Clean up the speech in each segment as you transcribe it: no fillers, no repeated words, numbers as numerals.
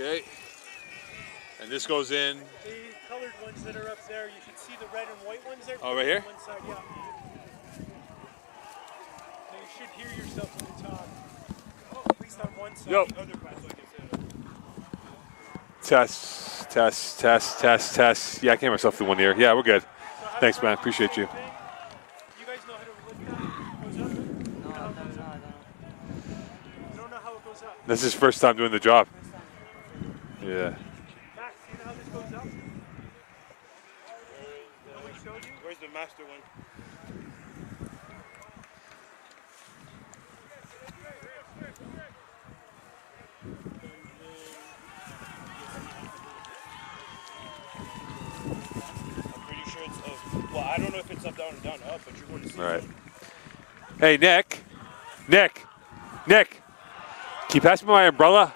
Okay. And this goes in. The colored ones that are up there, you can see the red and white ones there. Oh, right here? On one side, yeah. Now you should hear yourself on the top. Oh, at least on one side. Yo. The other part, like I said. Test. Yeah, I can't hear myself through one ear. Yeah, we're good. So Thanks, man. Appreciate you. You guys know how to lift that? Goes up? You don't know how it goes up? This is his first time doing the job. Yeah. Max, you know how this goes up? Nobody showed you? Where's the master one? I'm pretty sure it's up. Well, I don't know if it's up, down, or down, up, but you're going to see. All right. Hey, Nick. Can you pass me my umbrella?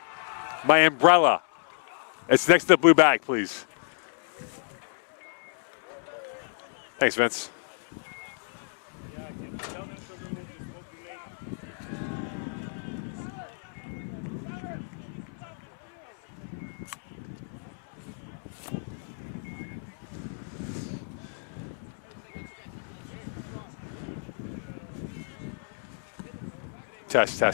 My umbrella. It's next to the blue bag, please. Thanks, Vince. Test.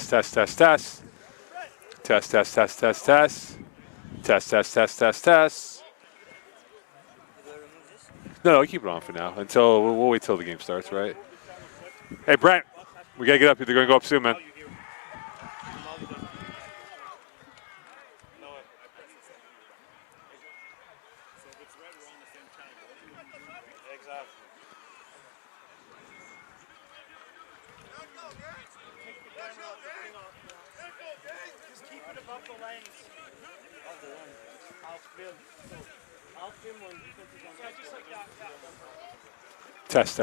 No, keep it on for now until we'll wait till the game starts, right? Hey, Brent, we gotta get up here. They're gonna go up soon, man. Just keep it above the lens. I'll film one. Yeah, just like that. Test.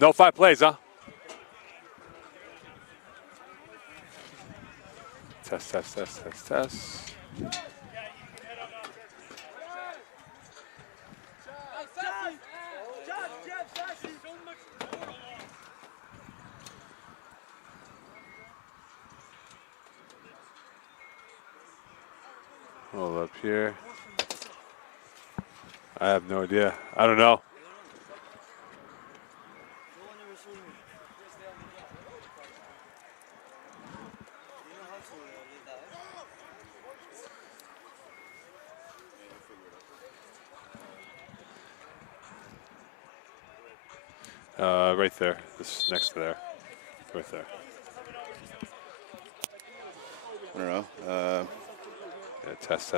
No 5 plays, huh? Test. Hold up here. I have no idea. I don't know. Right there. This next to there. Right there. I don't know. Yeah, test.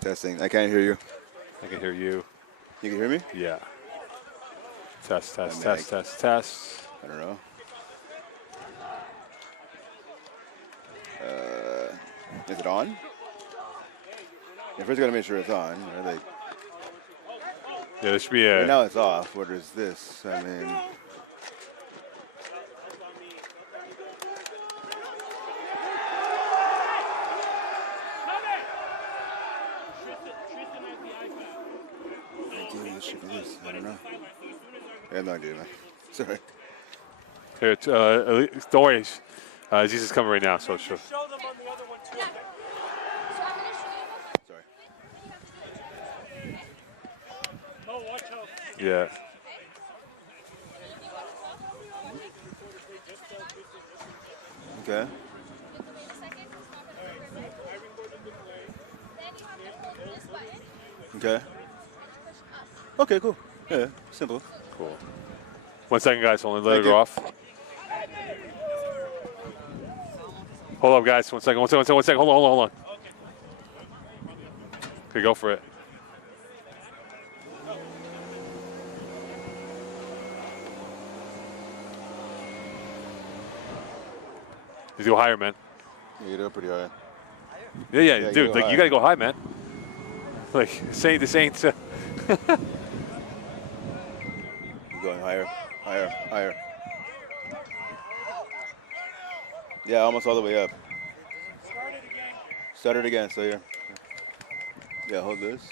Testing. I can't hear you. I can hear you. You can hear me? Yeah. Test. I don't know. Is it on? Yeah, first gotta make sure it's on. Right? Like, Yeah, this should be a. right now it's off. What is this? I mean. I don't know. I have no idea, man. Sorry. Here, don't worry. Aziz is coming right now, so sure. Show them on the other one too. Sorry. Oh, watch out. Yeah. Okay. Okay. Okay, cool. Yeah, simple. Cool. 1 second, guys. Hold on. Let Thank it go you. off. Hold up, guys. 1 second. 1 second. Hold on. Okay, go for it. You go higher, man. You get up pretty high. Yeah, dude. go Like high. you gotta go high, man. Like saying this ain't. You're going higher. Yeah, almost all the way up. Start it again, so yeah. Yeah, hold this.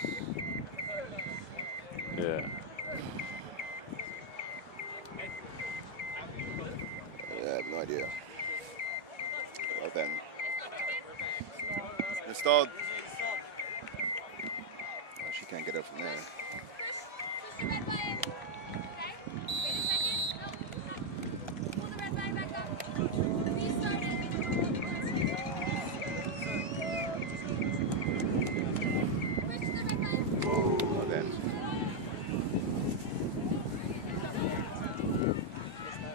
Yeah. No idea. Well then. Installed. Oh, she can't get up from there. Well then.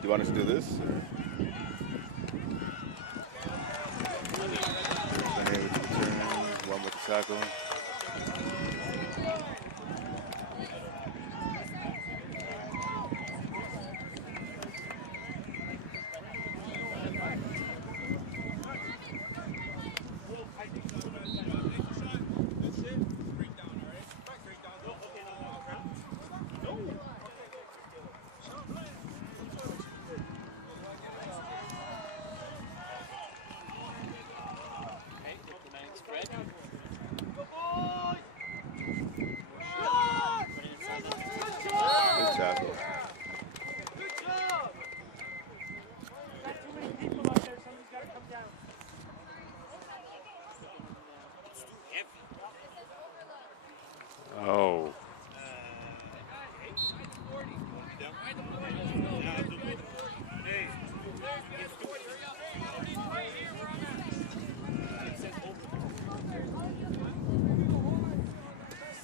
Do you want us to do this? One with the tackle. Good tackle. Oh.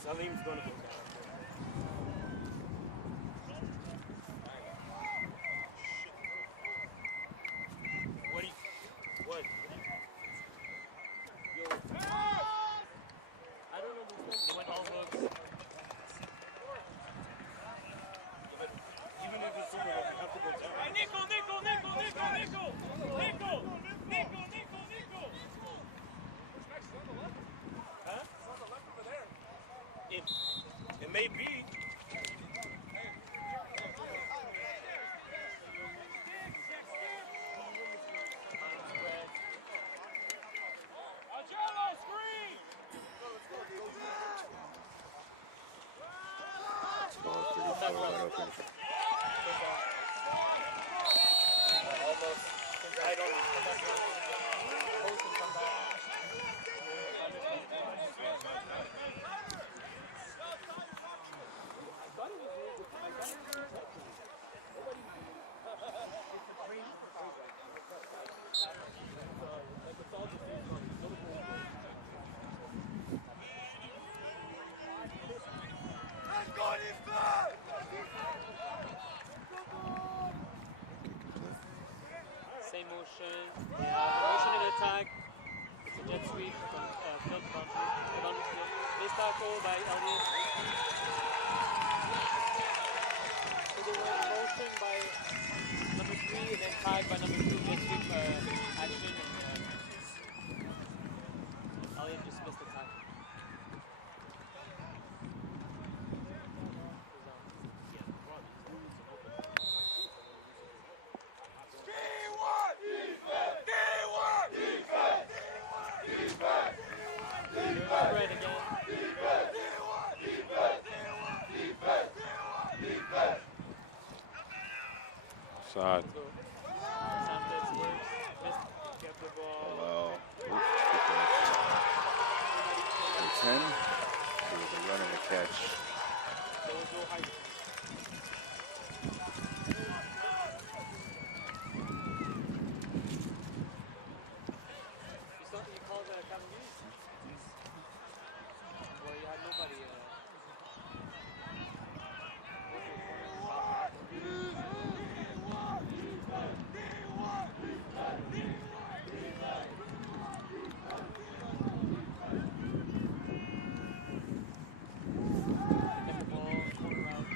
Salim's gonna go down. What do you? What? Yo. I don't know this one. You went all hooks. Even if it's super, you have to go down. Hey, Nico! Huh? It may be. Ball 34 wide open. I don't know. Same motion. Motion in attack. It's a jet sweep from field boundary. This tackle by Elliot. So they were in motion by number 3 and then tag by number 2. Jet sweep action. And Elliot just missed the tackle. Right again. Side. Sam Blitz works. Missed. Kept the ball. Wow. Oof, and 10. It was a run and a catch. There was no height. You saw you called Cavaliers? Well, you had nobody. Get the ball, corner out.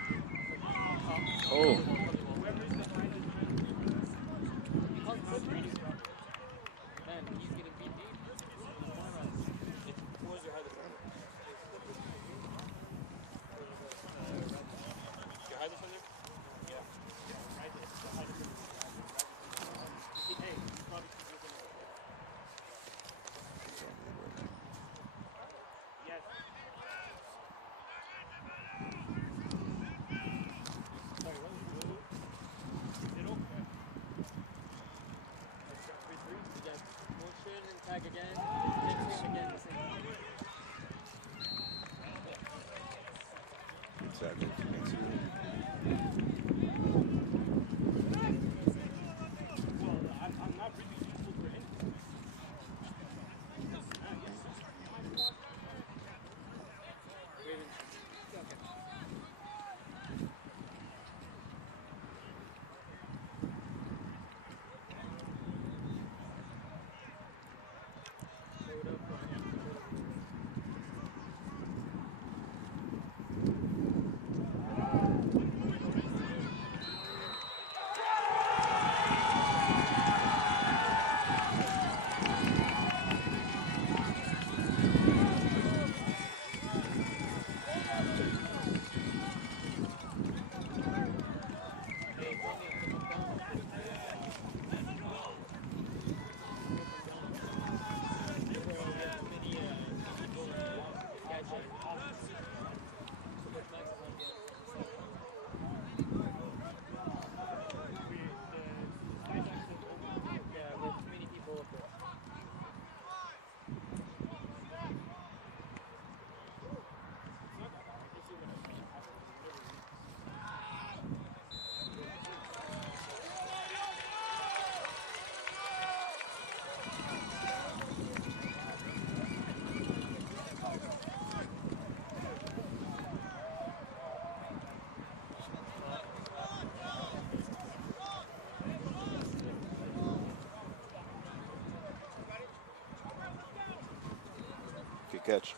catch.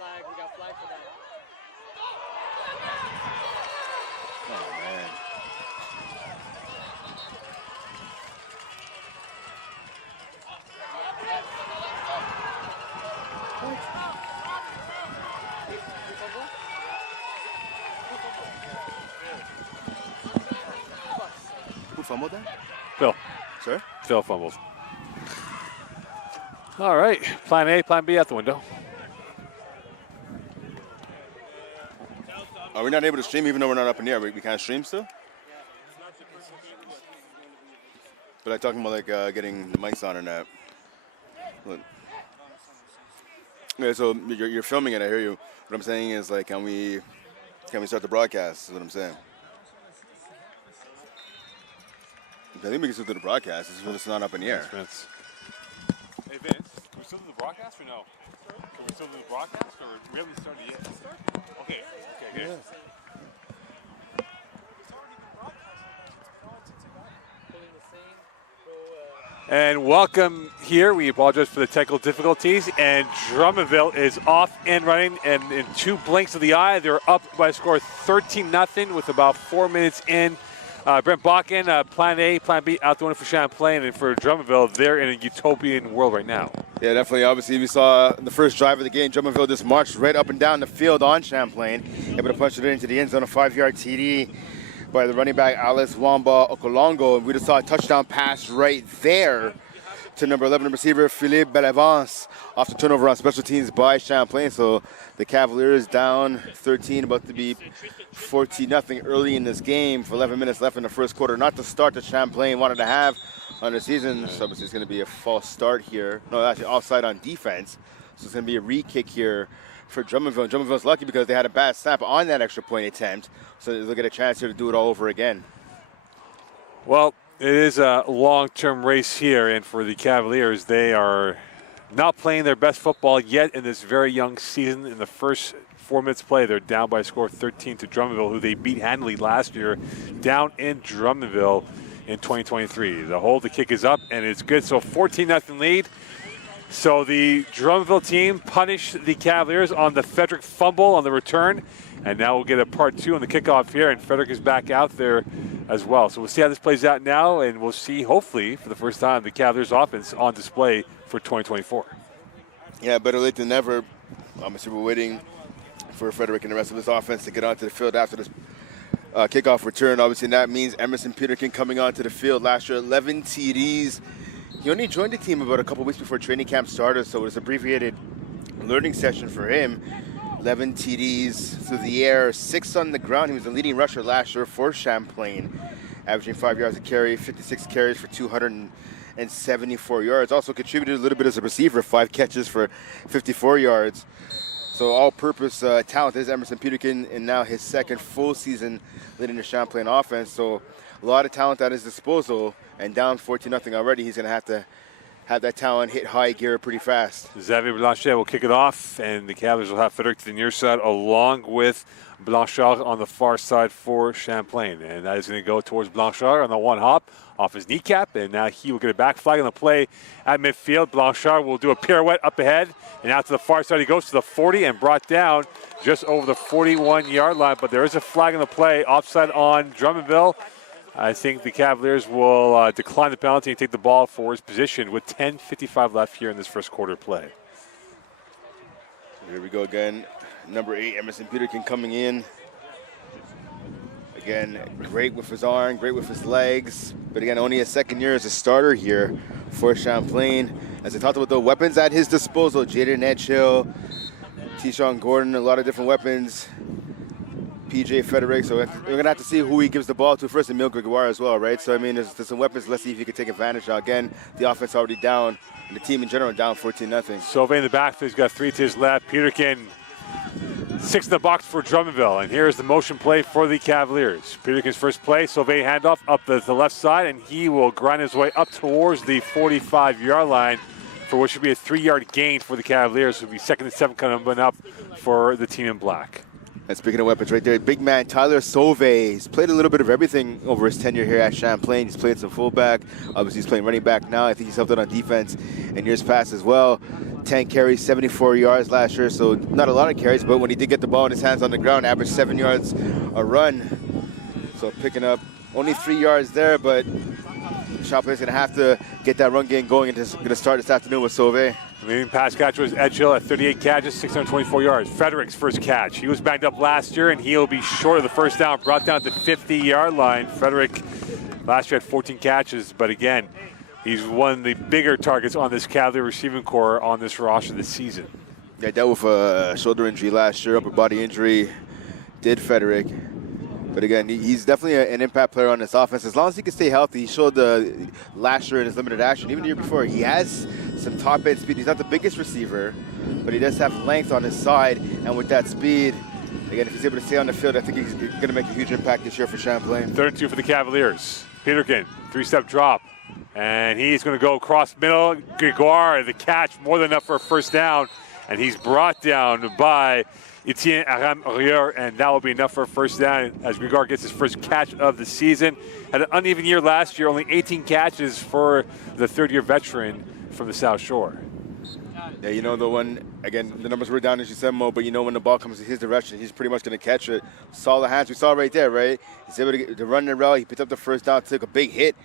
Flag, we got flag for that. Oh, man. Who fumbled that? Phil. Sir? Phil fumbles. All right. Plan A, plan B out the window. Are we not able to stream even though we're not up in the air? We can't stream still? But I'm talking about like getting the mics on and that. Look. Yeah, so you're filming it, I hear you. What I'm saying is like, can we start the broadcast is what I'm saying. I think we can still do the broadcast, it's just not up in the air. Vince. Hey Vince, can we still do the broadcast or no? Can we still do the broadcast or we haven't started yet? Okay, good. It's already been broadcasted. And welcome here. We apologize for the technical difficulties. And Drummondville is off and running. And in 2 blinks of the eye, they're up by a score of 13-0 with about 4 minutes in. Brent Bakken, plan A, plan B out the window for Champlain. And for Drummondville, they're in a utopian world right now. Yeah, definitely. Obviously, we saw the first drive of the game. Drummondville just marched right up and down the field on Champlain, able to punch it into the end zone, a 5-yard TD by the running back Alice Wamba Okolongo. And we just saw a touchdown pass right there to number 11 receiver Philippe Bellavance off the turnover on special teams by Champlain. So the Cavaliers down 13, about to be 14-0 early in this game for 11 minutes left in the first quarter. Not the start that Champlain wanted to have on the season. So obviously it's going to be a false start here. No, actually offside on defense. So it's going to be a re-kick here for Drummondville. Drummondville's lucky because they had a bad snap on that extra point attempt. So they'll get a chance here to do it all over again. Well, it is a long-term race here, and for the Cavaliers, they are not playing their best football yet in this very young season. In the first 4 minutes play, they're down by a score of 13 to Drummondville, who they beat handily last year down in Drummondville in 2023. The hold, the kick is up, and it's good. So 14-0 lead. So the Drummondville team punished the Cavaliers on the Frederick fumble on the return. And now we'll get a part 2 on the kickoff here, and Frederick is back out there as well. So we'll see how this plays out now, and we'll see, hopefully, for the first time, the Cavaliers offense on display for 2024. Yeah, better late than never. Obviously, we're waiting for Frederick and the rest of his offense to get onto the field after this kickoff return. Obviously, that means Emerson Peterkin coming onto the field last year, 11 TDs. He only joined the team about a couple weeks before training camp started, so it was an abbreviated learning session for him. 11 TDs through the air, 6 on the ground. He was the leading rusher last year for Champlain, averaging 5 yards a carry, 56 carries for 274 yards. Also contributed a little bit as a receiver, 5 catches for 54 yards. So all-purpose talent is Emerson Peterkin, and now his second full season leading the Champlain offense. So a lot of talent at his disposal, and down 14-0 already, he's going to have that talent hit high gear pretty fast. Xavier Blanchet will kick it off, and the Cavaliers will have Frederick to the near side along with Blanchard on the far side for Champlain. And that is going to go towards Blanchard on the one hop off his kneecap, and now he will get a back flag on the play at midfield. Blanchard will do a pirouette up ahead, and out to the far side he goes to the 40 and brought down just over the 41-yard line. But there is a flag on the play, offside on Drummondville. I think the Cavaliers will decline the penalty and take the ball for his position with 10:55 left here in this first quarter play. Here we go again. Number 8, Emerson Peterkin coming in. Again, great with his arm, great with his legs. But again, only his second year as a starter here for Champlain. As I talked about the weapons at his disposal, Jaden Edgehill, Tyshawn Gordon, a lot of different weapons. PJ Frederick, so we're going to have to see who he gives the ball to first, and Emile Gregoire as well, right? So, I mean, there's some weapons. Let's see if he can take advantage. Now, again, the offense already down, and the team in general down 14-0. Sauvé in the backfield. He's got 3 to his left. Peterkin 6 in the box for Drummondville. And here's the motion play for the Cavaliers. Peterkin's first play, Sauvé handoff up the left side, and he will grind his way up towards the 45-yard line for what should be a 3-yard gain for the Cavaliers. It will be 2nd and 7 coming up for the team in black. And speaking of weapons right there, big man Tyler Sauvé. He's played a little bit of everything over his tenure here at Champlain. He's played some fullback. Obviously, he's playing running back now. I think he's helped out on defense in years past as well. 10 carries, 74 yards last year, so not a lot of carries, but when he did get the ball in his hands on the ground, averaged 7 yards a run. So picking up only 3 yards there, but Champlain's going to have to get that run game going, and it's going to start this afternoon with Sauvé. The leading pass catcher was Edgehill at 38 catches, 624 yards. Frederick's first catch. He was banged up last year, and he'll be short of the first down, brought down to the 50-yard line. Frederick last year had 14 catches, but again, he's one of the bigger targets on this Cavalier receiving core on this roster this season. Yeah, dealt with a shoulder injury last year, upper body injury, did Frederick. But again, he's definitely an impact player on this offense. As long as he can stay healthy, he showed last year in his limited action, even the year before, he has some top end speed. He's not the biggest receiver, but he does have length on his side. And with that speed, again, if he's able to stay on the field, I think he's going to make a huge impact this year for Champlain. 3rd and 2 for the Cavaliers. Peterkin, 3-step drop. And he's going to go across middle. Gregoire, the catch, more than enough for a first down. And he's brought down by Etienne Aram-Rieur, and that will be enough for a first down as Gregoire gets his first catch of the season. Had an uneven year last year, only 18 catches for the 3rd-year veteran from the South Shore. Yeah, you know, the one, again, the numbers were down as you said, Mo, but you know when the ball comes in his direction, he's pretty much going to catch it. Solid hands, we saw right there, right? He's able to run the route. He picked up the first down, took a big hit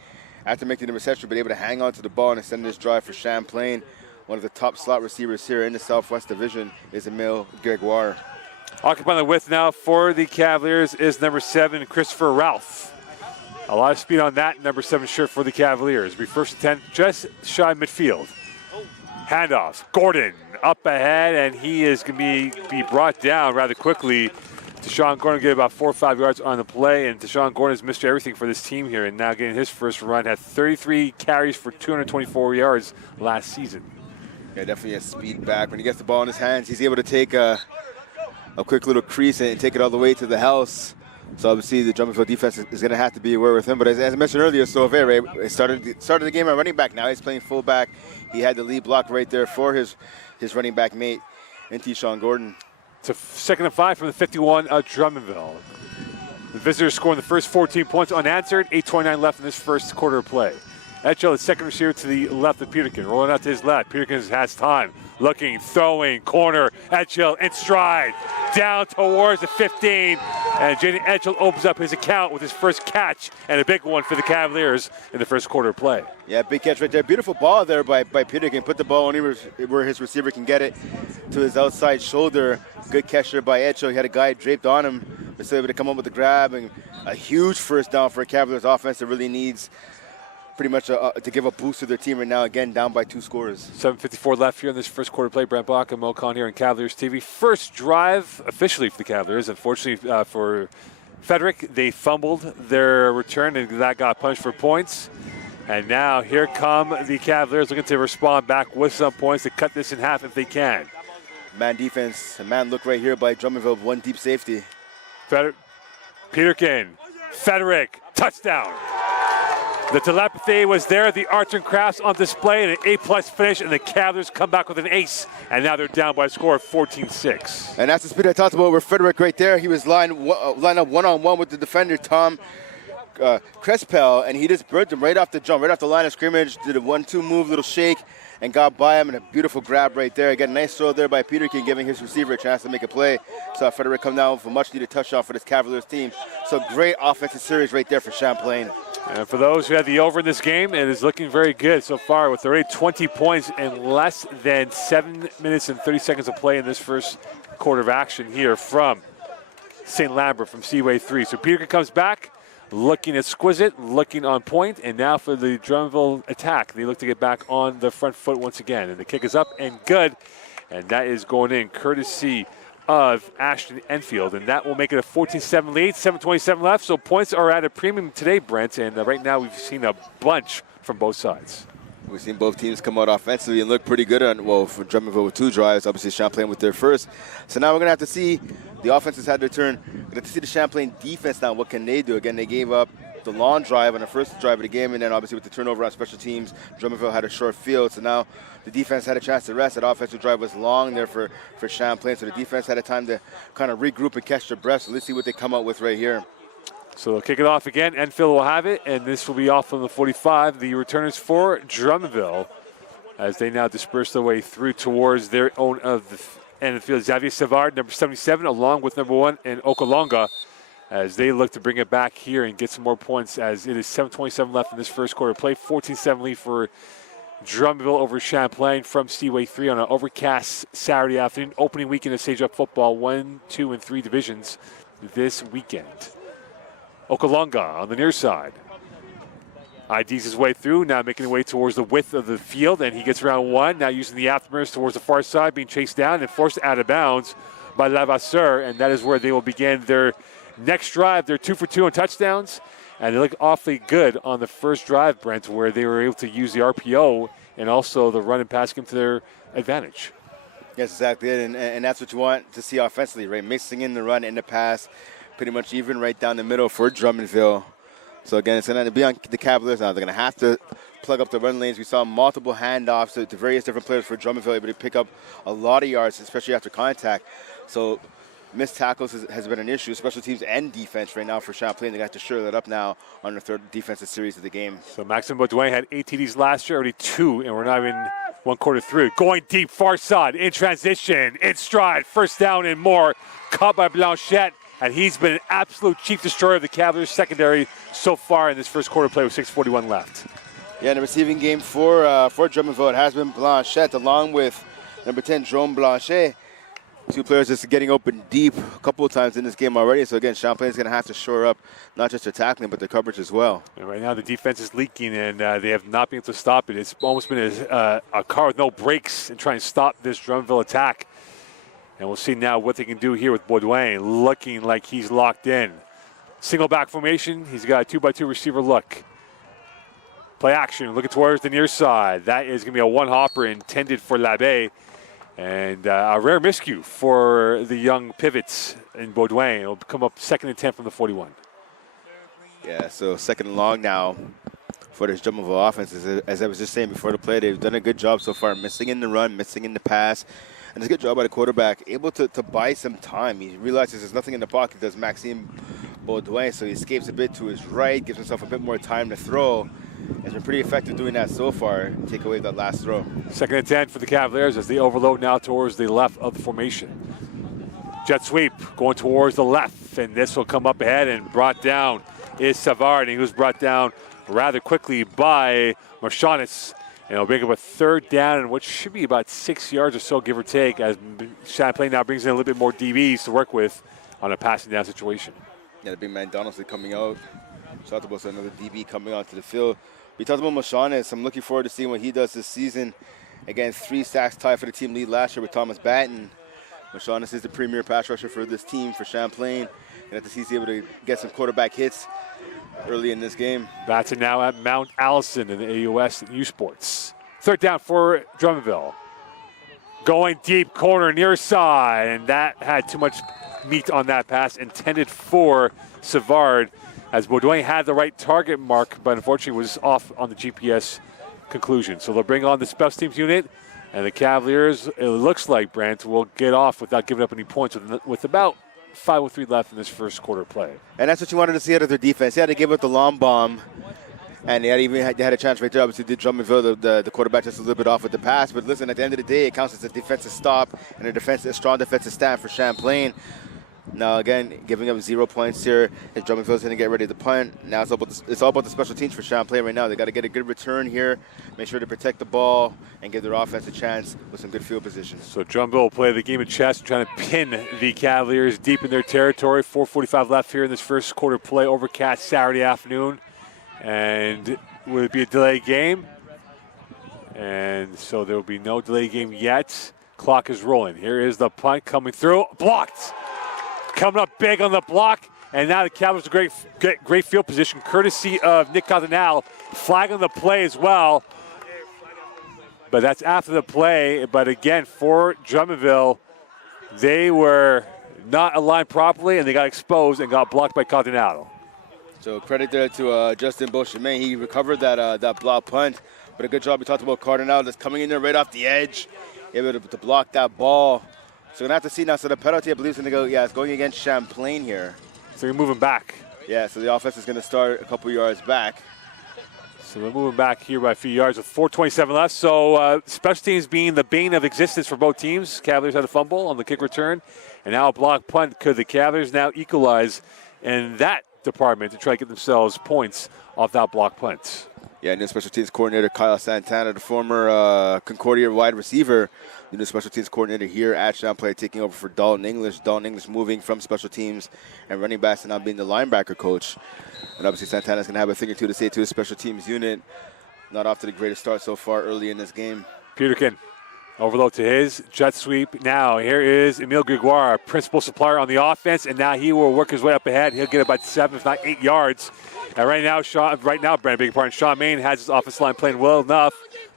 after making the reception, but able to hang on to the ball and extend this drive for Champlain. One of the top slot receivers here in the Southwest Division is Emile Gregoire. Occupying the width now for the Cavaliers is number 7, Christopher Ralph. A lot of speed on that number 7 shirt for the Cavaliers. Be 1st and 10, just shy of midfield. Handoffs, Gordon up ahead, and he is going to be brought down rather quickly. Tyshawn Gordon get about 4 or 5 yards on the play, and Tyshawn Gordon has missed everything for this team here, and now getting his first run, had 33 carries for 224 yards last season. Yeah, definitely a speed back. When he gets the ball in his hands, he's able to take a quick little crease and take it all the way to the house. So obviously the Drummondville defense is going to have to be aware with him. But as I mentioned earlier, Sauvé, right, started the game at running back. Now he's playing fullback. He had the lead block right there for his running back mate in Tyshawn Gordon. It's a 2nd and 5 from the 51 of Drummondville. The visitors scoring the first 14 points unanswered. 8:29 left in this first quarter of play. Edgehill, the second receiver to the left of Peterkin, rolling out to his left. Peterkin has time, looking, throwing, corner. Edgehill in stride, down towards the 15. And Jaden Edgehill opens up his account with his first catch and a big one for the Cavaliers in the first quarter of play. Yeah, big catch right there. Beautiful ball there by Peterkin. Put the ball anywhere where his receiver can get it to his outside shoulder. Good catch there by Edgehill. He had a guy draped on him. Was able to come up with the grab, and a huge first down for a Cavaliers offense that really needs pretty much to give a boost to their team right now. Again, down by 2 scores. 7:54 left here in this first quarter play. Brent Bach and Mo Khan here on Cavaliers TV. First drive officially for the Cavaliers. Unfortunately for Frederick, they fumbled their return, and that got punished for points. And now here come the Cavaliers looking to respond back with some points to cut this in half if they can. Man defense, a man look right here by Drummondville, 1 deep safety. Peterkin, Frederick, touchdown. The telepathy was there, the arts and crafts on display, and an A+ finish, and the Cavaliers come back with an ace, and now they're down by a score of 14-6. And that's the speed I talked about with Frederick right there. He was lined up one-on-one with the defender, Tom Crespel, and he just burnt him right off the jump, right off the line of scrimmage, did a 1-2 move, little shake, and got by him, and a beautiful grab right there. Again, nice throw there by Peterkin, giving his receiver a chance to make a play. So Frederick come down with a much-needed touchdown for this Cavaliers team. So great offensive series right there for Champlain. And for those who had the over in this game, it is looking very good so far with already 20 points in less than 7 minutes and 30 seconds of play in this first quarter of action here from St-Lambert from Seaway 3. So Peterkin comes back, looking exquisite, looking on point, and now for the Drummondville attack. They look to get back on the front foot once again. And the kick is up and good, and that is going in courtesy of Ashton Enfield, and that will make it a 14-7 lead, 7:27 left. So points are at a premium today, Brent, and right now we've seen a bunch from both sides. We've seen both teams come out offensively and look pretty good for Drummondville with 2 drives, obviously Champlain with their first. So now we're going to have to see the offenses had their turn. We're going to have to see the Champlain defense now. What can they do? Again, they gave up the long drive on the first drive of the game, and then obviously with the turnover on special teams, Drummondville had a short field. So now the defense had a chance to rest. That offensive drive was long there for Champlain, so the defense had a time to kind of regroup and catch their breath. So let's see what they come out with right here. So they'll kick it off again. Enfield will have it, and this will be off on the 45. The returners for Drummondville as they now disperse their way through towards their own of the end of the field. Xavier Savard, number 77, along with number 1 in Okolonga, as they look to bring it back here and get some more points, as it is 7:27 left in this first quarter play. 14-7 lead for Drummondville over Champlain from Seaway 3 on an overcast Saturday afternoon. Opening weekend of Sage Up football, 1, 2, and 3 divisions this weekend. Okolonga on the near side. IDs his way through, now making his way towards the width of the field, and he gets around 1, now using the afterburners towards the far side, being chased down and forced out of bounds by Lavasseur, and that is where they will begin their next drive. They're 2 for 2 on touchdowns, and they look awfully good on the first drive, Brent, where they were able to use the RPO and also the run and pass game to their advantage. Yes, exactly it, and that's what you want to see offensively, right? Mixing in the run and the pass, pretty much even right down the middle for Drummondville. So again, it's going to be on the Cavaliers now. They're going to have to plug up the run lanes. We saw multiple handoffs to various different players for Drummondville, able to pick up a lot of yards, especially after contact. So missed tackles has been an issue, special teams and defense right now for Champlain. They got to shore that up now on the 3rd defensive series of the game. So Maxime Baudouin had 8 TDs last year, already 2, and we're not even 1 quarter through. Going deep, far side, in transition, in stride, first down and more. Caught by Blanchette, and he's been an absolute chief destroyer of the Cavaliers secondary so far in this first quarter play with 6:41 left. Yeah, in the receiving game for Drummondville, it has been Blanchette along with number 10, Jerome Blanchet. 2 players just getting open deep a couple of times in this game already. So again, Champlain's going to have to shore up not just their tackling, but their coverage as well. And right now the defense is leaking, and they have not been able to stop it. It's almost been a car with no brakes in trying to stop this Drummondville attack. And we'll see now what they can do here with Baudouin, looking like he's locked in. Single back formation. He's got a 2x2 receiver look. Play action, looking towards the near side. That is going to be a one-hopper intended for Labbé. And a rare miscue for the young pivots in Baudouin. It'll come up 2nd and 10 from the 41. Yeah, so 2nd and long now for this Drummondville offense. As I was just saying before the play, they've done a good job so far, missing in the run, missing in the pass. And it's a good job by the quarterback, able to buy some time. He realizes there's nothing in the pocket, does Maxime Baudouin, so he escapes a bit to his right, gives himself a bit more time to throw. Has been pretty effective doing that so far, take away that last throw. 2nd and 10 for the Cavaliers as they overload now towards the left of the formation. Jet sweep going towards the left, and this will come up ahead, and brought down is Savard, and he was brought down rather quickly by Marchanis. And it'll bring up a 3rd down and what should be about 6 yards or so, give or take, as Champlain now brings in a little bit more DBs to work with on a passing down situation. Yeah, the big man Donaldson coming out. Talked about another DB coming onto the field. We talked about Marchanis. I'm looking forward to seeing what he does this season. Again, 3 sacks tied for the team lead last year with Thomas Batten. Marchanis is the premier pass rusher for this team, for Champlain. And have to see he's able to get some quarterback hits early in this game. Batten now at Mount Allison in the AUS at U Sports. 3rd down for Drummondville. Going deep corner near side, and that had too much meat on that pass intended for Savard, as Baudouin had the right target mark, but unfortunately was off on the GPS conclusion. So they'll bring on the special teams unit, and the Cavaliers, it looks like, Brant, will get off without giving up any points with about 5:03 left in this first quarter play. And that's what you wanted to see out of their defense. They had to give up the long bomb, and they had a chance right there. Obviously, did Drummondville, the quarterback, just a little bit off with the pass. But listen, at the end of the day, it counts as a defensive stop and a strong defensive stand for Champlain. Now, again, giving up 0 points here. As Drummondville's going to get ready to punt. Now it's all about the special teams for Champlain right now. They got to get a good return here, make sure to protect the ball, and give their offense a chance with some good field position. So Drummondville will play the game of chess, trying to pin the Cavaliers deep in their territory. 4:45 left here in this first quarter play. Overcast Saturday afternoon. And will it be a delay game? And so there will be no delay game yet. Clock is rolling. Here is the punt coming through. Blocked. Coming up big on the block. And now the Cavaliers are great field position, courtesy of Nick Cardinal. Flag on the play as well. But that's after the play. But again, for Drummondville, they were not aligned properly, and they got exposed and got blocked by Cardinal. So credit there to Justin Beauchemin. He recovered that block punt. But a good job. We talked about Cardinal that's coming in there right off the edge, able to block that ball. So we're going to have to see now. So the penalty, I believe, is going to go, it's going against Champlain here. So you're moving back. Yeah, so the offense is going to start a couple yards back. So they're moving back here by a few yards with 4:27 left. So special teams being the bane of existence for both teams. Cavaliers had a fumble on the kick return. And now a block punt. Could the Cavaliers now equalize in that department to try to get themselves points off that block punt? Yeah, new special teams coordinator Kyle Santana, the former Concordia wide receiver, the new special teams coordinator here at Champlain, taking over for Dalton English. Dalton English moving from special teams and running backs and now being the linebacker coach. And obviously Santana's going to have a thing or two to say to his special teams unit. Not off to the greatest start so far early in this game. Peterkin overload to his jet sweep. Now here is Emile Gregoire, principal supplier on the offense, and now he will work his way up ahead. He'll get about 7, if not 8 yards. And right now, Sean Main has his offensive line playing well enough,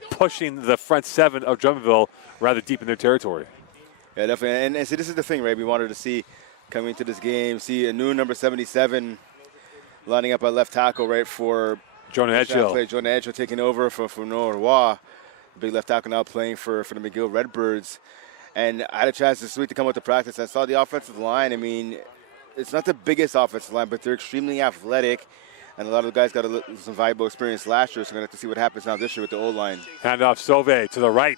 pushing the front 7 of Drummondville rather deep in their territory. Yeah, definitely. And see, this is the thing, right? We wanted to see coming into this game, see a new number 77 lining up at left tackle, right, for Jonah Edgehill. Jonah Edgehill taking over for Noah Roy. Big left tackle now playing for the McGill Redbirds. And I had a chance this week to come out to practice. I saw the offensive line. I mean, it's not the biggest offensive line, but they're extremely athletic. And a lot of the guys got some valuable experience last year, so we're going to have to see what happens now this year with the O-line. Handoff Sauvé to the right.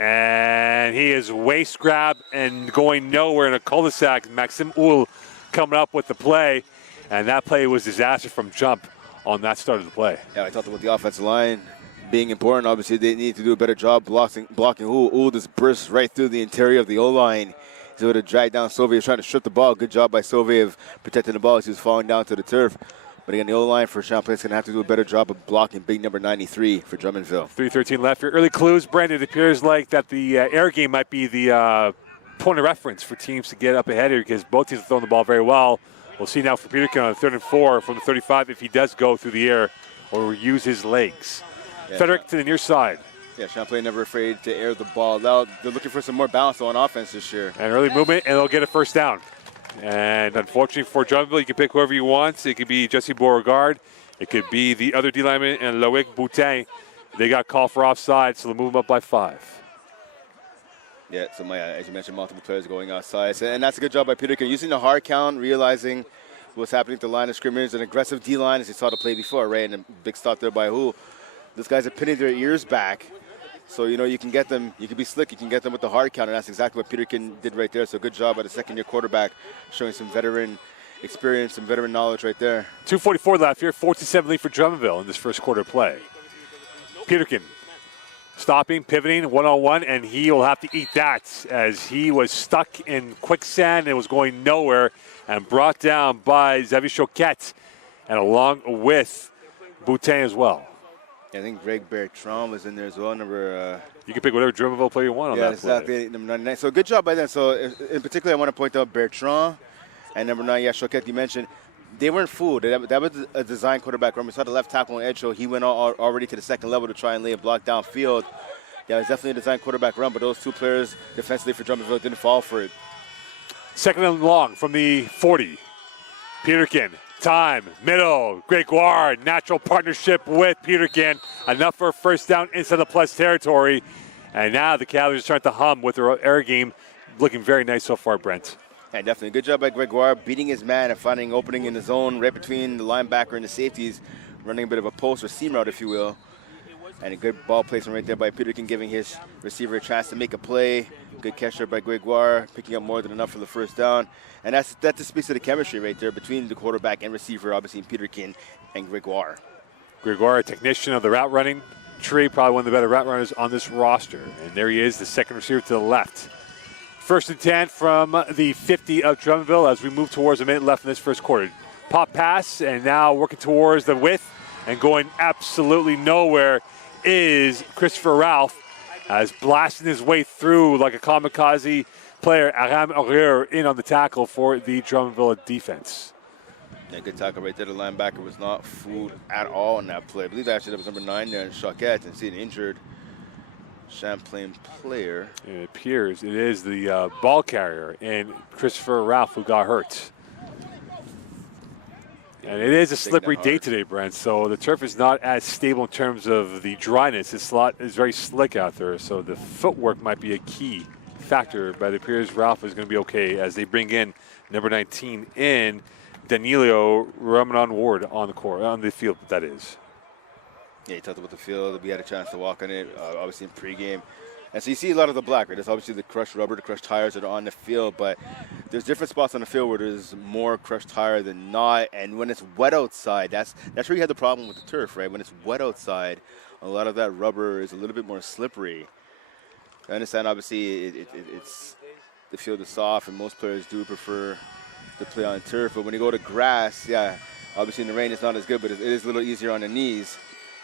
And he is waist grab and going nowhere in a cul-de-sac. Maxime Houle coming up with the play. And that play was disaster from jump on that start of the play. Yeah, I talked about the offensive line being important. Obviously, they need to do a better job blocking Houle. Houle just burst right through the interior of the O-line. He's able to drag down Sauvé. He's trying to strip the ball. Good job by Sauvé of protecting the ball as he was falling down to the turf. But again, the O-line for Champlain is going to have to do a better job of blocking big number 93 for Drummondville. 3:13 left here. Early clues, Brandon. It appears like that the air game might be the point of reference for teams to get up ahead here because both teams are throwing the ball very well. We'll see now for Peterkin on 3rd and 4 from the 35 if he does go through the air or use his legs. Yeah. Frederick to the near side. Yeah, Champlain never afraid to air the ball out. They're looking for some more balance on offense this year. And early movement, and they'll get a first down. And unfortunately for Drummondville, you can pick whoever you want. It could be Jesse Beauregard. It could be the other D lineman and Loic Boutin. They got called for offside, so they'll move them up by 5. Yeah, so as you mentioned, multiple players going outside. And that's a good job by Peterkin. Using the hard count, realizing what's happening at the line of scrimmage. An aggressive D-line, as you saw the play before, right? And a big stop there by Houle. These guys are pinning their ears back. So, you can get them, you can be slick, you can get them with the hard count, and that's exactly what Peterkin did right there. So good job by the second-year quarterback, showing some veteran experience, some veteran knowledge right there. 2:44 left here, 14-7 lead for Drummondville in this first quarter play. Peterkin stopping, pivoting, one-on-one, and he will have to eat that as he was stuck in quicksand and was going nowhere and brought down by Xavier Choquette and along with Boutin as well. I think Greg Bertrand was in there as well. You can pick whatever Drummondville player you want on that exactly, play. Number 99. So good job by them. So in particular, I want to point out Bertrand and number 9, Choquette, you mentioned. They weren't fooled. That was a design quarterback run. We saw the left tackle on edge, so he went already to the second level to try and lay a block downfield. Yeah, it was definitely a design quarterback run, but those two players defensively for Drummondville didn't fall for it. 2nd and long from the 40. Peterkin. Time, middle, Gregoire, natural partnership with Peterkin. Enough for a first down inside the plus territory. And now the Cavaliers are starting to hum with their air game. Looking very nice so far, Brent. Yeah, definitely. Good job by Gregoire, beating his man and finding an opening in the zone right between the linebacker and the safeties, running a bit of a post or seam route, if you will. And a good ball placement right there by Peterkin, giving his receiver a chance to make a play. Good catch there by Gregoire, picking up more than enough for the first down. And that just speaks to the chemistry right there between the quarterback and receiver, obviously Peterkin and Gregoire. Gregoire, a technician of the route running tree, probably one of the better route runners on this roster. And there he is, the second receiver to the left. First and 10 from the 50 of Drummondville as we move towards a minute left in this first quarter. Pop pass, and now working towards the width and going absolutely nowhere is Christopher Ralph, as blasting his way through like a kamikaze player, Aram Aurier, in on the tackle for the Drummondville defense. Yeah, good tackle right there. The linebacker was not fooled at all in that play. I believe actually that was number 9 there in Choquette, and see an injured Champlain player. It appears it is the ball carrier and Christopher Ralph who got hurt. And it is a slippery day today, Brent, so the turf is not as stable in terms of the dryness. It's very slick out there, so the footwork might be a key factor, but it appears Ralph is going to be okay as they bring in number 19 in Danilo Ramadan Ward on the field, that is. Yeah, you talked about the field. We had a chance to walk on it, obviously in pregame. And so you see a lot of the black, right? There's obviously the crushed rubber, the crushed tires that are on the field, but there's different spots on the field where there's more crushed tire than not. And when it's wet outside, that's where you have the problem with the turf, right? When it's wet outside, a lot of that rubber is a little bit more slippery. I understand, obviously, it's the field is soft, and most players do prefer to play on turf. But when you go to grass, yeah, obviously in the rain it's not as good, but it is a little easier on the knees.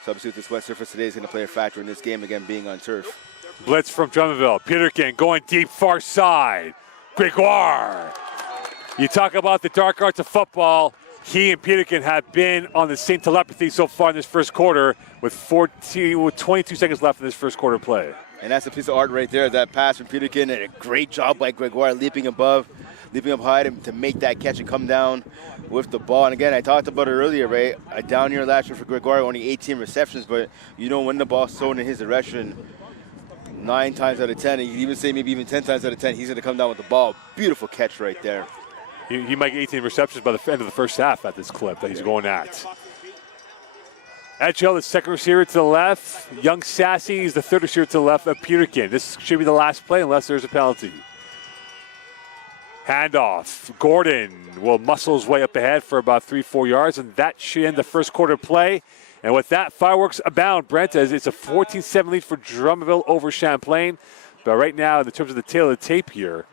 So obviously with this wet surface today is going to play a factor in this game, again, being on turf. Blitz from Drummondville. Peterkin going deep far side. Gregoire. You talk about the dark arts of football. He and Peterkin have been on the same telepathy so far in this first quarter with 22 seconds left in this first quarter play. And that's a piece of art right there, that pass from Peterkin, and a great job by Gregoire leaping up high to make that catch and come down with the ball. And again, I talked about it earlier, right? A down year last year for Gregoire, only 18 receptions, but you know when the ball's thrown in his direction, 9 times out of 10, and you can even say maybe even 10 times out of 10, he's going to come down with the ball. Beautiful catch right there. He might get 18 receptions by the end of the first half at this clip that he's going at. Edgell, the second receiver to the left. Young Sassy is the third receiver to the left of Peterkin. This should be the last play unless there's a penalty. Handoff. Gordon will muscle his way up ahead for about 3-4 yards, and that should end the first quarter play. And with that, fireworks abound, Brent, as it's a 14-7 lead for Drummondville over Champlain. But right now, in terms of the tail of the tape here,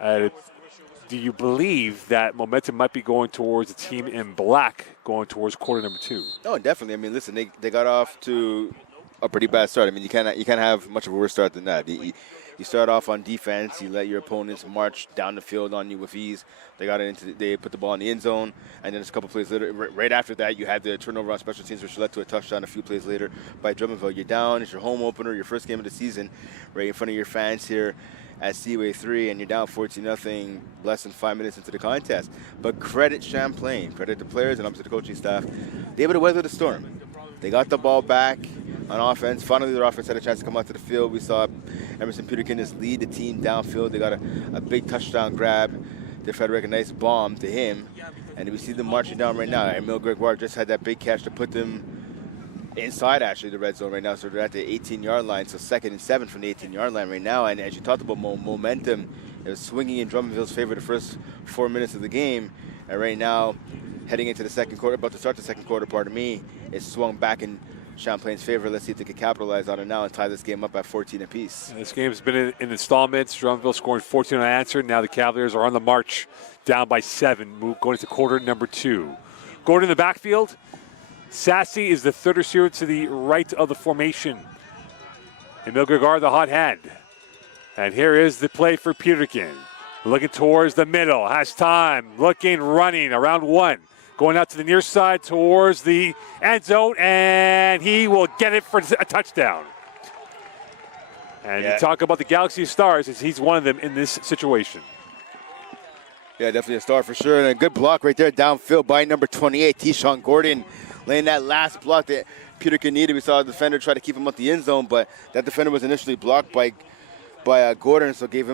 do you believe that momentum might be going towards the team in black going towards quarter number 2? Oh, definitely. I mean, listen, they got off to a pretty bad start. I mean, you can't have much of a worse start than that. You start off on defense. You let your opponents march down the field on you with ease. They put the ball in the end zone, and then just a couple plays later, right after that, you had the turnover on special teams, which led to a touchdown a few plays later by Drummondville. You're down. It's your home opener, your first game of the season, right in front of your fans here at Seaway 3, and you're down 14-0, less than 5 minutes into the contest. But credit Champlain, credit the players, and obviously the coaching staff. They were able to weather the storm. They got the ball back on offense. Finally, their offense had a chance to come out to the field. We saw Emerson Peterkin just lead the team downfield. They got a big touchdown grab. They Frederick a nice bomb to him. And we see them marching down right now. Emile Gregoire just had that big catch to put them inside, actually, the red zone right now. So they're at the 18-yard line. So 2nd and 7 from the 18-yard line right now. And as you talked about momentum, it was swinging in Drummondville's favor the first 4 minutes of the game. And right now, heading into the second quarter, about to start the second quarter, it's swung back in Champlain's favor. Let's see if they can capitalize on it now and tie this game up at 14 apiece. This game's been in installments. Drummondville scoring 14 unanswered. Now the Cavaliers are on the march, down by 7, going into quarter number 2. Gordon in the backfield. Sassy is the third receiver to the right of the formation. Emile Gregoire, the hot hand. And here is the play for Peterkin. Looking towards the middle, has time, looking, running around 1. Going out to the near side towards the end zone, and he will get it for a touchdown. And you talk about the Galaxy of Stars, as he's one of them in this situation. Yeah, definitely a star for sure. And a good block right there downfield by number 28, T-Sean Gordon, laying that last block that Peterkin needed. We saw the defender try to keep him at the end zone, but that defender was initially blocked by Gordon, so gave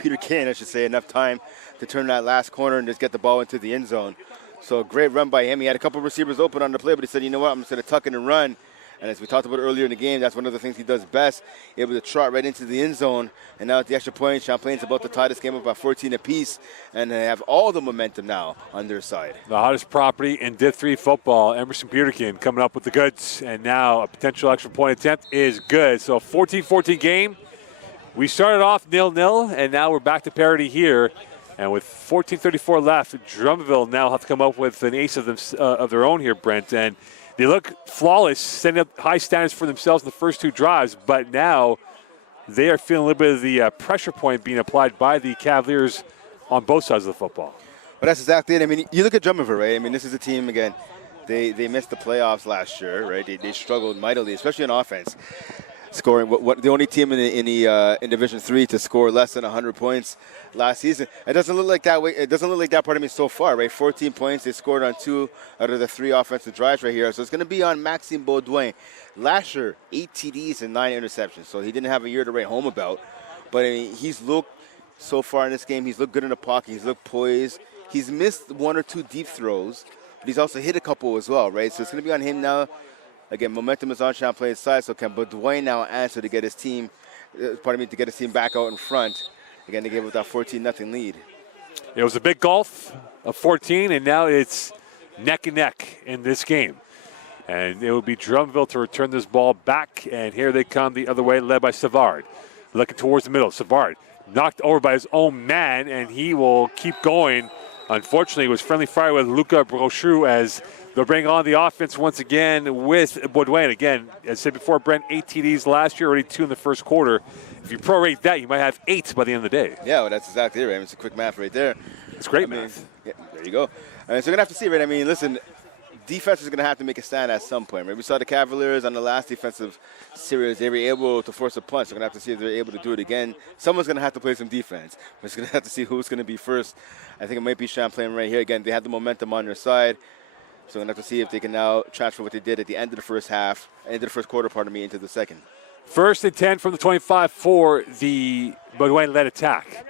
Peterkin, I should say, enough time to turn that last corner and just get the ball into the end zone. So a great run by him. He had a couple receivers open on the play, but he said, you know what, I'm just going to tuck in and run. And as we talked about earlier in the game, that's one of the things he does best, able to trot right into the end zone. And now at the extra point, Champlain's about to tie this game up by 14 apiece, and they have all the momentum now on their side. The hottest property in Div 3 football, Emerson Peterkin coming up with the goods. And now a potential extra point attempt is good. So a 14-14 game. We started off 0-0, and now we're back to parity here. And with 14:34 left, Drummondville now have to come up with an ace of their own here, Brent. And they look flawless, setting up high standards for themselves in the first two drives. But now they are feeling a little bit of the pressure point being applied by the Cavaliers on both sides of the football. Well, that's exactly it. I mean, you look at Drummondville, right? I mean, this is a team, again, they missed the playoffs last year, right? They struggled mightily, especially on offense. Scoring the only team in Division 3 to score less than 100 points last season. It doesn't look like that way. It doesn't look like that part of me so far, right? 14 points. They scored on 2 out of the 3 offensive drives right here. So it's going to be on Maxime Baudouin. Last year, 8 TDs and 9 interceptions. So he didn't have a year to write home about. But I mean, he's looked so far in this game. He's looked good in the pocket. He's looked poised. He's missed 1 or 2 deep throws, but he's also hit a couple as well, right? So it's going to be on him now. Again, momentum is on Champlain's side, so can Baudouin now answer to get his team, to get his team back out in front. Again, they gave up that 14-0 lead. It was a big gulf of 14, and now it's neck and neck in this game. And it will be Drummondville to return this ball back, and here they come the other way, led by Savard. Looking towards the middle, Savard knocked over by his own man, and he will keep going. Unfortunately, it was friendly fire with Luca Brochu as they'll bring on the offense once again with Baudouin. Again, as I said before, Brent, 8 TDs last year, already 2 in the first quarter. If you prorate that, you might have 8 by the end of the day. Yeah, well, that's exactly it, right? I mean, it's a quick math right there. It's great math. Yeah, there you go. I mean, so we're going to have to see, right? I mean, listen, defense is going to have to make a stand at some point, right? We saw the Cavaliers on the last defensive series. They were able to force a punch. We're going to have to see if they're able to do it again. Someone's going to have to play some defense. We're just going to have to see who's going to be first. I think it might be Champlain right here. Again, they had the momentum on their side. So we're going to have to see if they can now transfer what they did at the end of the first quarter, into the second. 1st and 10 from the 25 for the Baudouin-led attack.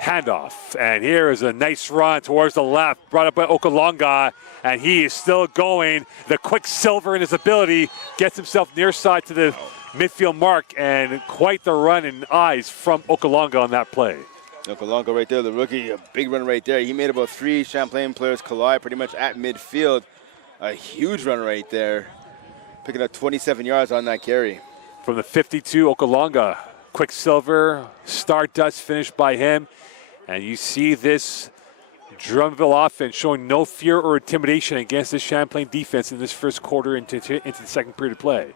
Handoff, and here is a nice run towards the left, brought up by Okalonga, and he is still going. The quicksilver in his ability gets himself near side to the midfield mark, and quite the run and eyes from Okalonga on that play. Okalonga right there, the rookie, a big run right there. He made about 3 Champlain players collide pretty much at midfield. A huge run right there, picking up 27 yards on that carry. From the 52, Okalonga, quicksilver, stardust finish by him. And you see this Drummondville offense showing no fear or intimidation against the Champlain defense in this first quarter into the second period of play.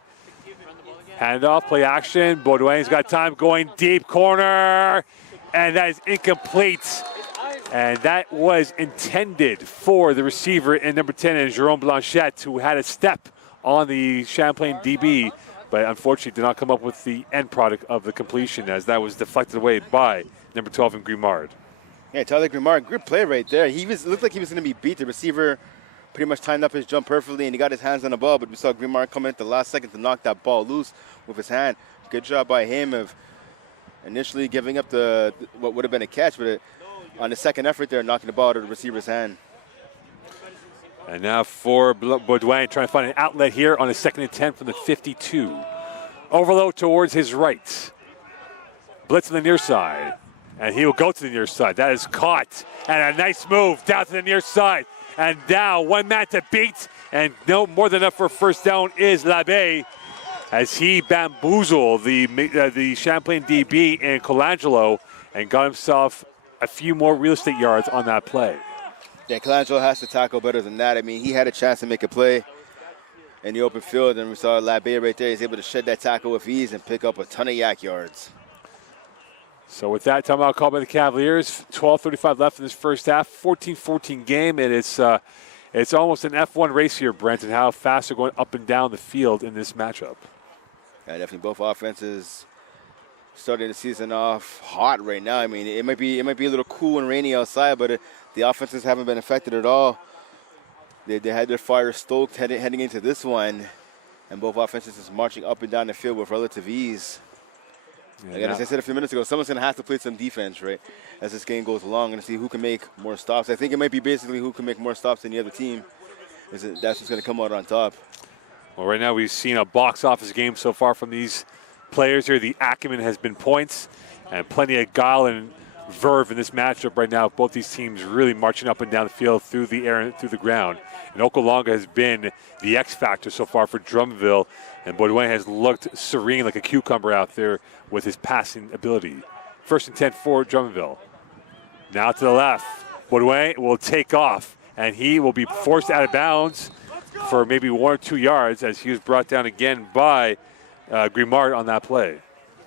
Handoff, play action. Baudouin's got time going deep corner. And that is incomplete. And that was intended for the receiver in number 10, and Jerome Blanchette, who had a step on the Champlain DB, but unfortunately did not come up with the end product of the completion, as that was deflected away by number 12 in Grimard. Yeah, Tyler Grimard, good play right there. Looked like he was going to be beat. The receiver pretty much timed up his jump perfectly, and he got his hands on the ball, but we saw Grimard come in at the last second to knock that ball loose with his hand. Good job by him of initially giving up what would have been a catch, but on the second effort there, knocking the ball out of the receiver's hand. And now for Baudouin, trying to find an outlet here on a 2nd and 10 from the 52. Overload towards his right. Blitz on the near side. And he will go to the near side. That is caught. And a nice move down to the near side. And now 1 man to beat. And no more than enough for a first down is Labbé, as he bamboozled the Champlain DB in Colangelo and got himself a few more real estate yards on that play. Yeah, Colangelo has to tackle better than that. I mean, he had a chance to make a play in the open field, and we saw Labbé right there. He's able to shed that tackle with ease and pick up a ton of yak yards. So with that timeout called by the Cavaliers, 12:35 left in this first half, 14-14 game, and it's almost an F1 race here, Brent, and how fast they're going up and down the field in this matchup. Yeah, definitely both offenses starting the season off hot right now. I mean, it might be a little cool and rainy outside, but the offenses haven't been affected at all. They had their fire stoked heading into this one, and both offenses is marching up and down the field with relative ease. Again, as I said a few minutes ago, someone's going to have to play some defense, right, as this game goes along, and see who can make more stops. I think it might be basically who can make more stops than the other team. That's what's going to come out on top. Well, right now we've seen a box office game so far from these players here. The acumen has been points and plenty of guile and verve in this matchup right now. Both these teams really marching up and down the field, through the air and through the ground. And Okalonga has been the X factor so far for Drummondville, and Baudouin has looked serene like a cucumber out there with his passing ability. 1st and 10 for Drummondville. Now to the left. Baudouin will take off, and he will be forced out of bounds for maybe 1 or 2 yards, as he was brought down again by Grimard on that play.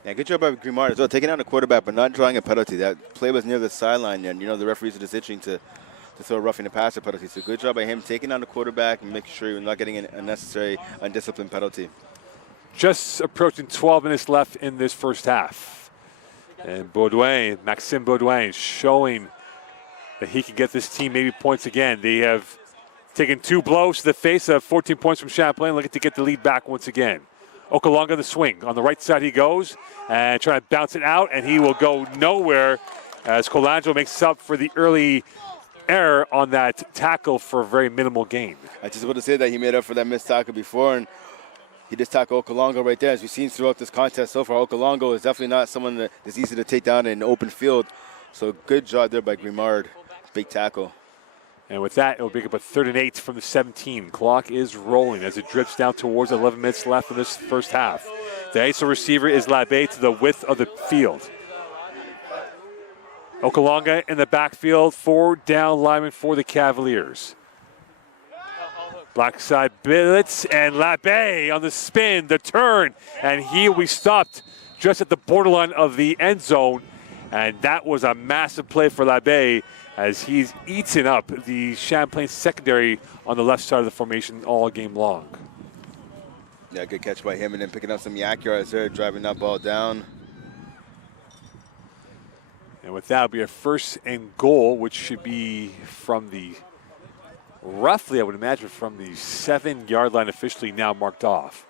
Yeah, good job by Grimard as well, taking out the quarterback but not drawing a penalty. That play was near the sideline, and the referees are just itching to throw a roughing the passer penalty. So good job by him taking on the quarterback and making sure you're not getting an unnecessary, undisciplined penalty. Just approaching 12 minutes left in this first half. And Maxime Baudouin showing that he can get this team maybe points again. They have taken 2 blows to the face of 14 points from Champlain, looking to get the lead back once again. Okalonga the swing. On the right side he goes and trying to bounce it out, and he will go nowhere as Colangelo makes up for the early error on that tackle for a very minimal gain. I just want to say that he made up for that missed tackle before, and he just tackled Okalonga right there. As we've seen throughout this contest so far, Okalonga is definitely not someone that is easy to take down in an open field. So good job there by Grimard. Big tackle. And with that, it'll pick up a 3rd and 8 from the 17. Clock is rolling as it drips down towards 11 minutes left in this first half. The ISO receiver is Labbé to the width of the field. Okalonga in the backfield, 4 down linemen for the Cavaliers. Black side blitz, and Labbé on the spin, the turn, and he will be stopped just at the borderline of the end zone. And that was a massive play for Labbé as he's eaten up the Champlain secondary on the left side of the formation all game long. Yeah, good catch by him, and then picking up some yak yards there, driving that ball down. And with that, it'll be a 1st and goal, which should be from the, roughly, I would imagine, from the 7-yard line, officially now marked off.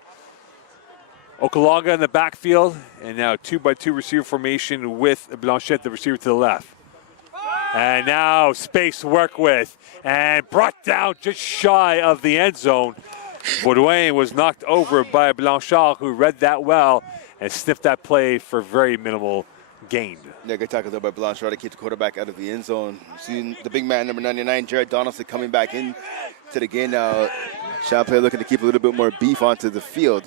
Okalonga in the backfield, and now 2-by-2 receiver formation with Blanchette, the receiver to the left. And now space to work with, and brought down just shy of the end zone. Baudouin was knocked over by Blanchard, who read that well and sniffed that play for very minimal gain. Yeah, good tackle there by Blanchard to keep the quarterback out of the end zone. Seeing the big man, number 99, Jared Donaldson, coming back in to the game now. Champlain looking to keep a little bit more beef onto the field.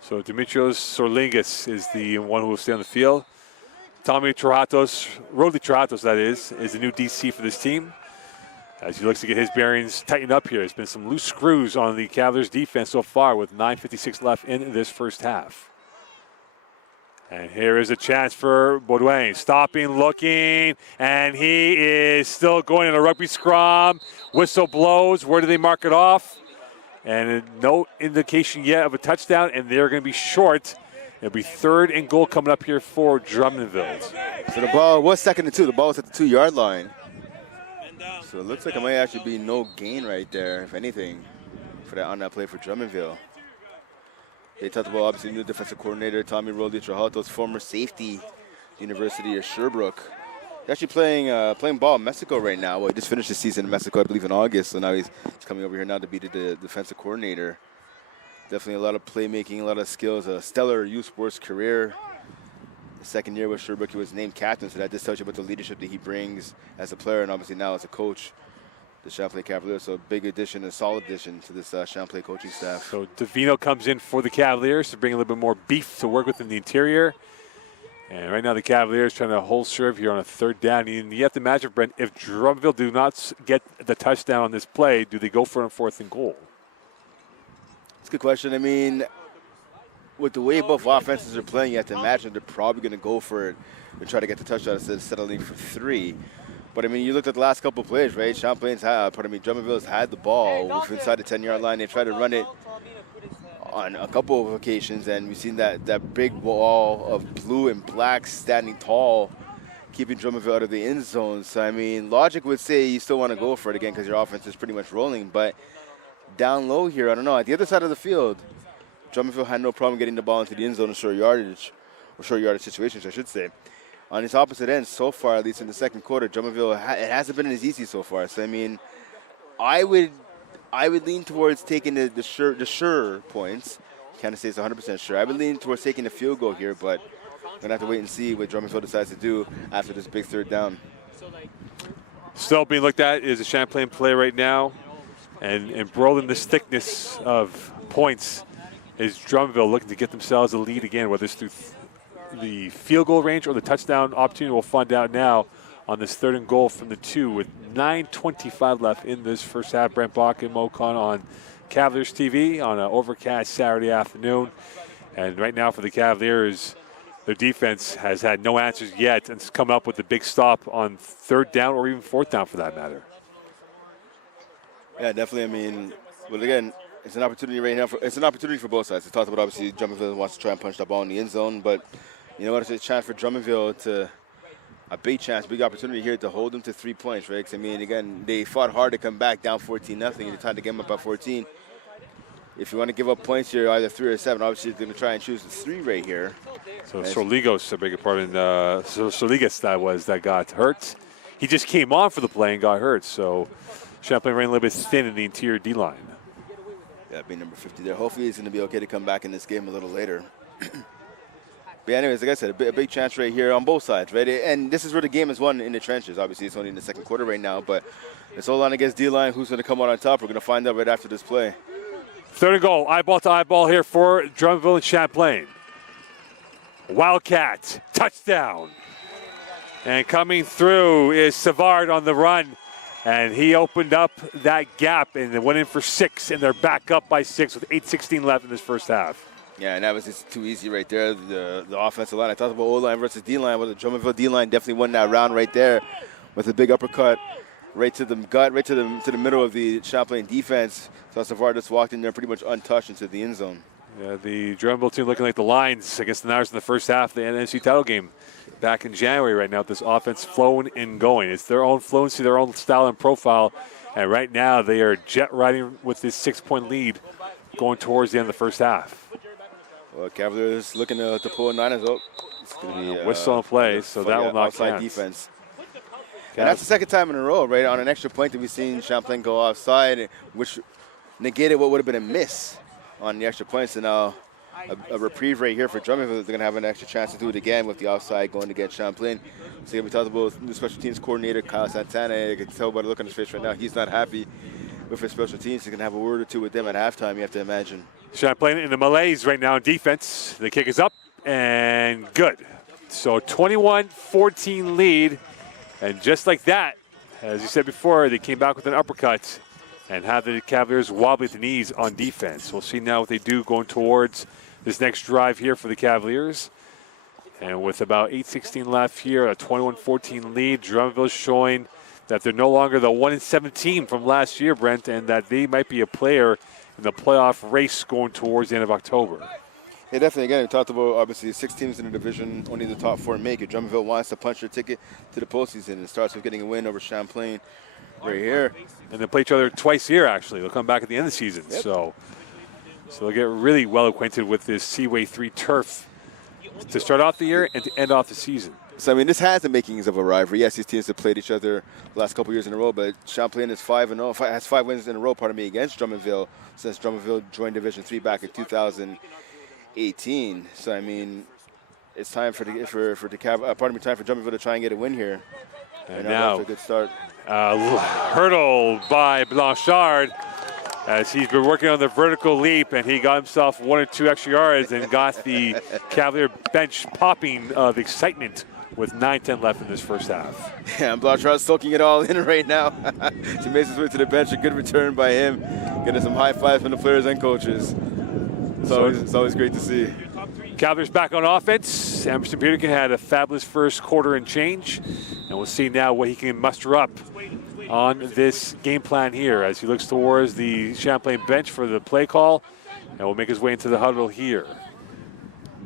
So Dimitrios Sorlingas is the one who will stay on the field. Tommy Trojatos, Rodley Trojatos that is the new DC for this team, as he looks to get his bearings tightened up here. There's been some loose screws on the Cavaliers defense so far with 9:56 left in this first half. And here is a chance for Baudouin, stopping, looking, and he is still going in a rugby scrum. Whistle blows. Where do they mark it off? And no indication yet of a touchdown, and they're going to be short. It'll be 3rd and goal coming up here for Drummondville. So the ball was 2nd and 2. The ball was at the 2-yard line. So it looks like it might actually be no gain right there, if anything, for that on that play for Drummondville. They talked about obviously new defensive coordinator Tommy Rodley Trojatos, former safety, University of Sherbrooke. He's actually playing ball in Mexico right now. Well, he just finished his season in Mexico, I believe, in August. So now he's coming over here now to be the defensive coordinator. Definitely a lot of playmaking, a lot of skills, a stellar youth sports career. The 2nd year with Sherbrooke, he was named captain, so that just tells you about the leadership that he brings as a player and obviously now as a coach, the Champlain Cavaliers. So a big addition, a solid addition to this Champlain coaching staff. So Davino comes in for the Cavaliers to bring a little bit more beef to work with in the interior. And right now the Cavaliers trying to hold serve here on a 3rd down. And you have to imagine, Brent, if Drummondville do not get the touchdown on this play, do they go for a 4th and goal? That's a good question. I mean, with the way both offenses are playing, you have to imagine they're probably going to go for it and try to get the touchdown instead of settling for 3. But I mean, you looked at the last couple of plays, right? Drummondville's had the ball inside the 10-yard line. They tried to run it on a couple of occasions, and we've seen that big wall of blue and black standing tall, keeping Drummondville out of the end zone. So I mean, logic would say you still want to go for it again because your offense is pretty much rolling. But down low here, I don't know. At the other side of the field, Drummondville had no problem getting the ball into the end zone and short yardage. or short yardage situations, I should say. On its opposite end, so far, at least in the second quarter, Drummondville, it hasn't been as easy so far. So, I mean, I would lean towards taking the sure points. Can't say it's 100% sure. I would lean towards taking the field goal here, but I'm going to have to wait and see what Drummondville decides to do after this big third down. Still being looked at is a Champlain play right now. And embroiled in this thickness of points is Drummondville looking to get themselves a lead again, whether it's through the field goal range or the touchdown opportunity. We'll find out now on this 3rd and goal from the 2 with 9:25 left in this first half. Brent Bach and Mo Khan on Cavaliers TV on an overcast Saturday afternoon. And right now for the Cavaliers, their defense has had no answers yet and it's come up with a big stop on 3rd down or even 4th down for that matter. Yeah, definitely. I mean, well, again, it's an opportunity right now. It's an opportunity for both sides. We talked about, obviously, Drummondville wants to try and punch the ball in the end zone, but you know what? It's a chance for Drummondville a big chance, big opportunity here to hold them to 3 points, right? 'Cause, I mean, again, they fought hard to come back down 14-0, and they tried to get them up by 14. If you want to give up points here, either 3 or 7, obviously they're going to try and choose the 3 right here. So Soligos, I beg your pardon, Soligas that got hurt. He just came on for the play and got hurt, so Champlain ran a little bit thin in the interior D-line. Yeah, being number 50 there. Hopefully he's going to be okay to come back in this game a little later. But anyways, like I said, a big chance right here on both sides, right? And this is where the game is won in the trenches. Obviously, it's only in the second quarter right now, but it's all on against D-line. Who's going to come out on top? We're going to find out right after this play. 3rd and goal, eyeball to eyeball here for Drummondville and Champlain. Wildcat, touchdown. And coming through is Savard on the run. And he opened up that gap and they went in for 6, and they're back up by 6 with 8:16 left in this first half. Yeah, and that was just too easy right there. The offensive line. I talked about O-line versus D-line. Well, the Drummondville D-line definitely won that round right there with a big uppercut right to the gut, right to the middle of the Champlain defense. So Savard just walked in there pretty much untouched into the end zone. Yeah, the Drummondville team looking like the Lions against the Niners in the first half of the NFC title game back in January right now with this offense flowing and going. It's their own fluency, their own style and profile. And right now they are jet riding with this 6-point lead going towards the end of the first half. Well, Cavaliers looking to pull a Niners up. It's going to be whistle and play, so that will not outside count. Defense. And that's the second time in a row, right, on an extra point that we've seen Champlain go offside, which negated what would have been a miss on the extra points. And now a reprieve right here for Drummondville. They're going to have an extra chance to do it again with the offside going against Champlain. So we talked about the special teams coordinator, Kyle Santana. You can tell by the look on his face right now, he's not happy with his special teams. He's going to have a word or two with them at halftime, you have to imagine. Champlain in the malaise right now in defense. The kick is up and good. So 21-14 lead. And just like that, as you said before, they came back with an uppercut and have the Cavaliers wobbly at the knees on defense. We'll see now what they do going towards this next drive here for the Cavaliers. And with about 8:16 left here, a 21-14 lead, Drummondville showing that they're no longer the 1-7 team from last year, Brent, and that they might be a player in the playoff race going towards the end of October. Yeah, definitely. Again, we talked about, obviously, 6 teams in the division, only the top 4 make it. Drummondville wants to punch their ticket to the postseason. It starts with getting a win over Champlain right here. And they play each other twice a year, actually. They'll come back at the end of the season. Yep. So they'll get really well acquainted with this Seaway 3 turf to start off the year and to end off the season. So, I mean, this has the makings of a rivalry. Yes, these teams have played each other the last couple years in a row, but Champlain is 5-0, has 5 wins in a row, against Drummondville since Drummondville joined Division 3 back in 2018. So, I mean, it's time time for Drummondville to try and get a win here. And now, a good start. Hurdle by Blanchard as he's been working on the vertical leap, and he got himself 1 or 2 extra yards and got the Cavalier bench popping of excitement with 9:10 left in this first half. Yeah, and Blanchard's soaking it all in right now. He makes his way to the bench. A good return by him. Getting some high fives from the players and coaches. It's always great to see. Cavaliers back on offense. Emerson Peterkin had a fabulous first quarter and change. And we'll see now what he can muster up on this game plan here as he looks towards the Champlain bench for the play call. And will make his way into the huddle here.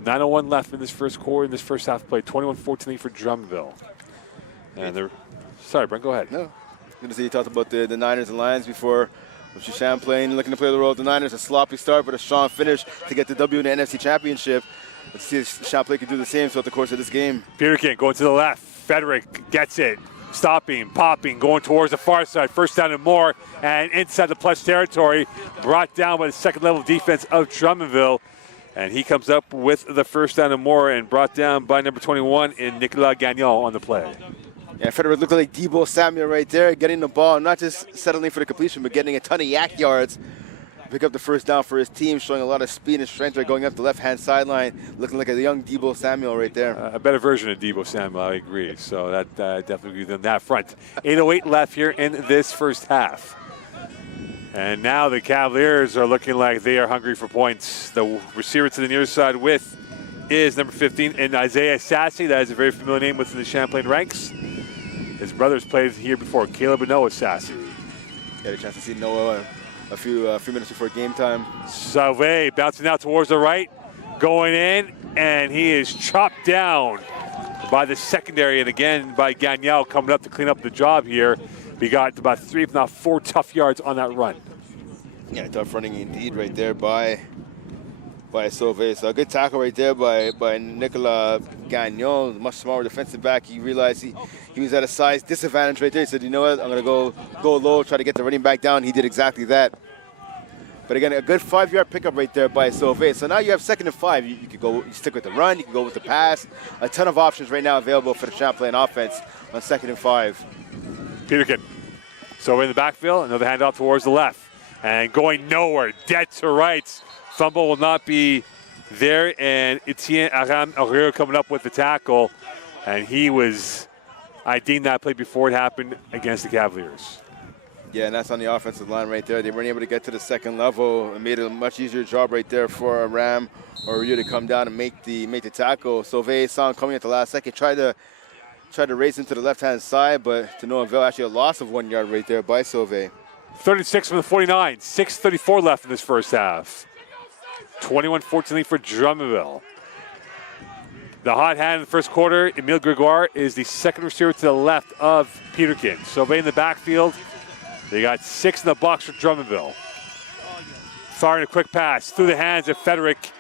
9:01 left in this first quarter, in this first half play. 21-14 lead for Drummondville. And they're, sorry, Brent, go ahead. No, good to see you talked about the Niners and Lions before. Which Champlain looking to play the role of the Niners. A sloppy start, but a strong finish to get the W in the NFC Championship. let's see if Champlain can do the same throughout the course of this game. Peterkin going to the left. Frederick gets it. Stopping, popping, going towards the far side. First down and more. And inside the plus territory. Brought down by the second level defense of Drummondville. And he comes up with the first down and more and brought down by number 21 in Nicolas Gagnon on the play. Yeah, Frederick looked like Debo Samuel right there, getting the ball, not just settling for the completion, but getting a ton of yak yards. Pick up the first down for his team, showing a lot of speed and strength there, going up the left-hand sideline, looking like a young Debo Samuel right there. A better version of Debo Samuel, I agree. So that definitely gives them that front. 8:08 left here in this first half. And now the Cavaliers are looking like they are hungry for points. The receiver to the near side with is number 15 in Isaiah Sassy. That is a very familiar name within the Champlain ranks. His brother's played here before, Caleb and Noah Sassy. Got a chance to see Noah a few minutes before game time. Sauvé bouncing out towards the right, going in, and he is chopped down by the secondary, and again by Gagnon coming up to clean up the job here. We got about 3, if not 4 tough yards on that run. Yeah, tough running indeed right there by Sauvé. So a good tackle right there by Nicolas Gagnon, much smaller defensive back. He realized he was at a size disadvantage right there. He said, you know what, I'm going to go low, try to get the running back down. He did exactly that. But again, a good 5-yard pickup right there by Sauvé. So now you have 2nd and 5. You could go stick with the run. You can go with the pass. A ton of options right now available for the Champlain offense on 2nd and 5. Peterkin. So in the backfield, another handoff towards the left. And going nowhere, dead to rights. Fumble will not be there, and Etienne Aram Aurore coming up with the tackle. And I deemed that play before it happened against the Cavaliers. Yeah, and that's on the offensive line right there. They weren't able to get to the 2nd level. It made it a much easier job right there for Aram Aurore to come down and make the tackle. Sauvé saw him coming at the last second, tried to race into the left-hand side, but to no avail. Actually a loss of 1 yard right there by Sauvé. 36 from the 49, 6:34 left in this first half. 21-14 lead for Drummondville. The hot hand in the first quarter, Emile Gregoire, is the second receiver to the left of Peterkin. Sauvé in the backfield. They got 6 in the box for Drummondville. Firing a quick pass through the hands of Frederick.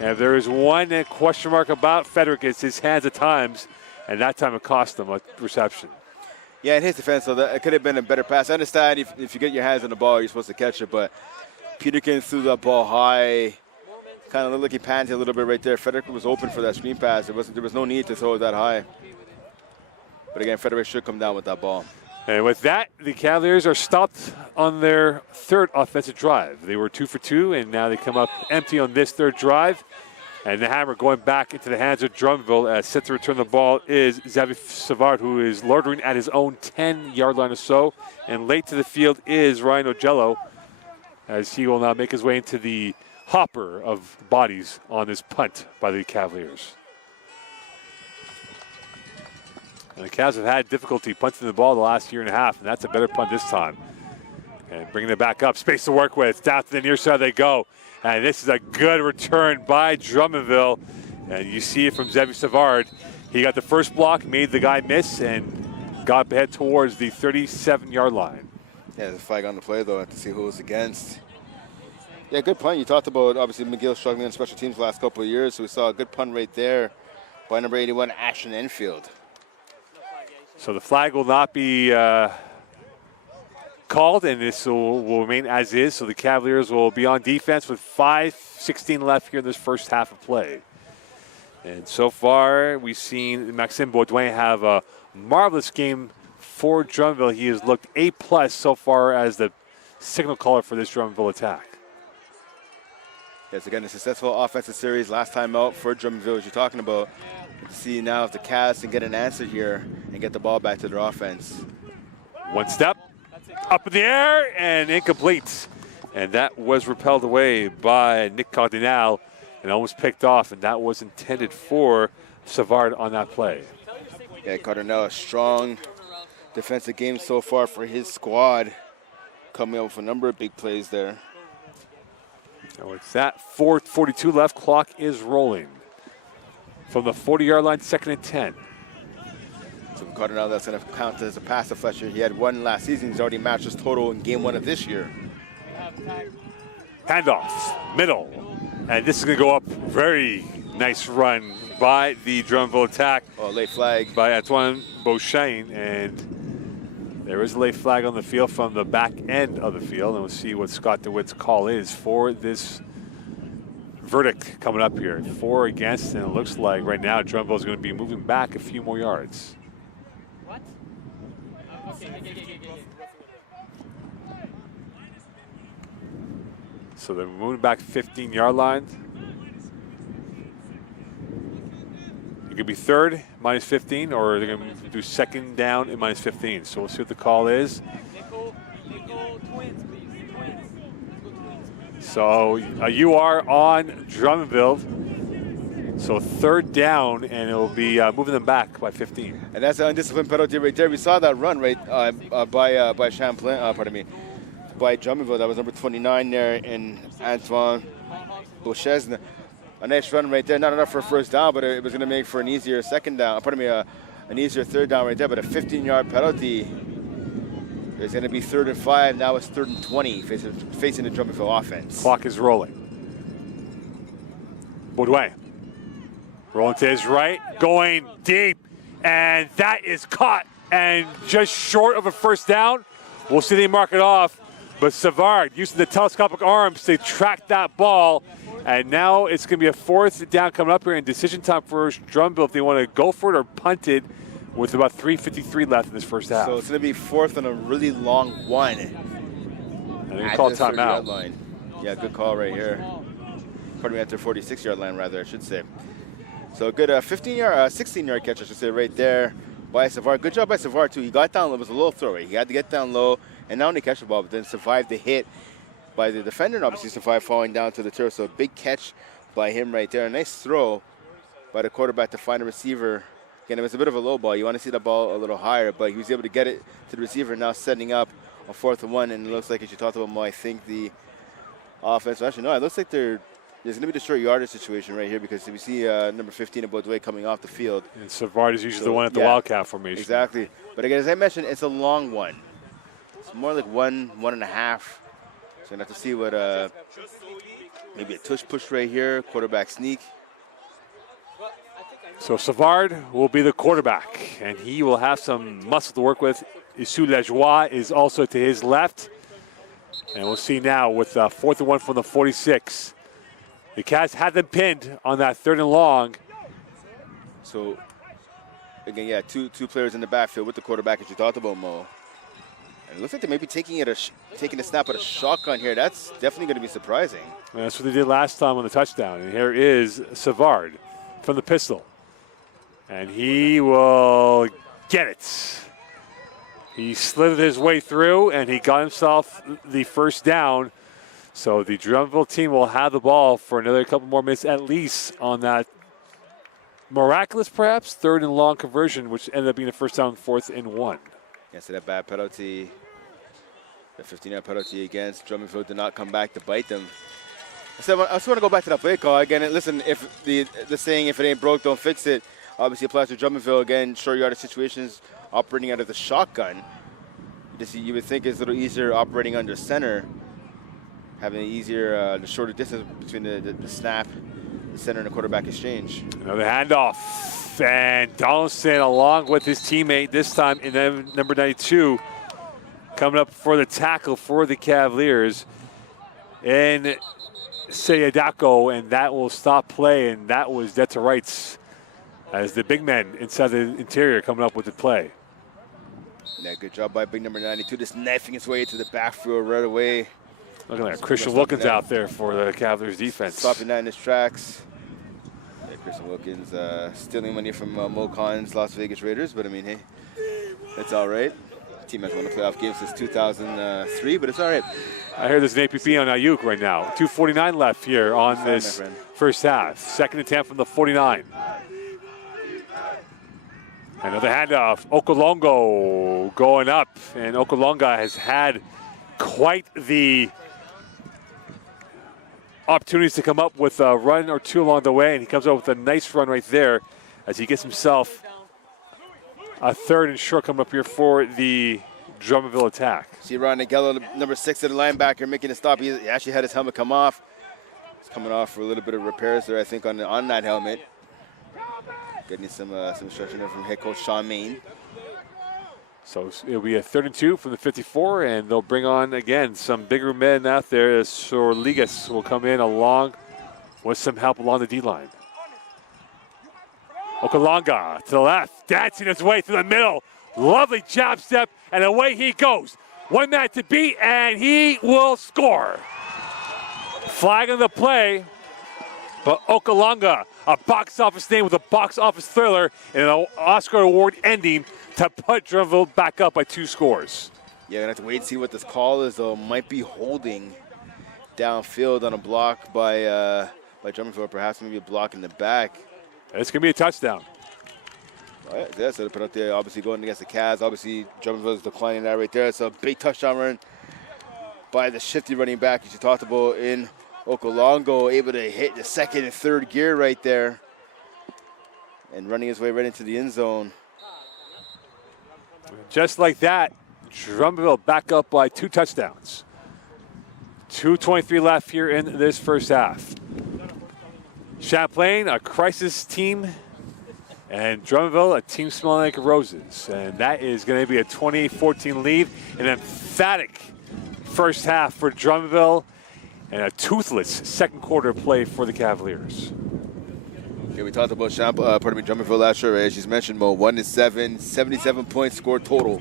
And if there is one question mark about Frederick, it's his hands at times. And that time it cost them a reception. Yeah, in his defense, so it could have been a better pass. I understand if you get your hands on the ball, you're supposed to catch it, but Peterkin threw that ball high. Kind of looked like he panted a little bit right there. Frederick was open for that screen pass. There was no need to throw it that high. But again, Frederick should come down with that ball. And with that, the Cavaliers are stopped on their 3rd offensive drive. They were 2 for 2, and now they come up empty on this 3rd drive. And the hammer going back into the hands of Drummondville. As set to return the ball is Xavier Savard, who is loitering at his own 10-yard line or so. And late to the field is Ryan Ogello, as he will now make his way into the hopper of bodies on this punt by the Cavaliers. And the Cavs have had difficulty punting the ball the last year and a half, and that's a better punt this time. And bringing it back up, space to work with. Down to the near side they go. And this is a good return by Drummondville. And you see it from Xavier Savard. He got the first block, made the guy miss, and got ahead towards the 37-yard line. Yeah, there's a flag on the play, though, to see who it's against. Yeah, good punt. You talked about, obviously, McGill struggling in special teams the last couple of years, so we saw a good punt right there by number 81, Ashton Enfield. So the flag will not be called, and this will remain as is. So the Cavaliers will be on defense with 5:16 left here in this first half of play. And so far, we've seen Maxime Baudouin have a marvelous game for Drummondville. He has looked A+ so far as the signal caller for this Drummondville attack. Yes, again, a successful offensive series last time out for Drummondville, as you're talking about. See now if the Cavs can get an answer here and get the ball back to their offense. One step, up in the air, and incomplete. And that was repelled away by Nick Cardinal and almost picked off, and that was intended for Savard on that play. Yeah, Cardinal, a strong defensive game so far for his squad, coming up with a number of big plays there. So it's that 4:42 left, clock is rolling. From the 40-yard line, 2nd and 10. So for Cardinal, that's going to count as a pass deflection. He had one last season. He's already matched his total in game 1 of this year. Handoff, middle. And this is going to go up very Nice run by the Drummondville attack Oh, late flag. by Antoine Beauchesne, and there is a late flag on the field from the back end of the field, and we'll see what Scott DeWitt's call is for this verdict coming up here. 4 against, and it looks like right now Drummondville is going to be moving back a few more yards. What? Okay. So they're moving back 15-yard line. It could be third, minus 15, or they're going to do second down and minus 15. So we'll see what the call is. Nickel, twins, please. Twins. Let's go twins. So you are on Drummondville. So third down, and it will be moving them back by 15. And that's an undisciplined penalty right there. We saw that run right by Champlain, by Drummondville. That was number 29 there in Antoine Beauchesne. A nice run right there. Not enough for a first down, but it was going to make for an easier second down. An easier third down right there. But a 15-yard penalty. It's going to be 3rd and 5. Now it's 3rd and 20 facing the Drummondville offense. Clock is rolling. Baudouin rolling to his right, going deep, and that is caught and just short of a first down. We'll see they mark it off, but Savard using the telescopic arms to track that ball, and now it's going to be a 4th down coming up here in decision time for Drummondville if they want to go for it or punt it with about 3:53 left in this first half. So it's going to be 4th and a really long one. And they call timeout. Line. Yeah, good call right here. Pardon me, at their 46-yard line, rather, I should say. So a good 16-yard catch, I should say, right there by Savard. Good job by Savard, too. He got down low. It was a low throw. He had to get down low and not only catch the ball, but then survive the hit by the defender and obviously survive falling down to the turf. So a big catch by him right there. A nice throw by the quarterback to find a receiver. Again, it was a bit of a low ball. You want to see the ball a little higher, but he was able to get it to the receiver, now setting up a 4th and 1. And it looks like, as you talked about, Mo, I think the offense, actually, no, it looks like there's going to be the short yardage situation right here because we see number 15 of Baudouin coming off the field. And Savard is usually the one at the Wildcat formation. Exactly. But again, as I mentioned, it's a long one. It's more like 1.5. So we're going to have to see what, maybe a tush push right here, quarterback sneak. So Savard will be the quarterback, and he will have some muscle to work with. Issou Lajoie is also to his left. And we'll see now with 4th and 1 from the 46. The Cats had them pinned on that 3rd and long. So, again, yeah, two players in the backfield with the quarterback, as you talked about, Mo. And it looks like they may be taking a snap at a shotgun here. That's definitely going to be surprising. And that's what they did last time on the touchdown. And here is Savard from the pistol. And he will get it. He slithered his way through, and he got himself the first down. So the Drummondville team will have the ball for another couple more minutes at least on that miraculous, perhaps, 3rd and long conversion, which ended up being a first down, 4th and 1. Yeah, so that bad penalty, the 15-yard penalty against Drummondville did not come back to bite them. So I just want to go back to that play call. Again, listen, if the saying, if it ain't broke, don't fix it, obviously applies to Drummondville. Again, short yardage situations, operating out of the shotgun. You would think it's a little easier operating under center, having an easier, the shorter distance between the snap, the center, and the quarterback exchange. Another handoff, and Donaldson along with his teammate, this time in number 92, coming up for the tackle for the Cavaliers. And Sayadako, and that will stop play, and that was dead to rights as the big men inside the interior coming up with the play. Yeah, good job by big number 92, just knifing his way into the backfield right away. Look at that, Christian Wilkins out there for the Cavaliers defense. Stopping that in his tracks. Yeah, Christian Wilkins stealing money from Mo Khan's Las Vegas Raiders, but I mean, hey, that's all right. The team has won a playoff game since 2003, but it's all right. I hear there's an APP on Ayuk right now. 2:49 left here on this first half. Second attempt from the 49. Another handoff. Okolongo going up, and Okolonga has had quite the opportunities to come up with a run or two along the way, and he comes up with a nice run right there as he gets himself a 3rd and short coming up here for the Drummondville attack. See Ron Nagello, number 6 of the linebacker, making a stop. He actually had his helmet come off. coming off for a little bit of repairs there, I think, on that helmet. Getting some instruction there from head coach Sean Main. So it'll be a 32 from the 54, and they'll bring on, again, some bigger men out there. Sorligas will come in along with some help along the D-line. Okalonga to the left, dancing his way through the middle. Lovely jab step, and away he goes. One man to beat, and he will score. Flag on the play, but Okalonga, a box office name with a box office thriller, and an Oscar award ending to put Drummondville back up by 2 scores. Yeah, gonna have to wait and see what this call is, though. Might be holding downfield on a block by Drummondville, perhaps maybe a block in the back. It's gonna be a touchdown. Yeah, so they put up there, obviously going against the Cavs. Obviously, Drummondville is declining that right there. It's a big touchdown run by the shifty running back, as you talked about, in Okolongo, able to hit the second and third gear right there and running his way right into the end zone. Just like that, Drummondville back up by 2 touchdowns. 2:23 left here in this first half. Champlain, a crisis team, and Drummondville, a team smelling like roses. And that is going to be a 28-14 lead. An emphatic first half for Drummondville, and a toothless second quarter play for the Cavaliers. Okay, we talked about Drummondville last year, right? As you mentioned, Mo, 1-7, 77 points scored total,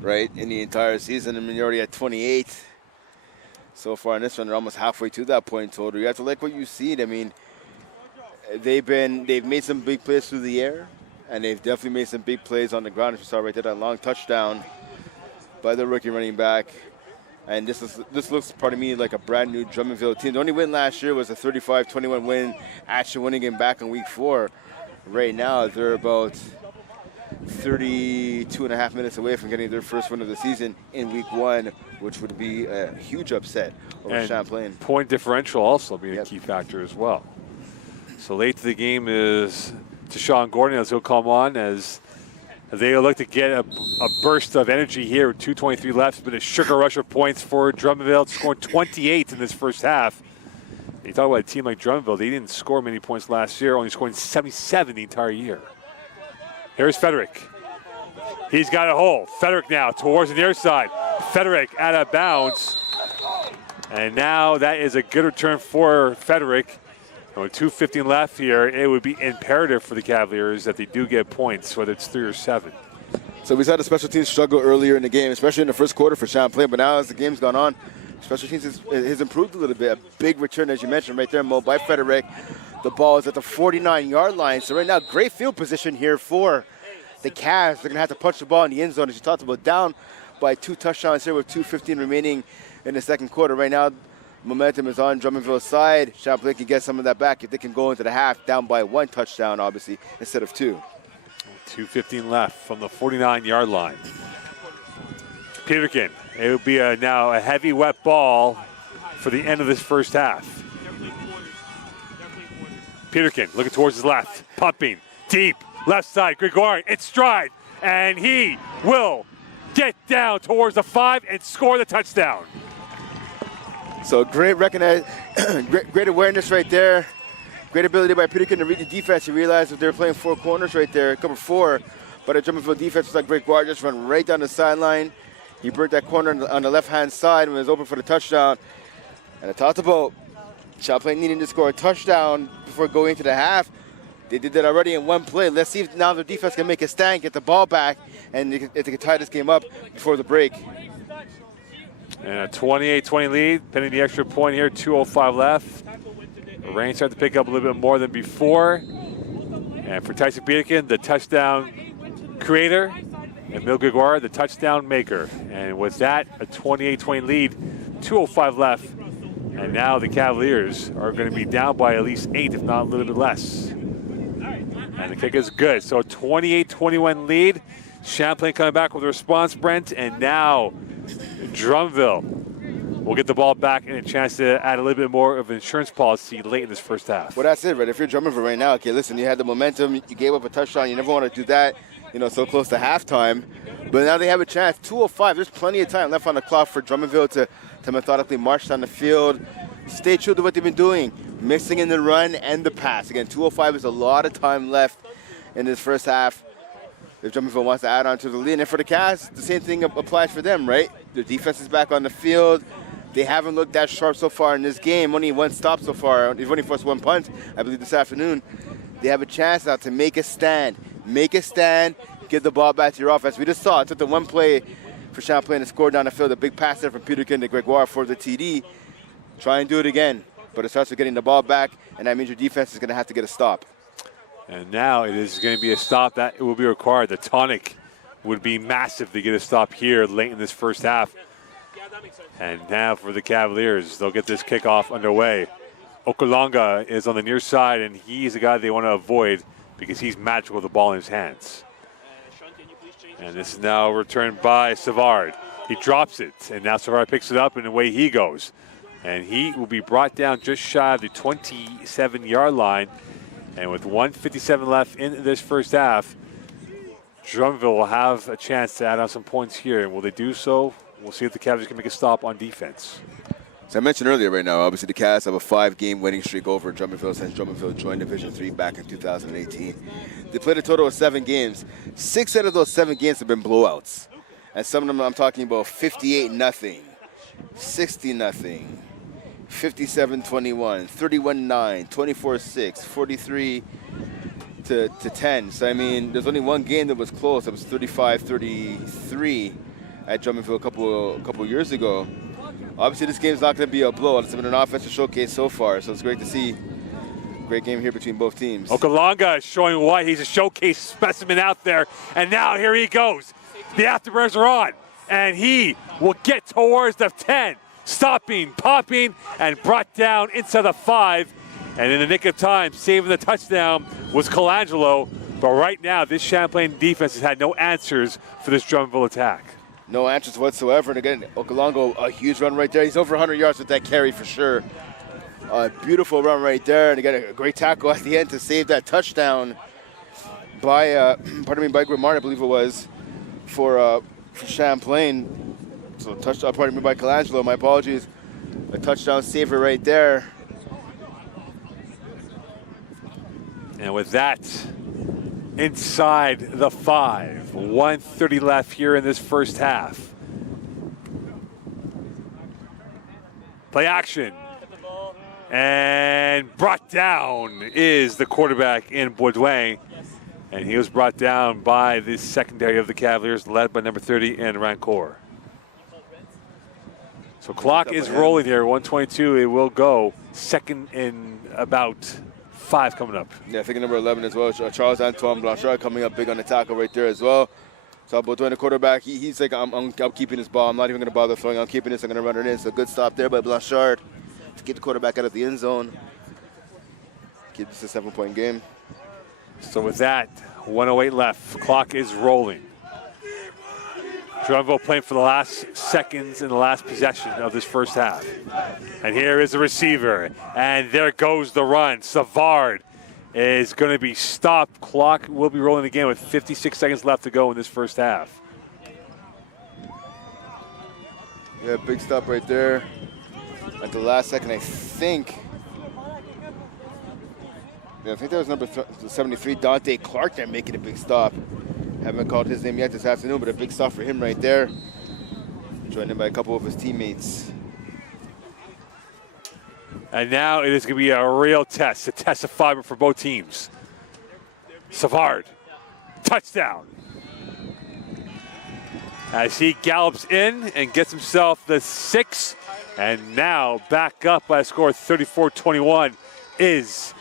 right, in the entire season. I mean, you're already at 28 so far in this one. They're almost halfway to that point total. You have to like what you see. I mean, they've made some big plays through the air, and they've definitely made some big plays on the ground. As you saw right there, that long touchdown by the rookie running back. And this looks, pardon me, like a brand new Drummondville team. The only win last year was a 35-21 win, actually winning it back in week 4. Right now, they're about 32 and a half minutes away from getting their first win of the season in week 1, which would be a huge upset over Champlain. Point differential also being a key factor as well. So late to the game is Deshaun Gordon, as he'll come on, as they look to get a burst of energy here with 2:23 left. It's been a sugar rush of points for Drummondville, scoring 28 in this first half. You talk about a team like Drummondville, they didn't score many points last year, only scoring 77 the entire year. Here's Frederick. He's got a hole. Frederick now towards the near side. Frederick out of bounds. And now that is a good return for Frederick. And with 2:15 left here, it would be imperative for the Cavaliers that they do get points, whether it's 3 or 7. So we saw the special teams struggle earlier in the game, especially in the first quarter for Champlain. But now as the game's gone on, special teams has improved a little bit. A big return, as you mentioned, right there, Mo, by Frederick. The ball is at the 49-yard line. So right now, great field position here for the Cavs. They're going to have to punch the ball in the end zone, as you talked about, down by 2 touchdowns here with 2:15 remaining in the second quarter. Right now, momentum is on Drummondville's side. Champlain can get some of that back if they can go into the half down by 1 touchdown, obviously, instead of 2. 2:15 left from the 49-yard line. Peterkin, it would be now a heavy, wet ball for the end of this first half. Peterkin looking towards his left, pumping deep, left side. Gregoire in stride, and he will get down towards the 5 and score the touchdown. So great great awareness right there. Great ability by Peterkin to read the defense. He realized that they were playing 4 corners right there, cover 4. But the Drummondville defense was like Great Guard, just run right down the sideline. He burnt that corner on the left-hand side when it was open for the touchdown. And I talked about Champlain needing to score a touchdown before going into the half. They did that already in 1 play. Let's see if now the defense can make a stand, get the ball back, and if they can tie this game up before the break. And a 28-20 lead, pending the extra point here, 2:05 left. The Rain start to pick up a little bit more than before. And for Tyson Peterkin, the touchdown creator, and Mil Gregoire, the touchdown maker. And with that, a 28-20 lead, 2:05 left. And now the Cavaliers are going to be down by at least 8, if not a little bit less. And the kick is good. So 28-21 lead. Champlain coming back with a response, Brent. And now Drummondville will get the ball back and a chance to add a little bit more of an insurance policy late in this first half. Well, that's it, right? If you're Drummondville right now, okay, listen, you had the momentum. You gave up a touchdown. You never want to do that, so close to halftime. But now they have a chance. 2:05. There's plenty of time left on the clock for Drummondville to methodically march down the field, stay true to what they've been doing, mixing in the run and the pass. Again, 2:05 is a lot of time left in this first half. If Drummondville wants to add on to the lead, and for the Cavs, the same thing applies for them, right? Their defense is back on the field. They haven't looked that sharp so far in this game. Only one stop so far. They've only forced one punt, I believe, this afternoon. They have a chance now to make a stand. Make a stand, give the ball back to your offense. We just saw it took the one play for Champlain to score down the field, a big pass there from Peterkin to Gregoire for the TD. Try and do it again. But it starts with getting the ball back, and that means your defense is going to have to get a stop. And now it is going to be a stop that will be required. The tonic would be massive to get a stop here late in this first half. And now for the Cavaliers, they'll get this kickoff underway. Okalonga is on the near side, and he's the guy they want to avoid because he's magical with the ball in his hands. And this is now returned by Savard. He drops it, and now Savard picks it up, and away he goes. And he will be brought down just shy of the 27-yard line. And with 1:57 left in this first half, Drummondville will have a chance to add on some points here. And will they do so? We'll see if the Cavaliers can make a stop on defense. As I mentioned earlier right now, obviously the Cavs have a 5-game winning streak over Drummondville since Drummondville joined Division III back in 2018. They played a total of 7 games. 6 out of those 7 games have been blowouts. And some of them I'm talking about 58-0, 60-0, 57-21, 31-9, 24-6, 43-10. So, I mean, there's only one game that was close. It was 35-33 at Drummondville a couple years ago. Obviously, this game's not going to be a blowout. It's been an offensive showcase so far, so it's great to see. Great game here between both teams. Okalonga is showing why he's a showcase specimen out there. And now here he goes. The afterburners are on, and he will get towards the 10. Stopping, popping, and brought down inside the 5. And in the nick of time, saving the touchdown was Colangelo. But right now, this Champlain defense has had no answers for this Drummondville attack. No answers whatsoever. And again, Okalonga, a huge run right there. He's over 100 yards with that carry for sure. A beautiful run right there. And again, a great tackle at the end to save that touchdown by, by Grimard, I believe it was, for Champlain. So touchdown, by Colangelo, my apologies. A touchdown saver right there. And with that, inside the 5, 1:30 left here in this first half. Play action. And brought down is the quarterback in Baudouin. And he was brought down by the secondary of the Cavaliers, led by number 30 and Rancourt. So clock is rolling here, 1:22. It will go. Second and about 5 coming up. Yeah, I think number 11 as well. Charles Antoine Blanchard coming up big on the tackle right there as well. So Baudouin, the quarterback, he's like, I'm keeping this ball. I'm not even going to bother throwing. I'm keeping this. I'm going to run it in. So good stop there by Blanchard to get the quarterback out of the end zone. Keep this a 7-point game. So with that, 1:08 left. Clock is rolling. Drummondville playing for the last seconds in the last possession of this first half. And here is the receiver. And there goes the run. Savard is going to be stopped. Clock will be rolling again with 56 seconds left to go in this first half. Yeah, big stop right there. At the last second, I think. Yeah, I think that was number 73, Dante Clark, there making a big stop. Haven't called his name yet this afternoon, but a big stop for him right there. Joined in by a couple of his teammates. And now it is going to be a real test, a test of fiber for both teams. Savard, touchdown. As he gallops in and gets himself the 6, and now back up by a score of 34-21 is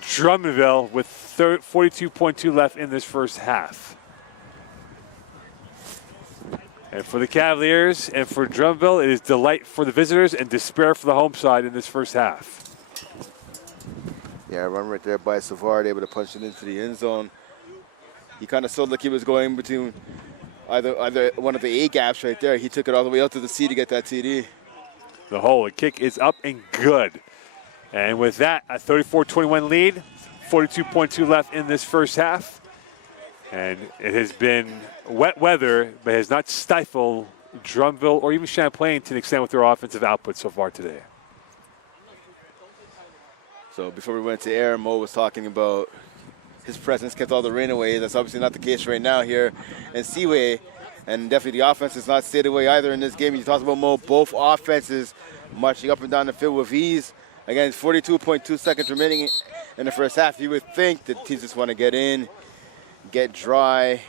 Drummondville with 42.2 left in this first half. And for the Cavaliers and for Drummondville, it is delight for the visitors and despair for the home side in this first half. Yeah, run right there by Savard, able to punch it into the end zone. He kind of sold like he was going between either one of the A gaps right there. He took it all the way out to the C to get that TD. The hole, the kick is up and good. And with that, a 34-21 lead, 42.2 left in this first half. And it has been wet weather, but has not stifled Drummondville or even Champlain to an extent with their offensive output so far today. So before we went to air, Mo was talking about his presence kept all the rain away. That's obviously not the case right now here in Seaway. And definitely the offense has not stayed away either in this game. You talked about Mo, both offenses marching up and down the field with ease. Again, 42.2 seconds remaining in the first half. You would think that teams just want to get in, get dry,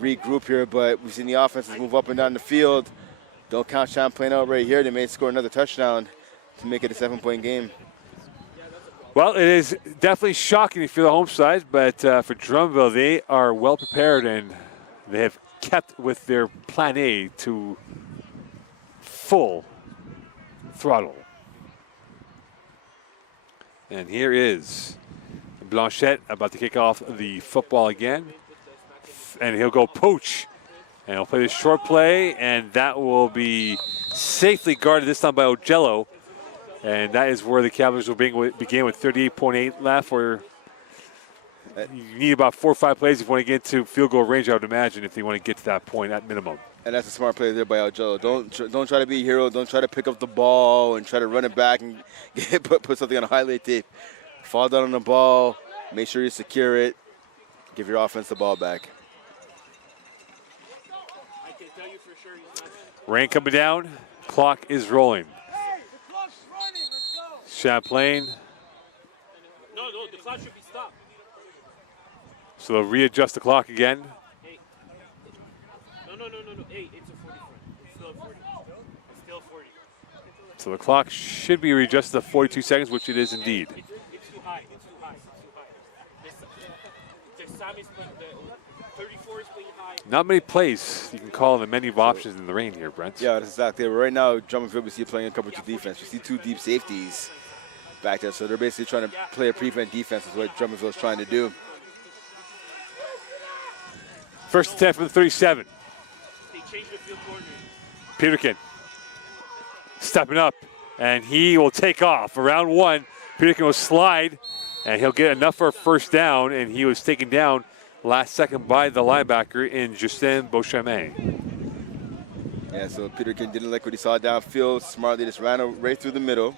regroup here, but we've seen the offenses move up and down the field. Don't count Champlain out right here. They may score another touchdown to make it a 7-point game. Well, it is definitely shocking if you're the home side, but for Drummondville, they are well prepared and they have kept with their plan A to full throttle. And here is Blanchette about to kick off the football again. And he'll go pooch. And he'll play this short play, and that will be safely guarded this time by Ogello. And that is where the Cavaliers will begin with 38.8 left, where you need about 4 or 5 plays if you want to get to field goal range, I would imagine, if you want to get to that point at minimum. And that's a smart play there by Ogello. Don't try to be a hero. Don't try to pick up the ball and try to run it back and put something on a highlight tape. Fall down on the ball. Make sure you secure it. Give your offense the ball back. Rain coming down. Clock is rolling. Champlain. No, the clock should be stopped. So they'll readjust the clock again. No. Hey, it's a 40 front. It's still 40. It's still 40. So the clock should be readjusted to 42 seconds, which it is indeed. It's too high. It's too high. The Sam is playing, the 34 is playing high. Not many plays you can call in the menu of options in the rain here, Brent. Yeah, that's exactly it. Right now, Drummondville, we see playing a cover 2 defense. We see 2 deep safeties back there. So they're basically trying to play a prevent defense is what Drummondville is trying to do. First attempt from the 37. They changed the field corner. Peterkin stepping up, and he will take off. Around 1, Peterkin will slide, and he'll get enough for a first down, and he was taken down last second by the linebacker in Justin Beauchemin. Yeah, so Peterkin didn't like what he saw downfield. Smartly just ran right through the middle.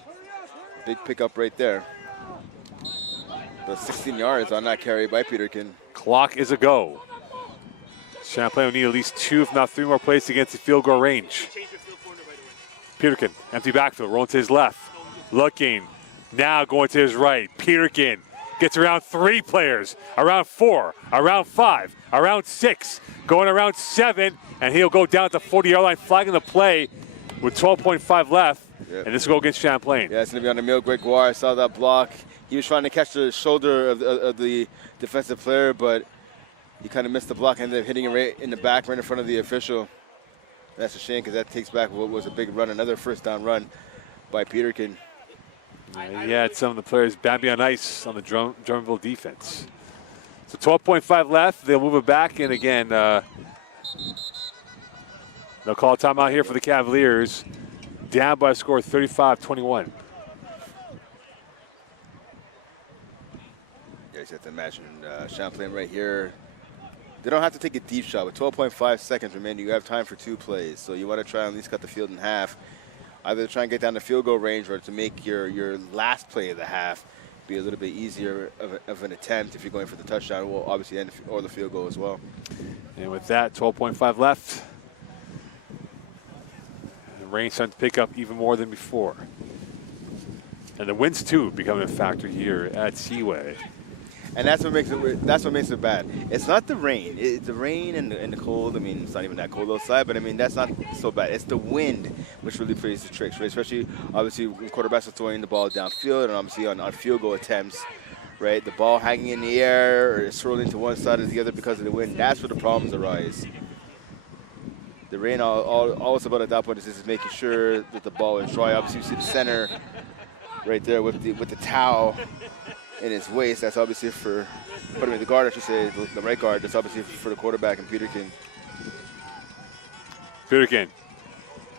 Big pickup right there. The 16 yards on that carry by Peterkin. Clock is a go. Champlain will need at least 2, if not 3 more plays to get to field goal range. Peterkin, empty backfield, rolling to his left. Looking, now going to his right. Peterkin gets around 3 players, around 4, around 5, around 6, going around 7, and he'll go down at the 40-yard line, flagging the play with 12.5 left. Yep. And this will go against Champlain. Yeah, it's going to be on Emile Gregoire. I saw that block. He was trying to catch the shoulder of the defensive player, but he kind of missed the block and ended up hitting it right in the back, right in front of the official. That's a shame because that takes back what was a big run, another first down run by Peterkin. He had some of the players Bambi on ice on the Drummondville defense. So 12.5 left. They'll move it back, and again, they'll call a timeout here for the Cavaliers. Down by a score of 35-21. Yeah, you have to imagine Champlain right here. They don't have to take a deep shot. With 12.5 seconds remaining, you have time for 2 plays. So you want to try and at least cut the field in half. Either try and get down the field goal range or to make your last play of the half be a little bit easier of an attempt if you're going for the touchdown. Well, obviously, or the field goal as well. And with that, 12.5 left. The rain starting to pick up even more than before. And the winds, too, becoming a factor here at Seaway. And that's what makes it bad. It's not the rain. It's the rain and the cold. I mean, it's not even that cold outside, but I mean, that's not so bad. It's the wind which really plays the tricks, right? Especially, obviously, when quarterbacks are throwing the ball downfield and obviously on field goal attempts, right? The ball hanging in the air or swirling to one side or the other because of the wind. That's where the problems arise. The rain, all it's about at that point is just making sure that the ball is dry. Obviously, you see the center right there with the towel in his waist. That's obviously for, the guard, I should say, the right guard. That's obviously for the quarterback and Peterkin. Peterkin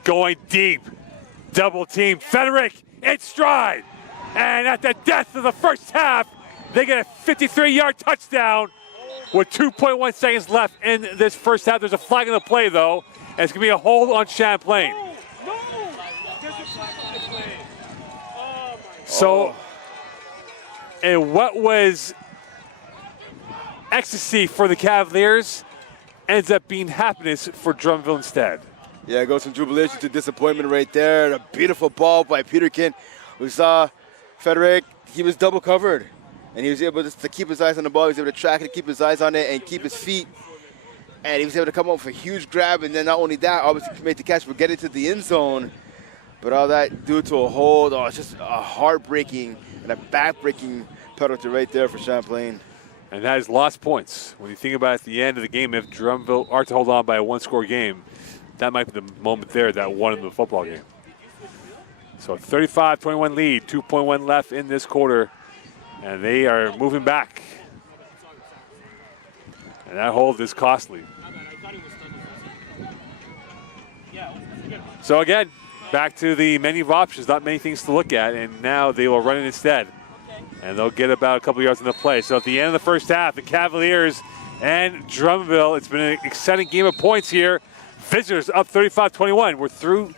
going deep. Double team. Frederick in stride. And at the death of the first half, they get a 53-yard touchdown with 2.1 seconds left in this first half. There's a flag on the play, though, and it's going to be a hold on Champlain. No! There's a flag on the play. Oh, my God. So And what was ecstasy for the Cavaliers ends up being happiness for Drummondville instead. Yeah, it goes from jubilation to disappointment right there. A beautiful ball by Peterkin. We saw Frederick, he was double covered. And he was able to keep his eyes on the ball. He was able to track it, keep his eyes on it, and keep his feet. And he was able to come up with a huge grab. And then not only that, obviously make the catch, but get into the end zone. But all that due to a hold, it's just a heartbreaking and a back-breaking penalty right there for Champlain. And that is lost points. When you think about at the end of the game, if Drummondville are to hold on by a one-score game, that might be the moment there that won in the football game. So 35-21 lead, 2.1 left in this quarter, and they are moving back. And that hold is costly. So again, back to the menu of options, not many things to look at, and now they will run it instead. And they'll get about a couple yards in the play. So at the end of the first half, the Cavaliers and Drummondville, it's been an exciting game of points here. Visitors up 35-21. We're through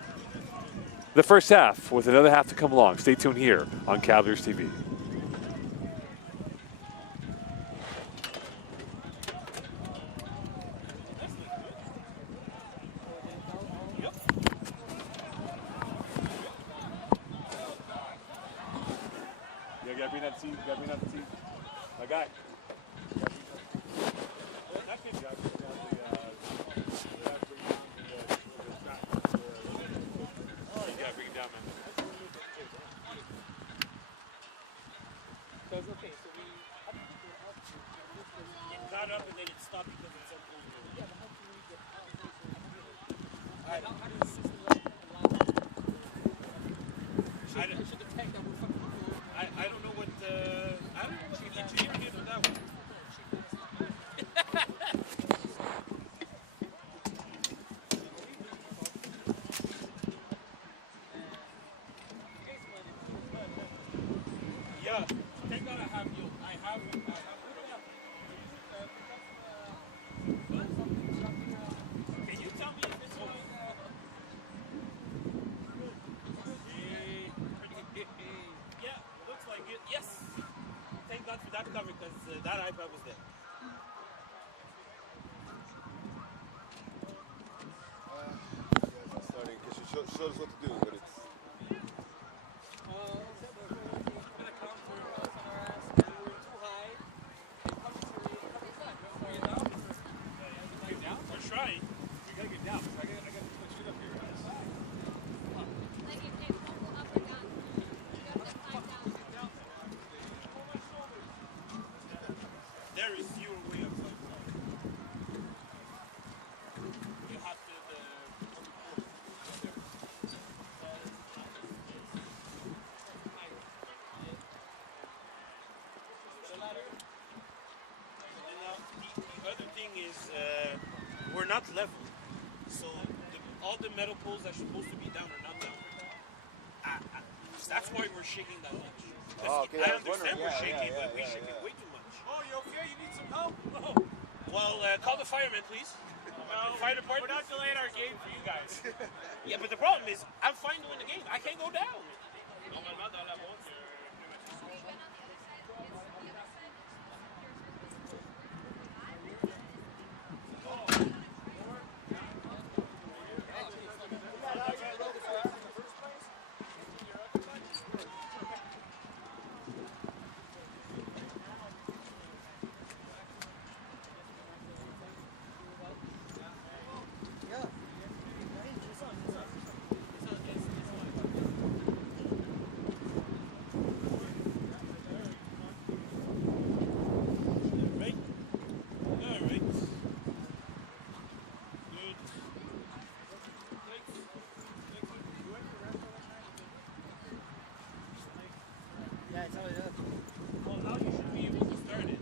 the first half with another half to come along. Stay tuned here on Cavaliers TV. My guy. Bring it down, man. So it's okay. So we It got up and then it stopped because it's so cold. yeah, but how can we get out? How does the system work? Should the tag that we're fucking cool? I don't know what the engineer did with that one. Yeah, thank God I have you. I have. Can you tell me if it's going? Yeah, looks like it. Yes. Thank God for that cover because that iPad was there. Starting because she showed us what to do, but it's. We're trying. We gotta get down. I gotta put shit up here, guys. There is your way of life. You have to And now the other thing is we're not level. So all the metal poles that are supposed to be down are not down. That's why we're shaking that much. Oh, okay, I I was understand wondering. we're shaking, Yeah, but we yeah, shake yeah. it way too much. Oh, you okay? You need some help? Oh. Well, call the fireman, please. Fire department. We're not delaying our game for you guys. Yeah, but the problem is, I'm fine doing the game. I can't go down. Right? All right. Good. Yeah, it's all it is. Well, now you should be able to start it.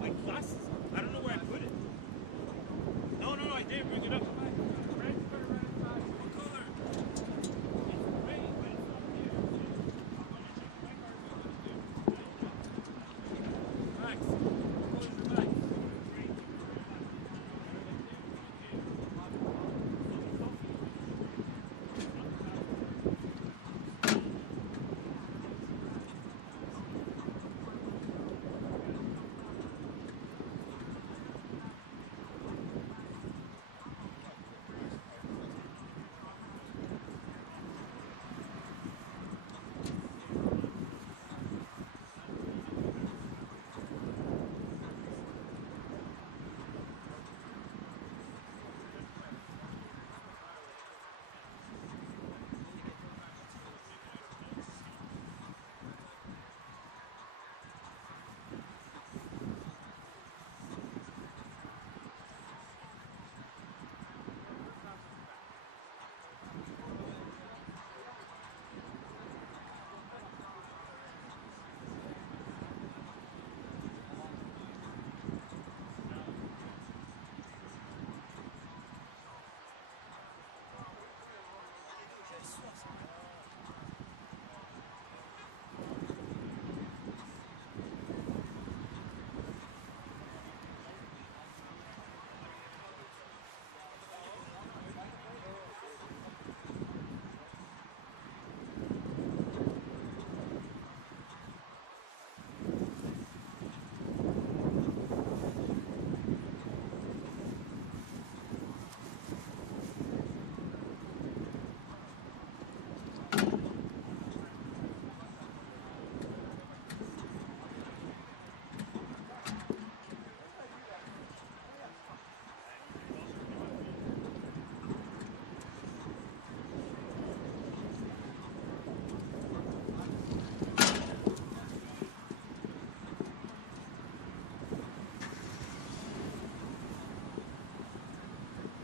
My glasses. I don't know where I put it. No, I didn't bring it up. What color?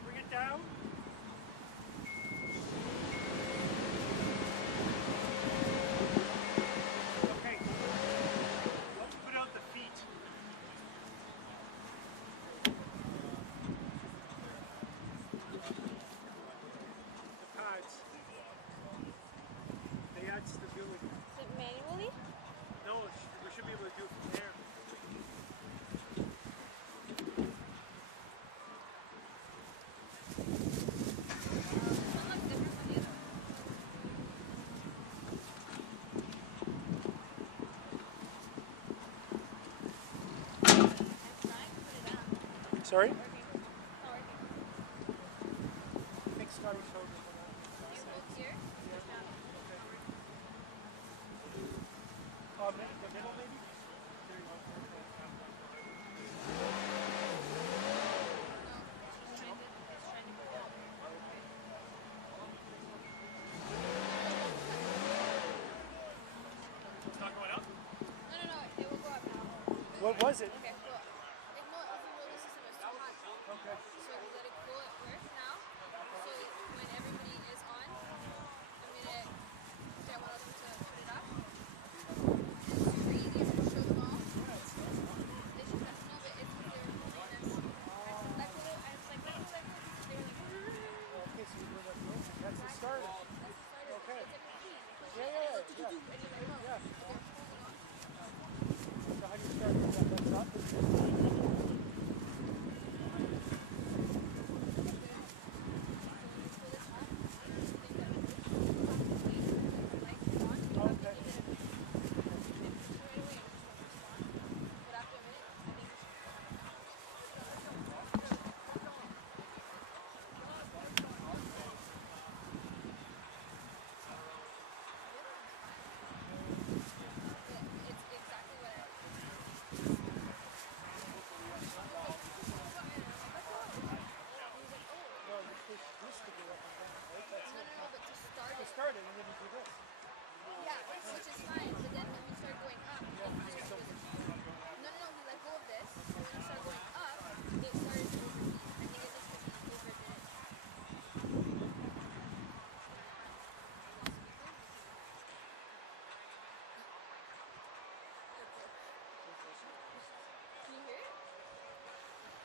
Bring it down. Okay. Let's put out the feet. The pads. They add stability. Is it manually? No, we should be able to do it from there. Sorry? I think Scotty showed me. The middle maybe? There you go. It's not going up? No, it will go up now. What was it? Okay, cool. Ignore the roller system is too hot. Okay. So we let it cool at first now. So when everybody is on, I'm gonna get one of them to put it up. It's super easy to show them all. They should not know, but it's because they were holding this. Like, I was like, they were like, Okay, so you go that way. That's the starter. Okay. Yeah. and you're like, no. Yeah. But they're holding on. So how do you start with that? That's up. Okay. No, you push this to go up and down, right? That's it. But to start To it, start it, and then you do this. yeah, which is fine. But then when we start going up, it just no, we let go of this. So when we start going up, it started to overheat. I think it just overdid it. Can you hear it?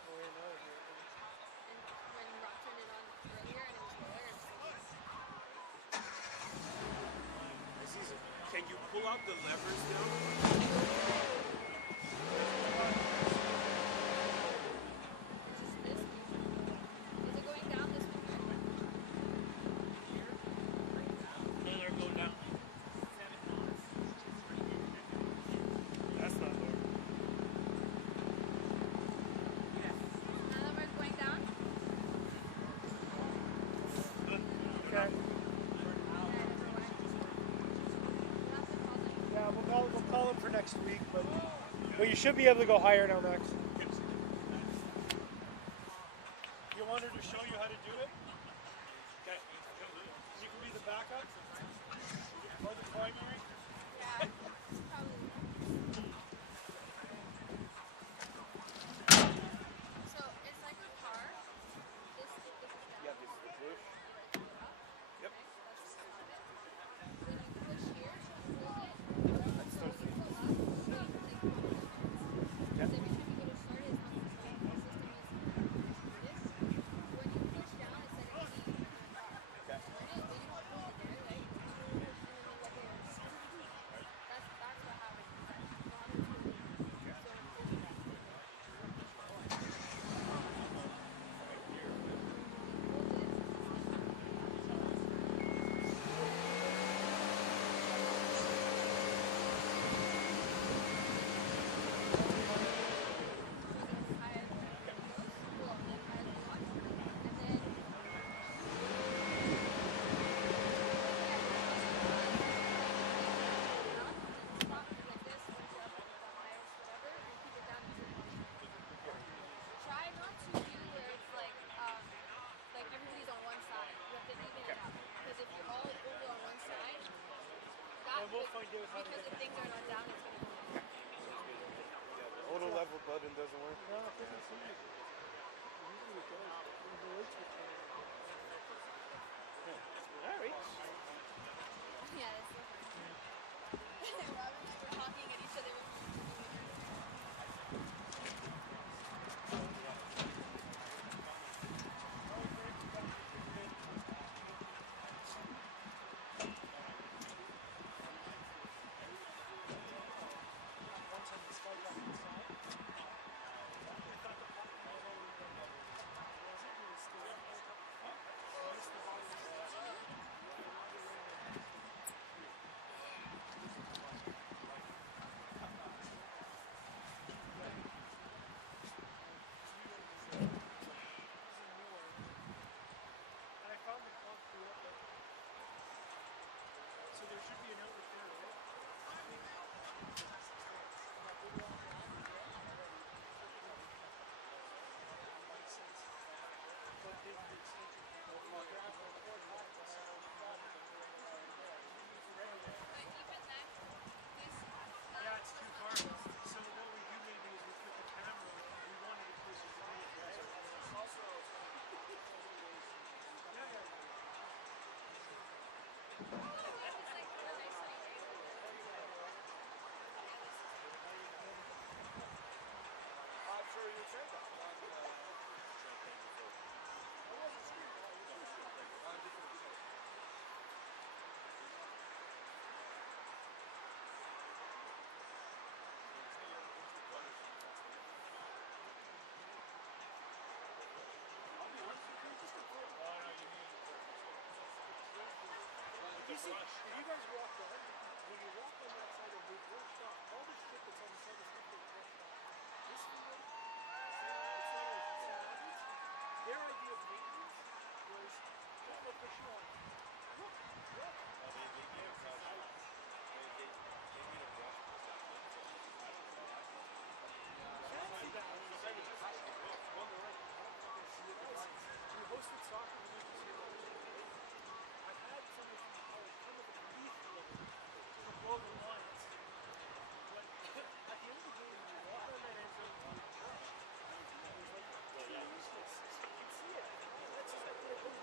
Oh, wait, no, And when Rock turned it on earlier and it was lower, it was like, Can you pull out the levers now? you should be able to go higher now, Max. You want her to show you how to do it? Okay. You can be the backup or the primary. Yeah. Probably. So it's like a car. This is down. Yeah, this is the push. You like pull it up. Yep. Okay, that's the start of it. When you push here, hold it. So when you pull up, so you take because every time you go to start it, it's not the same. The system is this. When you push down, it's like a key on the car. Okay. Turn it, but you don't hold it there, right? And then you let go. That's what happens. The other two don't do that. Try not to do where it's like everybody's on one side. You have to even it out. Because if you're all over on one side, that And we'll find out how to because get if things are not down, it's going to go down. Auto level button doesn't work. No, it doesn't seem to. Usually it does. When the lights are turned. Alright. Yeah, that's so funny. Robert and I were talking at each other. One time the sky got inside. I thought the pop was already done. It was still missed the bottom. And I found the concrete outlet. So there should be an outlet there, right? Yeah, it's too far. So what we do maybe is we put the camera, we wanted it closer to the address. Also, yeah. I'm sure you check that. You see, if you guys walk on, when you walk on that side of the brushed off, all the shit that's on the side of the stuff is brushed off. This window, it's not like St-Lambert's. Their idea of maintenance was, don't look the show on. Look. We hosted soccer when we was here. I had somebody from the college come with a leaf blower to blow the lines. But at the end of the game, when you walk on that end zone, it was brushed. It was like useless. You can see it. That's just like the whole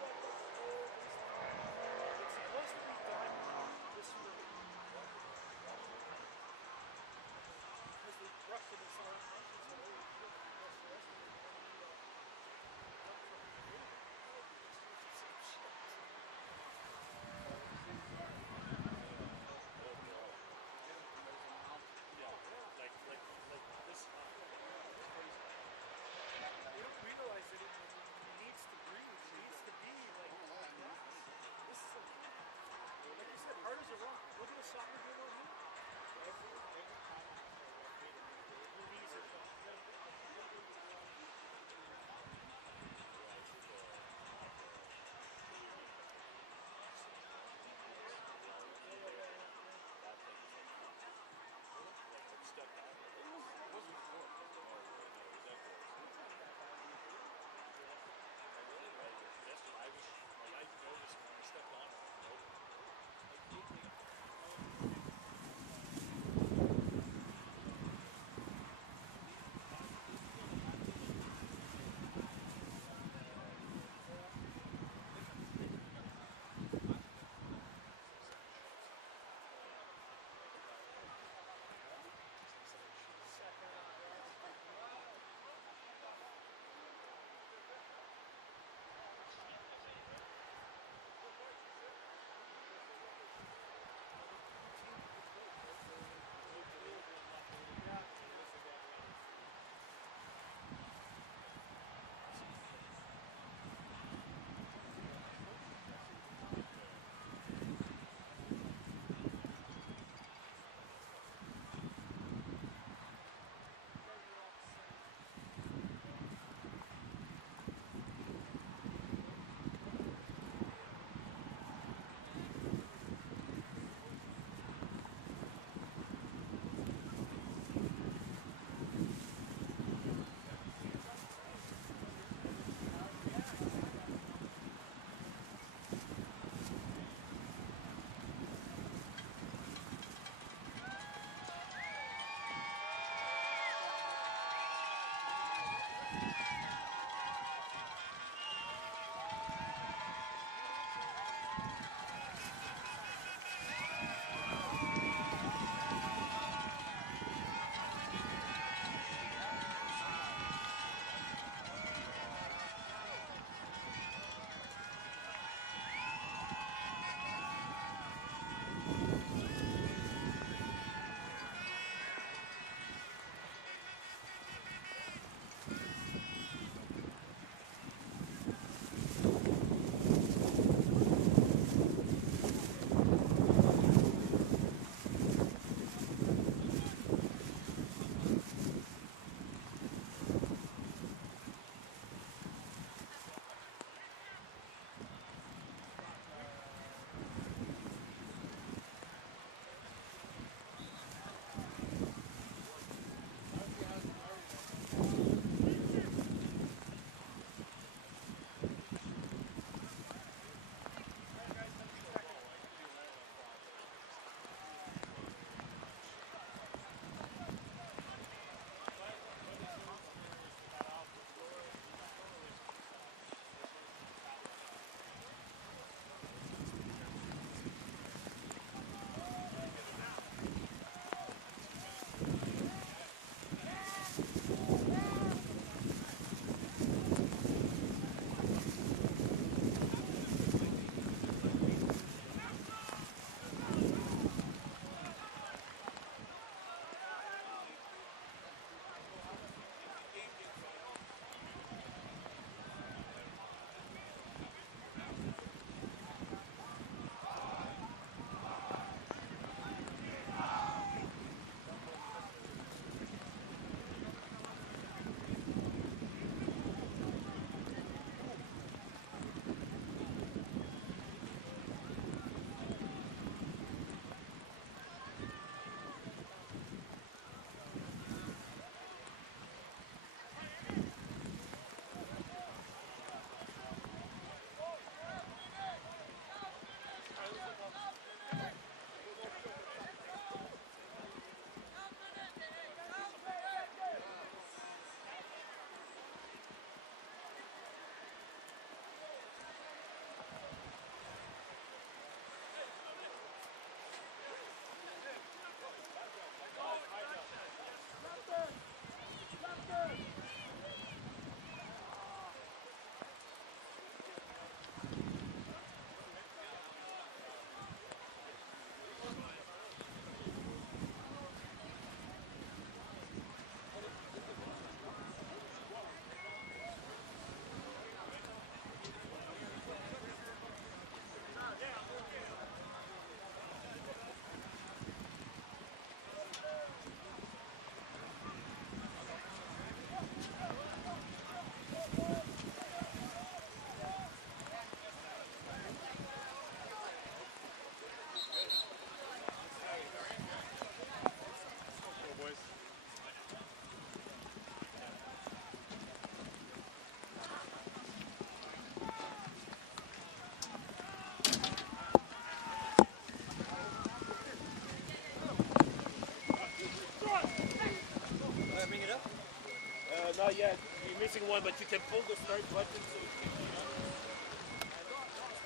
Not yet. You're missing one, but you can pull the start button so it can.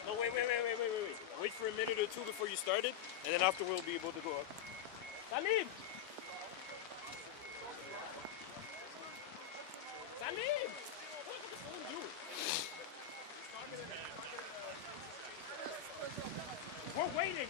No, wait. Wait for a minute or two before you start it, and then after we'll be able to go up. Salim! Salim! What did the phone do? We're waiting!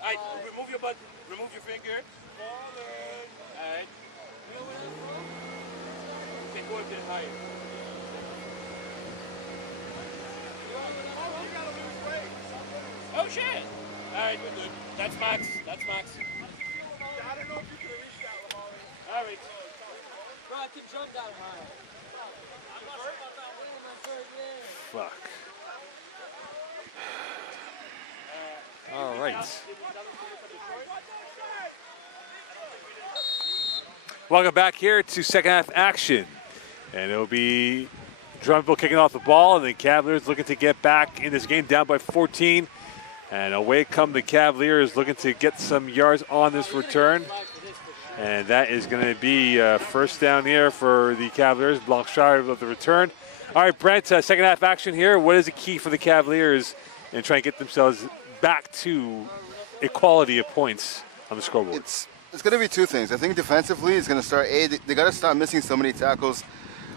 Alright, remove your button, remove your finger. Alright. You can go a bit higher. Oh shit! Alright, we're good. That's max. That's max. I don't know if you could have reached that, Lamari. Alright. Bro, I can jump that high. I'm not sure about that one in my third year. Fuck. All right. Welcome back here to second half action. And it'll be Drummondville kicking off the ball, and the Cavaliers looking to get back in this game down by 14. And away come the Cavaliers looking to get some yards on this return. And that is going to be first down here for the Cavaliers. Blanchard with the return. All right, Brent, second half action here. What is the key for the Cavaliers in trying to get themselves back to equality of points on the scoreboard? It's going to be two things. I think defensively, it's going to start. They got to stop missing so many tackles.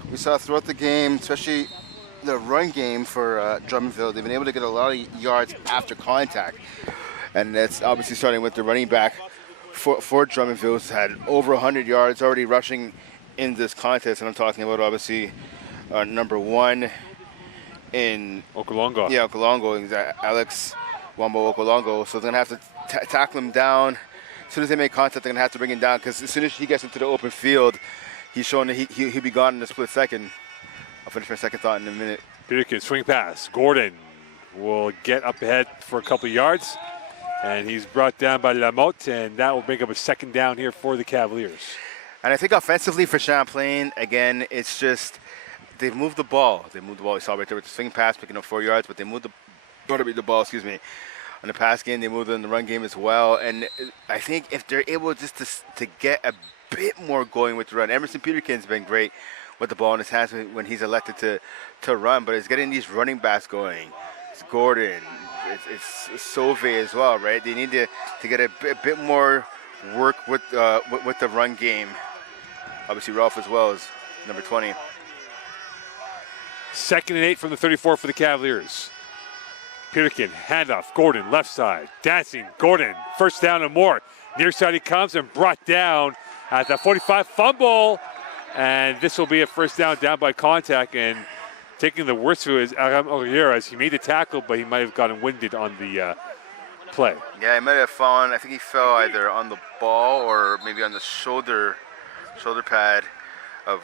We saw throughout the game, especially the run game for Drummondville, they've been able to get a lot of yards after contact, and that's obviously starting with the running back for Drummondville, who's had over 100 yards already rushing in this contest, and I'm talking about obviously number one in Okolongo. Yeah, Okolongo, Alex Wambo Okolongo. So they're gonna have to tackle him down. As soon as they make contact, they're gonna have to bring him down, because as soon as he gets into the open field, he's showing that he'll be gone in a split second. I'll finish my second thought in a minute. Peterkin, swing pass. Gordon will get up ahead for a couple of yards, and he's brought down by Lamotte, and that will bring up a second down here for the Cavaliers. And I think offensively for Champlain, again, it's just they've moved the ball. You saw right there with the swing pass, picking up 4 yards, but they moved the ball, excuse me. On the pass game, they moved it in the run game as well. And I think if they're able just to get a bit more going with the run, Emerson Peterkin's been great with the ball in his hands when he's elected to run, but it's getting these running backs going. It's Gordon, it's Sauve as well, right? They need to get a bit more work with the run game. Obviously, Ralph as well as number 20. 2nd and 8 from the 34 for the Cavaliers. Peterkin, handoff, Gordon, left side, dancing, Gordon, first down and more. Near side he comes and brought down at the 45, fumble, and this will be a first down by contact, and taking the worst of it is Aram Oriera, as he made the tackle, but he might have gotten winded on the play. Yeah, he might have fallen. I think he fell either on the ball or maybe on the shoulder pad of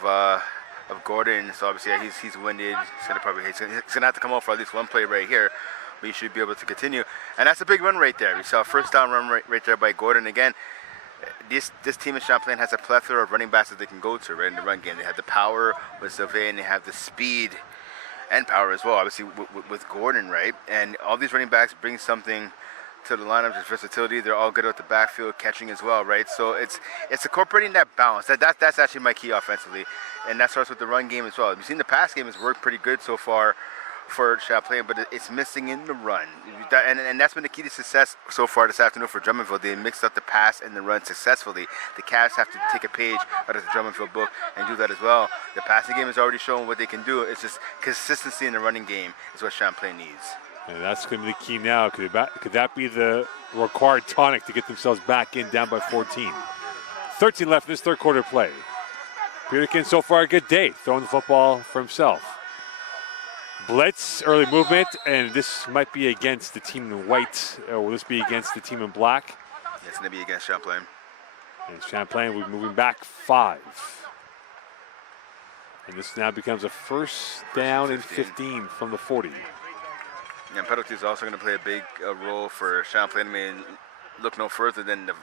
Gordon. So obviously, yeah, he's winded. He's gonna have to come out for at least one play right here, but he should be able to continue. And that's a big run right there. We saw a first down run right there by Gordon. Again, this team in Champlain has a plethora of running backs that they can go to right in the run game. They have the power with Sylvain, and they have the speed and power as well, obviously with Gordon, right? And all these running backs bring something to the lineup, just versatility. They're all good at the backfield, catching as well, right? So it's incorporating that balance. That's actually my key offensively, and that starts with the run game as well. We've seen the pass game has worked pretty good so far for Champlain, but it's missing in the run. And that's been the key to success so far this afternoon for Drummondville. They mixed up the pass and the run successfully. The Cavs have to take a page out of the Drummondville book and do that as well. The passing game has already shown what they can do. It's just consistency in the running game is what Champlain needs. And that's going to be the key now. Could that be the required tonic to get themselves back in down by 14? 13 left in this third quarter play. Peterkin so far a good day, throwing the football for himself. Blitz, early movement, and this might be against the team in white. Or will this be against the team in black? It's going to be against Champlain. And Champlain will be moving back 5. And this now becomes a first down and 15 from the 40. And penalty is also going to play a big role for Champlain. I mean, look no further than the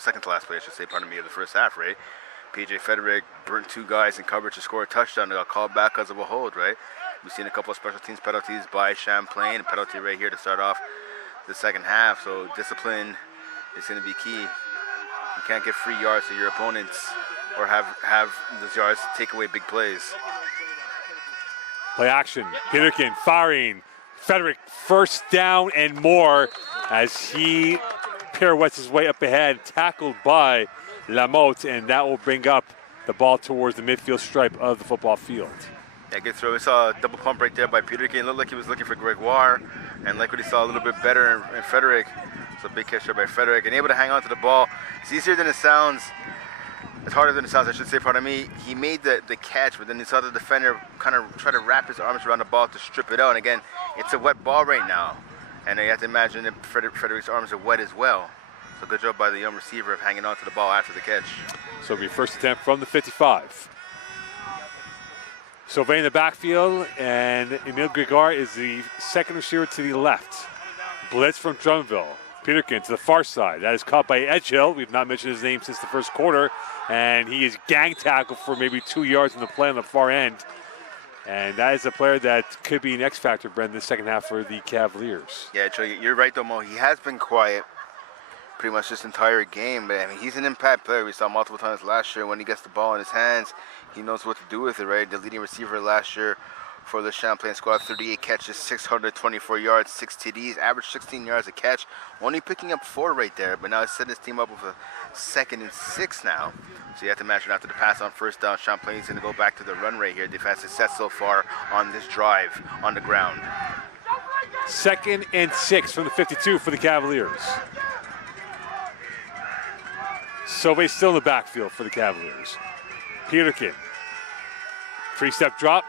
second to last play, I should say, of the first half, right? PJ Frederick burnt 2 guys in coverage to score a touchdown and got called back because of a hold, right? We've seen a couple of special teams penalties by Champlain, a penalty right here to start off the second half. So discipline is going to be key. You can't get free yards to your opponents or have those yards take away big plays. Play action. Peterkin firing. Frederick first down and more as he pirouettes his way up ahead, tackled by Lamotte, and that will bring up the ball towards the midfield stripe of the football field. Yeah, good throw. We saw a double pump right there by Peterkin. It looked like he was looking for Gregoire, and like what he saw a little bit better in Frederick. So big catch there by Frederick, and able to hang on to the ball. It's easier than it sounds. It's harder than it sounds, I should say, pardon me. He made the catch, but then he saw the defender kind of try to wrap his arms around the ball to strip it out. And again, it's a wet ball right now. And you have to imagine that Frederick's arms are wet as well. So good job by the young receiver of hanging on to the ball after the catch. So it'll be first attempt from the 55. Surveying the backfield, and Emile Gregoire is the second receiver to the left. Blitz from Drummondville. Peterkin to the far side. That is caught by Edgehill. We've not mentioned his name since the first quarter. And he is gang tackled for maybe 2 yards in the play on the far end. And that is a player that could be an X factor, Brent, in the second half for the Cavaliers. Yeah, Joe, you're right, though, Mo. He has been quiet pretty much this entire game. But I mean, he's an impact player. We saw multiple times last year when he gets the ball in his hands, he knows what to do with it, right? The leading receiver last year for the Champlain squad, 38 catches, 624 yards, 6 TDs, average 16 yards a catch, only picking up 4 right there, but now he's setting his team up with a 2nd and 6 now. So you have to imagine after the pass on first down, Champlain's going to go back to the run right here. They've had success so far on this drive on the ground. 2nd and 6 from the 52 for the Cavaliers. Sauvé still in the backfield for the Cavaliers. Peterkin, 3-step drop.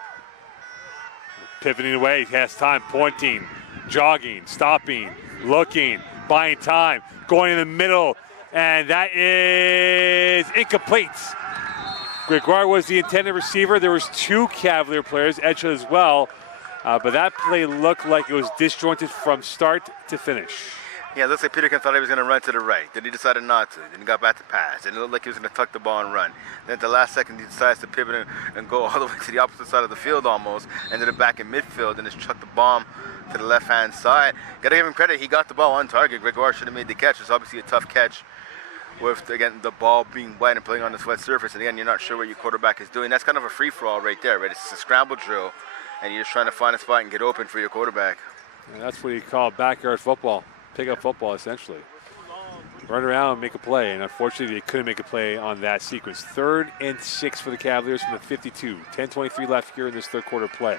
Pivoting away, he has time, pointing, jogging, stopping, looking, buying time, going in the middle, and that is incomplete. Gregoire was the intended receiver. There was 2 Cavalier players, Edgehill as well, but that play looked like it was disjointed from start to finish. Yeah, it looks like Peterkin thought he was going to run to the right. Then he decided not to. Then he got back to pass. And it looked like he was going to tuck the ball and run. Then at the last second, he decides to pivot and go all the way to the opposite side of the field almost. Ended up back in midfield and just chucked the bomb to the left-hand side. Got to give him credit. He got the ball on target. Gregoire should have made the catch. It's obviously a tough catch with, again, the ball being wet and playing on this wet surface. And again, you're not sure what your quarterback is doing. That's kind of a free-for-all right there, right? It's a scramble drill, and you're just trying to find a spot and get open for your quarterback. And that's what you call backyard football. Pick-up football, essentially. Run around and make a play, and unfortunately, they couldn't make a play on that sequence. 3rd and 6 for the Cavaliers from the 52. 10:23 left here in this third quarter play.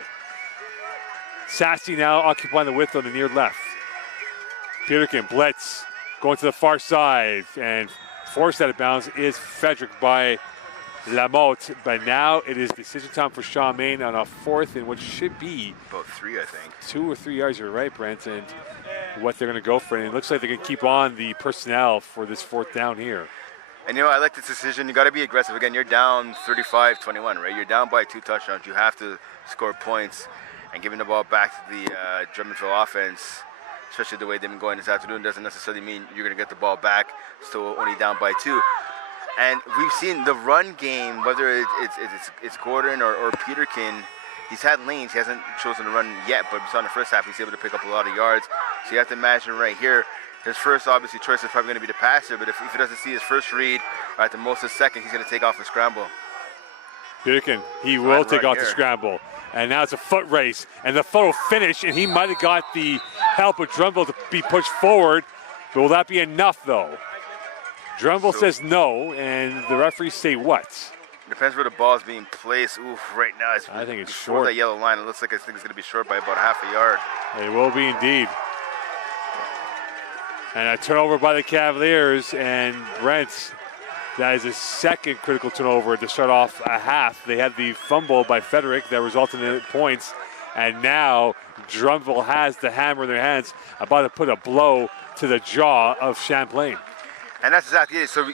Sassy now occupying the width on the near left. Peterkin blitz, going to the far side, and forced out of bounds is Frederick by Lamotte, but now it is decision time for Champlain on a 4th and what should be About 3, I think. 2 or 3 yards. You're right, Brent, and what they're going to go for. And it looks like they're going to keep on the personnel for this 4th down here. And, you know, I like this decision. You got to be aggressive. Again, you're down 35-21, right? You're down by 2 touchdowns. You have to score points. And giving the ball back to the Drummondville offense, especially the way they've been going this afternoon, doesn't necessarily mean you're going to get the ball back, still only down by 2. And we've seen the run game, whether it's Gordon or Peterkin, he's had lanes. He hasn't chosen to run yet, but we saw in the first half he's able to pick up a lot of yards. So you have to imagine right here, his first obviously choice is probably going to be the passer, but if he doesn't see his first read, or at the most his second, he's going to take off the scramble. Peterkin, he will take off the scramble. And now it's a foot race, and the foot will finish, and he might have got the help of Drummondville to be pushed forward. But will that be enough, though? Drummondville says no, and the referees say what? Depends where the ball is being placed. Oof, right now I think it's before short. that yellow line. It looks like I think it's going to be short by about half a yard. It will be indeed. And a turnover by the Cavaliers, and Brent, that is a second critical turnover to start off a half. They had the fumble by Frederick that resulted in points, and now Drummondville has the hammer in their hands, about to put a blow to the jaw of Champlain. And that's exactly it. So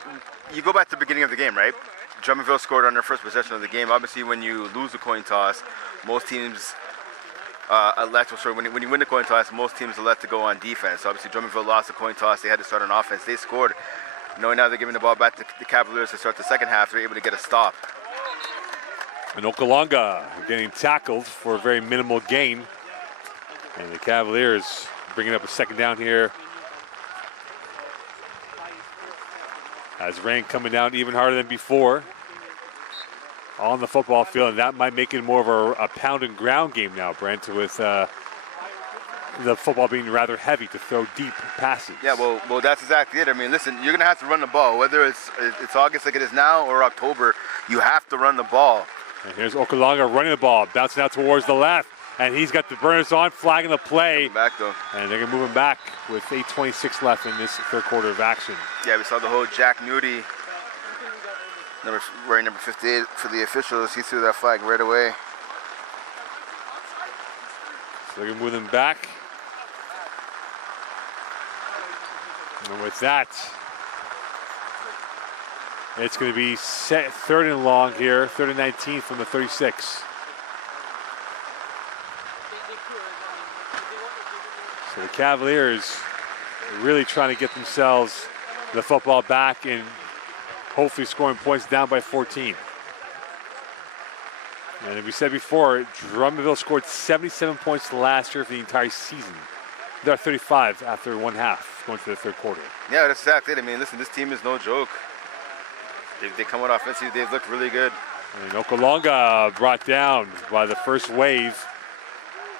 you go back to the beginning of the game, right? Drummondville scored on their first possession of the game. Obviously, when you lose the coin toss, most teams when you win the coin toss, most teams elect to go on defense. So obviously, Drummondville lost the coin toss. They had to start on offense. They scored. knowing now they're giving the ball back to the Cavaliers to start the second half, they're able to get a stop. And Okalonga getting tackled for a very minimal gain. And the Cavaliers bringing up a second down here. As rain coming down even harder than before on the football field, and that might make it more of a pound and ground game now, Brent, with the football being rather heavy to throw deep passes. Yeah, well, that's exactly it. I mean, listen, you're gonna have to run the ball, whether it's August like it is now or October. You have to run the ball. And here's Okalonga running the ball, bouncing out towards the left, and he's got the burners on, flagging the play. Back though. And they're gonna move him back with 8:26 left in this third quarter of action. Yeah, we saw the whole Jack Nudie, wearing number 58 for the officials. He threw that flag right away. So they're gonna move them back. And with that, it's going to be set third and long here, third and 19 from the 36. So the Cavaliers are really trying to get themselves the football back and hopefully scoring points down by 14. And as we said before, Drummondville scored 77 points last year for the entire season. They're 35 after one half, going to the third quarter. Yeah, that's exactly it. I mean, listen, this team is no joke. They come out offensively, they've looked really good. And Okalonga brought down by the first wave.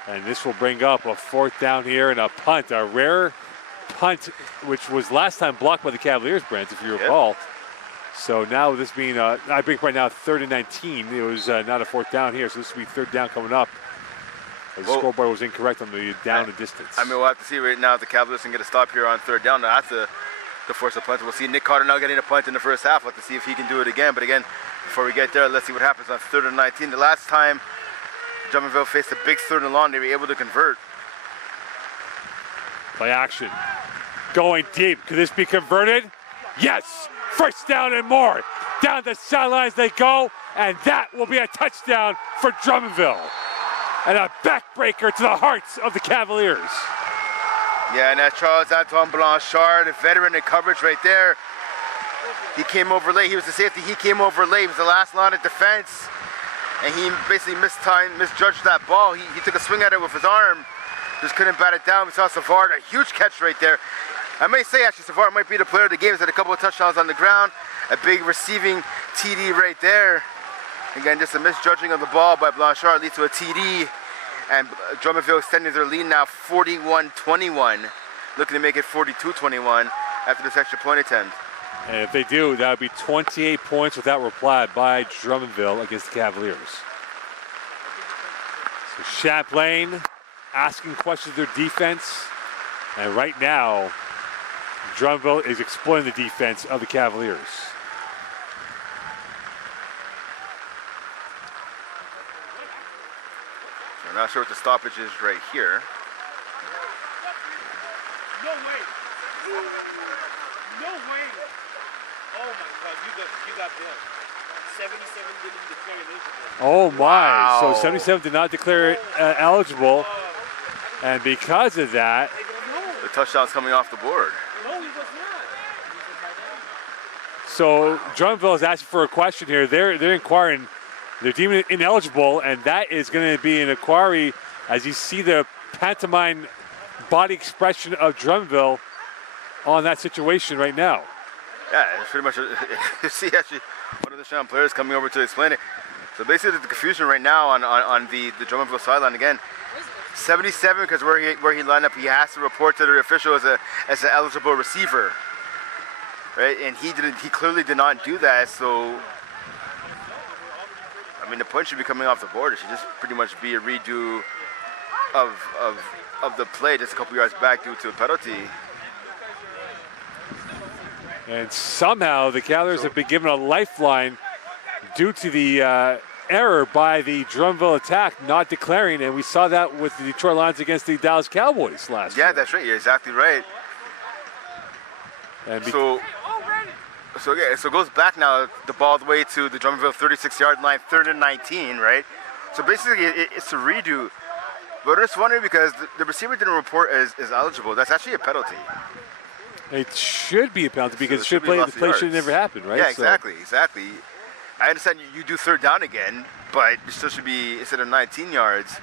And this will bring up a fourth down here and a punt, a rare punt, which was last time blocked by the Cavaliers, Brent, if you recall. So now this being, I think right now, third and 19. It was not a fourth down here, so this will be third down coming up. The scoreboard was incorrect on the down and distance. I mean, we'll have to see right now if the Cavaliers can get a stop here on third down. Now that's the force of punt. We'll see Nick Carter now getting a punt in the first half. We'll have to see if he can do it again. But again, before we get there, let's see what happens on third and 19. The last time Drummondville faced a big third and long, they were able to convert. Play action. Going deep. Could this be converted? Yes! First down and more. Down the sidelines they go, and that will be a touchdown for Drummondville. And a backbreaker to the hearts of the Cavaliers. Yeah, and that's Charles-Antoine Blanchard, a veteran in coverage right there. He came over late. He was the safety. He came over late. He was the last line of defense. And he basically misjudged that ball. He took a swing at it with his arm. Just couldn't bat it down. We saw Savard, a huge catch right there. I may say, actually, Savard might be the player of the game. He's had a couple of touchdowns on the ground. A big receiving TD right there. Again, just a misjudging of the ball by Blanchard leads to a TD. And Drummondville extending their lead now 41-21. Looking to make it 42-21 after this extra point attempt. And if they do, that would be 28 points without reply by Drummondville against the Cavaliers. So Champlain asking questions of their defense. And right now, Drummondville is exploiting the defense of the Cavaliers. I'm not sure what the stoppage is right here. No way. No way. Oh my God, you got Bill. 77 didn't declare eligible. Oh my, Wow. So 77 did not declare eligible. And because of that, The touchdown's coming off the board. No, he was not. so Drummondville is asking for a question here. They're inquiring. They're deeming it ineligible, and that is going to be an inquiry as you see the pantomime body expression of Drummondville on that situation right now. Yeah, it's pretty much, you see actually one of the Champlain players coming over to explain it. So basically the confusion right now on the Drummondville sideline again. 77, because where he lined up, he has to report to the official as an eligible receiver. Right, and he clearly did not do that, so I mean, the point should be coming off the board. It should just pretty much be a redo of the play just a couple yards back due to a penalty. And somehow the Cavaliers have been given a lifeline due to the error by the Drummondville attack not declaring, and we saw that with the Detroit Lions against the Dallas Cowboys last year. Yeah, that's right. You're exactly right. And So it goes back now, the ball all the way to the Drummondville 36-yard line, third and 19, right? So basically, it's a redo. But I'm just wondering because the receiver didn't report as eligible. That's actually a penalty. It should be a penalty because it it should should be play. The loss of play should yards. never happen, right? Yeah, So- exactly. I understand you do third down again, but it still should be, instead of 19 yards,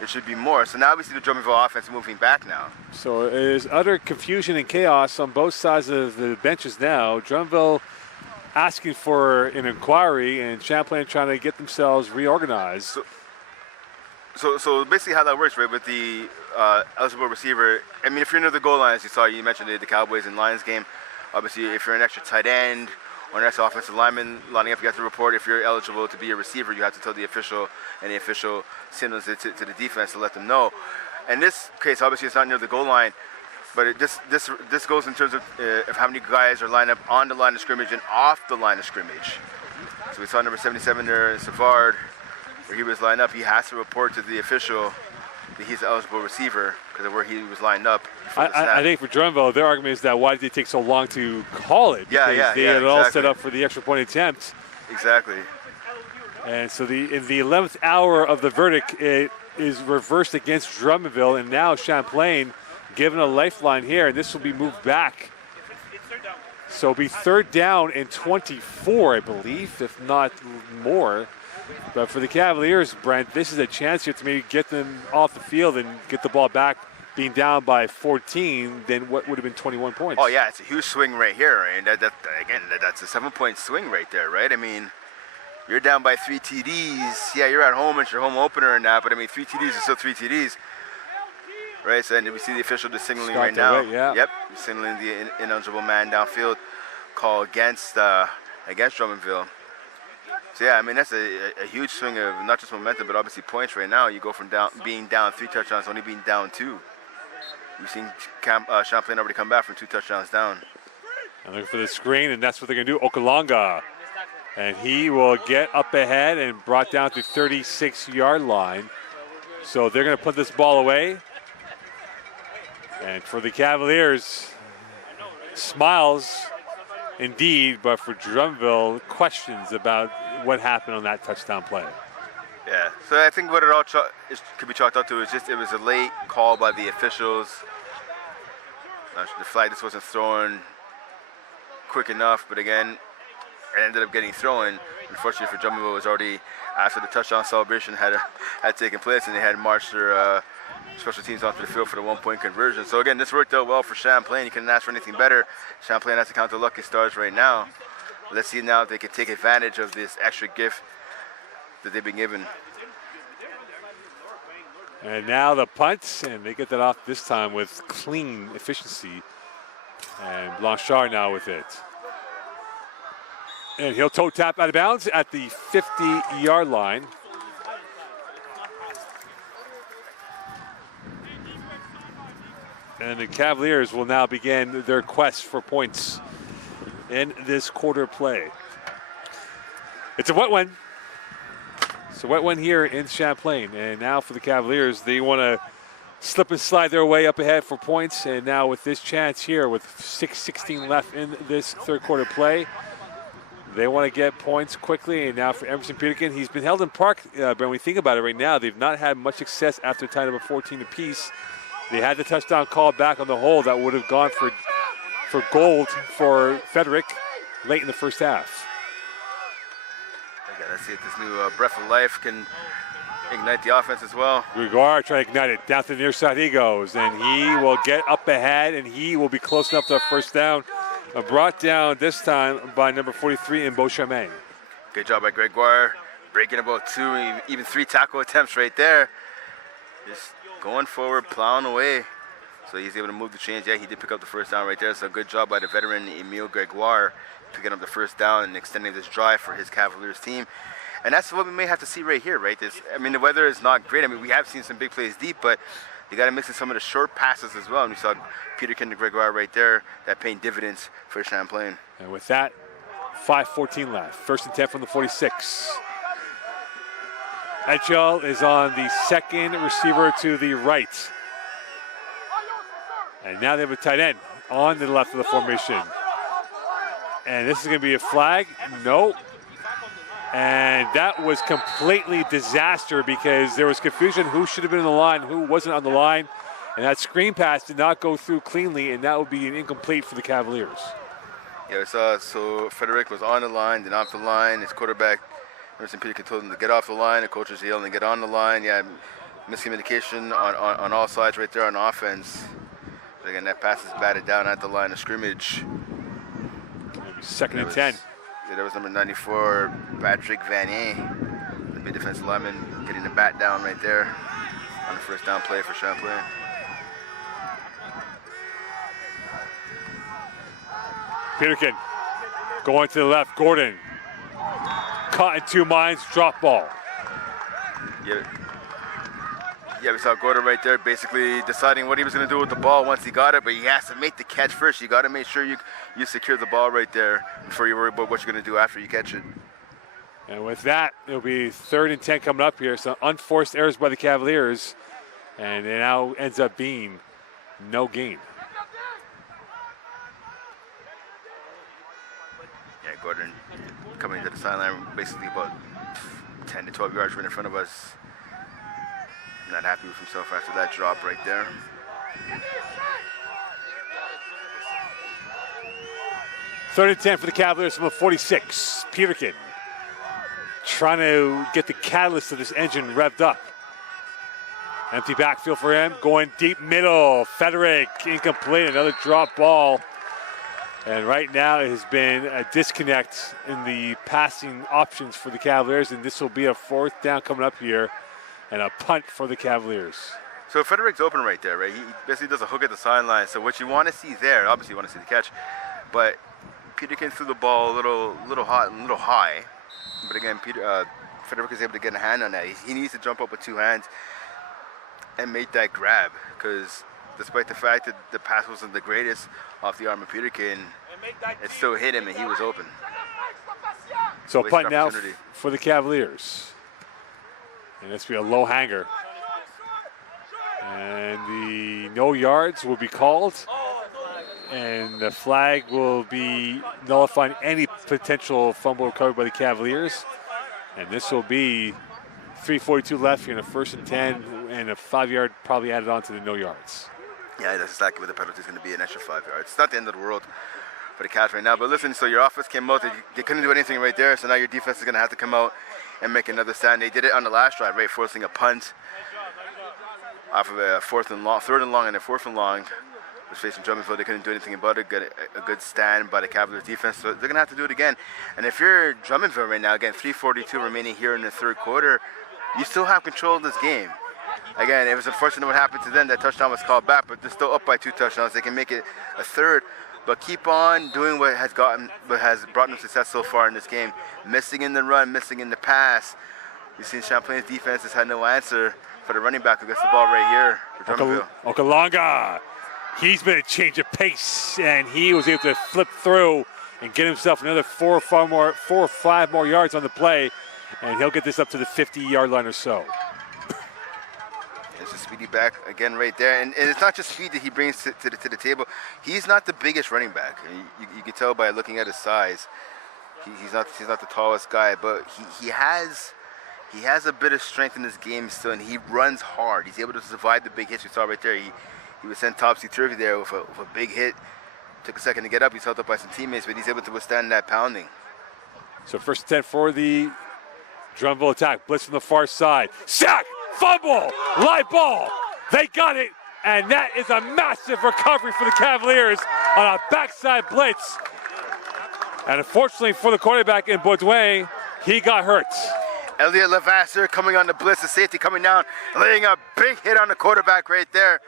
it should be more. So now we see the Drummondville offense moving back now. So there's utter confusion and chaos on both sides of the benches now. Drummondville asking for an inquiry and Champlain trying to get themselves reorganized. So basically how that works, right, with the eligible receiver, I mean, if you're near the goal line, as you mentioned the Cowboys and Lions game, obviously if you're an extra tight end or an extra offensive lineman lining up, you have to report. If you're eligible to be a receiver, you have to tell the official, and the official signals it to the defense to let them know. In this case, obviously it's not near the goal line, but this goes in terms of how many guys are lined up on the line of scrimmage and off the line of scrimmage. So we saw number 77 there, Savard, where he was lined up. He has to report to the official that he's an eligible receiver because of where he was lined up. I think for Drummondville, their argument is that why did it take so long to call it? Yeah, Because yeah, they yeah, had it all set exactly. up for the extra point attempt. Exactly. And so in the 11th hour of the verdict, it is reversed against Drummondville, and now Champlain given a lifeline here, and this will be moved back. So it'll be third down and 24, I believe, if not more. But for the Cavaliers, Brent, this is a chance here to maybe get them off the field and get the ball back, being down by 14, then what would have been 21 points. Oh yeah, it's a huge swing right here, right? That's a 7-point swing right there, right? I mean, you're down by 3 TDs. Yeah, you're at home, it's your home opener and that, but I mean, 3 TDs is still 3 TDs. Right, so and we see the official just signaling Scott right now. DeWitt, yeah. Yep, signaling the ineligible man downfield call against Drummondville. So yeah, I mean that's a huge swing of not just momentum but obviously points right now. You go from being down 3 touchdowns to only being down 2. We've seen Champlain already come back from 2 touchdowns down. And looking for the screen, and that's what they're going to do. Okalonga. And he will get up ahead and brought down to 36-yard line. So they're going to put this ball away. And for the Cavaliers, smiles indeed, but for Drummondville, questions about what happened on that touchdown play. Yeah, so I think what it all could be chalked up to is just it was a late call by the officials. The flag just wasn't thrown quick enough, but again, it ended up getting thrown. Unfortunately for Drummondville, it was already after the touchdown celebration had taken place, and they had marched their special teams onto the field for the 1-point conversion. So again, this worked out well for Champlain. You couldn't ask for anything better. Champlain has to count the lucky stars right now. Let's see now if they can take advantage of this extra gift that they've been given. And now the punt, and they get that off this time with clean efficiency. And Blanchard now with it. And he'll toe tap out of bounds at the 50-yard line. And the Cavaliers will now begin their quest for points in this quarter play. It's a wet one. It's a wet one here in Champlain. And now for the Cavaliers, they want to slip and slide their way up ahead for points. And now with this chance here, with 6:16 left in this third quarter play, they want to get points quickly. And now for Emerson Peterkin, he's been held in park. But when we think about it right now, they've not had much success after tie number 14 apiece. They had the touchdown call back on the hole that would have gone for gold for Frederick late in the first half. Okay, let's see if this new breath of life can ignite the offense as well. Gregoire trying to ignite it. Down to the near side he goes, and he will get up ahead, and he will be close enough to a first down. Brought down this time by number 43 in Beauchemin. Good job by Gregoire, breaking about 2, even 3 tackle attempts right there. Just going forward, plowing away. So he's able to move the chains. Yeah, he did pick up the first down right there. So good job by the veteran Emile Gregoire, picking up the first down and extending this drive for his Cavaliers team. And that's what we may have to see right here, right? I mean, the weather is not great. I mean, we have seen some big plays deep, but you got to mix in some of the short passes as well. And we saw Peterkin to Gregoire right there, that paying dividends for Champlain. And with that, 5:14 left. First and 10 from the 46. Edgell is on the second receiver to the right. And now they have a tight end on the left of the formation. And this is going to be a flag. No. And that was completely disaster because there was confusion who should have been on the line, who wasn't on the line. And that screen pass did not go through cleanly, and that would be an incomplete for the Cavaliers. Yeah, we saw, so Frederick was on the line, then off the line. His quarterback, Emerson Peterkin, told him to get off the line. The coach was yelling to get on the line. Yeah, miscommunication on all sides right there on offense. But again, that pass is batted down at the line of scrimmage. Maybe 2nd and 10. Yeah, that was number 94, Patrick Vanier, the mid defensive lineman, getting the bat down right there on the first down play for Champlain. Peterkin going to the left. Gordon caught in 2 minds. Drop ball. Yeah, we saw Gordon right there basically deciding what he was going to do with the ball once he got it, but he has to make the catch first. You got to make sure you secure the ball right there before you worry about what you're going to do after you catch it. And with that, it'll be 3rd and 10 coming up here. So unforced errors by the Cavaliers, and it now ends up being no gain. Yeah, Gordon coming to the sideline basically about 10 to 12 yards right in front of us. Not happy with himself after that drop right there. Third and 10 for the Cavaliers from the 46. Peterkin trying to get the catalyst of this engine revved up. Empty backfield for him, going deep middle. Frederick incomplete, another drop ball. And right now it has been a disconnect in the passing options for the Cavaliers, and this will be a 4th down coming up here and a punt for the Cavaliers. So Frederick's open right there, right? He basically does a hook at the sideline. So what you want to see there, obviously you want to see the catch, but Peterkin threw the ball a little hot and a little high. But again, Frederick is able to get a hand on that. He needs to jump up with 2 hands and make that grab, because despite the fact that the pass wasn't the greatest off the arm of Peterkin, it still hit him and he was open. So Wasted punt now opportunity. for the Cavaliers. And this will be a low hanger. And the no yards will be called. And the flag will be nullifying any potential fumble recovered by the Cavaliers. And this will be 3:42 left here in a 1st and 10, and a 5-yard probably added on to the no yards. Yeah, that's exactly what the penalty is going to be, an extra 5 yards. It's not the end of the world for the Cavs right now. But listen, so your offense came out, they couldn't do anything right there, so now your defense is going to have to come out and make another stand. They did it on the last drive, right, forcing a punt off of a 3rd and long, and a 4th and long. Was facing Drummondville, they couldn't do anything about it. Got a good stand by the Cavaliers defense, so they're going to have to do it again. And if you're Drummondville right now, again, 3:42 remaining here in the 3rd quarter, you still have control of this game. Again, it was unfortunate what happened to them. That touchdown was called back, but they're still up by 2 touchdowns. They can make it a 3rd, but keep on doing what has brought them success so far in this game. Missing in the run, missing in the pass. You've seen Champlain's defense has had no answer for the running back who gets the ball right here for Drummondville. Okalonga, he's been a change of pace, and he was able to flip through and get himself another 4 or 5 more yards on the play, and he'll get this up to the 50-yard line or so. It's a speedy back again right there, and it's not just speed that he brings to the table. He's not the biggest running back. You can tell by looking at his size. He's not the tallest guy, but he has a bit of strength in this game still, and he runs hard. He's able to survive the big hits we saw right there. He was sent topsy-turvy there with a big hit. Took a second to get up. He's held up by some teammates, but he's able to withstand that pounding. So 1st and 10 for the Drummondville attack. Blitz from the far side. Sack! Fumble! Live ball! They got it, and that is a massive recovery for the Cavaliers on a backside blitz. And unfortunately for the quarterback in Baudouin, he got hurt. Elliot Levasseur coming on the blitz, the safety coming down, laying a big hit on the quarterback right there.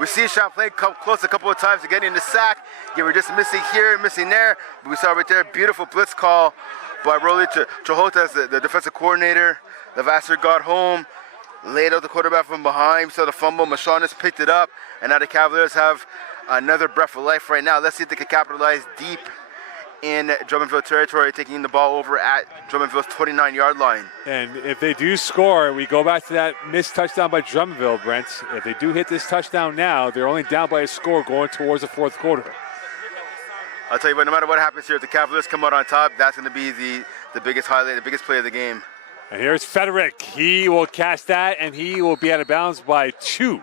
We see Champlain come close a couple of times to getting the sack. Yeah, we're just missing here, missing there. But we saw right there, beautiful blitz call by Rolly Chahota, the defensive coordinator. Levasseur got home, laid out the quarterback from behind, saw the fumble. Mashanis picked it up, and now the Cavaliers have another breath of life right now. Let's see if they can capitalize deep in Drummondville territory, taking the ball over at Drummondville's 29-yard line. And if they do score, we go back to that missed touchdown by Drummondville, Brent. If they do hit this touchdown now, they're only down by a score going towards the 4th quarter. I'll tell you what, no matter what happens here, if the Cavaliers come out on top, that's going to be the biggest highlight, the biggest play of the game. And here's Frederick. He will catch that, and he will be out of bounds by 2.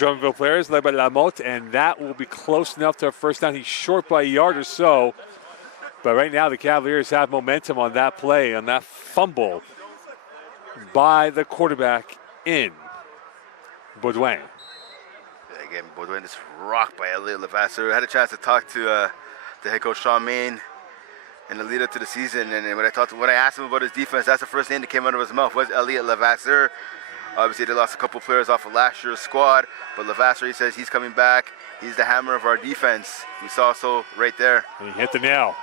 Drummondville players led by Lamotte, and that will be close enough to a first down. He's short by a yard or so. But right now the Cavaliers have momentum on that play, on that fumble by the quarterback in Baudouin. Again, Baudouin is rocked by Elliot Levasseur. I had a chance to talk to head coach Champlain in the lead up to the season, and when I asked him about his defense, that's the first name that came out of his mouth was Elliot Levasseur. Obviously, they lost a couple players off of last year's squad, but Levasseur, he says he's coming back. He's the hammer of our defense. We saw so right there. And he hit the nail.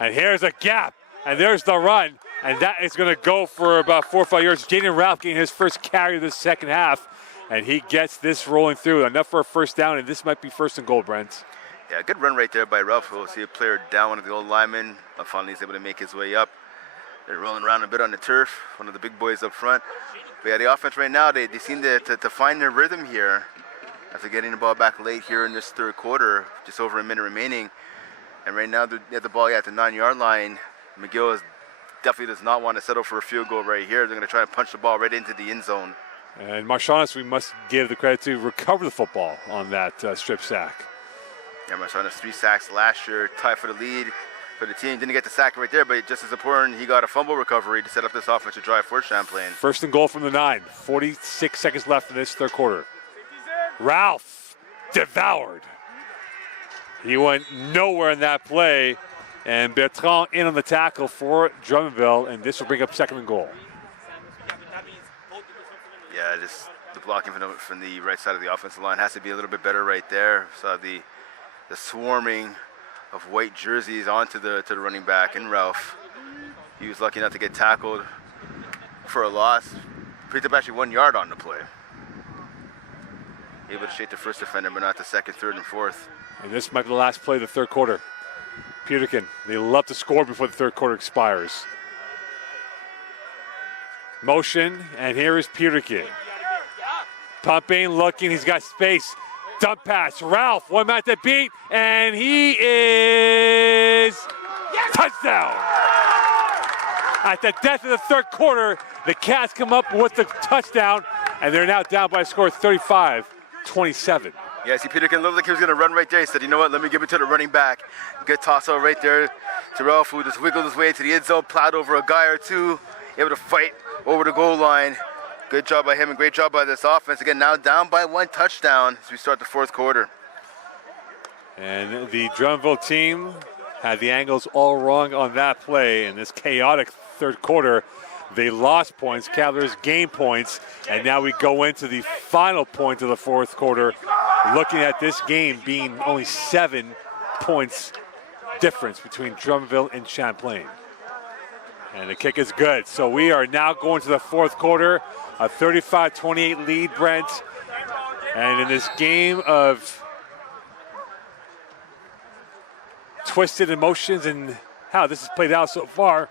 And here's a gap, and there's the run, and that is going to go for about 4 or 5 yards. Jaden Ralph getting his first carry of the second half, and he gets this rolling through. Enough for a first down, and this might be first and goal, Brent. Yeah, good run right there by Ralph. We'll see a player down, one of the old linemen. Finally, he's able to make his way up. They're rolling around a bit on the turf, one of the big boys up front. But yeah, the offense right now, they seem to find their rhythm here after getting the ball back late here in this third quarter, just over a minute remaining. And right now, they're at the ball at the 9-yard line. McGill definitely does not want to settle for a field goal right here. They're going to try to punch the ball right into the end zone. And Marchionnes, we must give the credit to recover the football on that strip sack. Yeah, Marchionnes 3 sacks last year, tied for the lead for the team. Didn't get the sack right there, but just as important, he got a fumble recovery to set up this offensive drive for Champlain. First and goal from the 9. 46 seconds left in this third quarter. Ralph devoured. He went nowhere in that play, and Bertrand in on the tackle for Drummondville, and this will bring up second and goal. Yeah, just the blocking from the right side of the offensive line has to be a little bit better right there. Saw the swarming of white jerseys onto the running back in Ralph. He was lucky not to get tackled for a loss. Picked up actually 1 yard on the play. Able to shake the first defender, but not the second, third, and fourth. And this might be the last play of the third quarter. Peterkin, they love to score before the third quarter expires. Motion, and here is Peterkin. Pumping, looking, he's got space. Dump pass, Ralph, 1 man to beat, and he is touchdown. At the death of the third quarter, the Cats come up with the touchdown, and they're now down by a score of 35-27. Yeah, see, Peterkin looked like he was going to run right there. He said, you know what, let me give it to the running back. Good toss-out right there to Ralph, who just wiggled his way to the end zone, plowed over a guy or two, able to fight over the goal line. Good job by him and great job by this offense. Again, now down by 1 touchdown as we start the fourth quarter. And the Drummondville team had the angles all wrong on that play. In this chaotic third quarter, they lost points. Cavaliers gained points. And now we go into the final point of the fourth quarter, looking at this game being only 7 points difference between Drummondville and Champlain. And the kick is good. So we are now going to the fourth quarter, a 35-28 lead, Brent. And in this game of twisted emotions and how this has played out so far,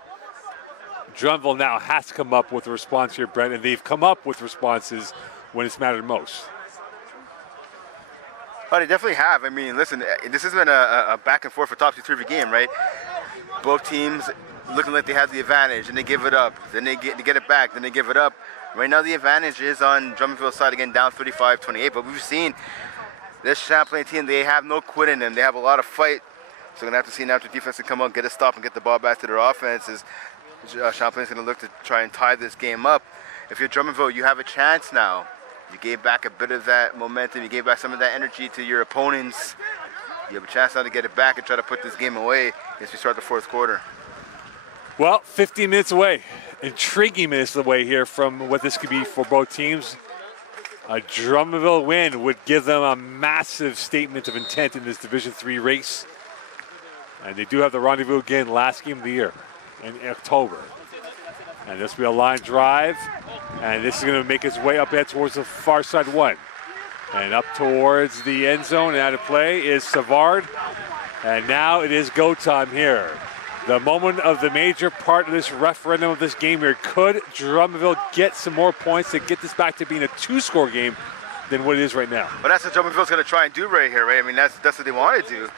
Drummondville now has to come up with a response here, Brent, and they've come up with responses when it's mattered most. Oh, they definitely have. I mean, listen, this has been a back and forth for topsy-turvy game, right? Both teams looking like they have the advantage, and they give it up. Then they get it back, then they give it up. Right now the advantage is on Drummondville's side, again, down 35-28, but we've seen this Champlain team, they have no quit in them. They have a lot of fight. So we're going to have to see now if the defense can come out, get a stop, and get the ball back to their offenses. Champlain's going to look to try and tie this game up. If you're Drummondville, you have a chance now. You gave back a bit of that momentum. You gave back some of that energy to your opponents. You have a chance now to get it back and try to put this game away as we start the fourth quarter. Well, 15 minutes away. Intriguing minutes away here from what this could be for both teams. A Drummondville win would give them a massive statement of intent in this Division III race. And they do have the rendezvous again last game of the year in October. And this will be a line drive. And this is going to make its way up there towards the far side one. And up towards the end zone and out of play is Savard. And now it is go time here. The moment of the major part of this referendum of this game here. Could Drummondville get some more points to get this back to being a 2-score game than what it is right now? Well, that's what Drummondville's going to try and do right here, right? I mean, that's what they want to do.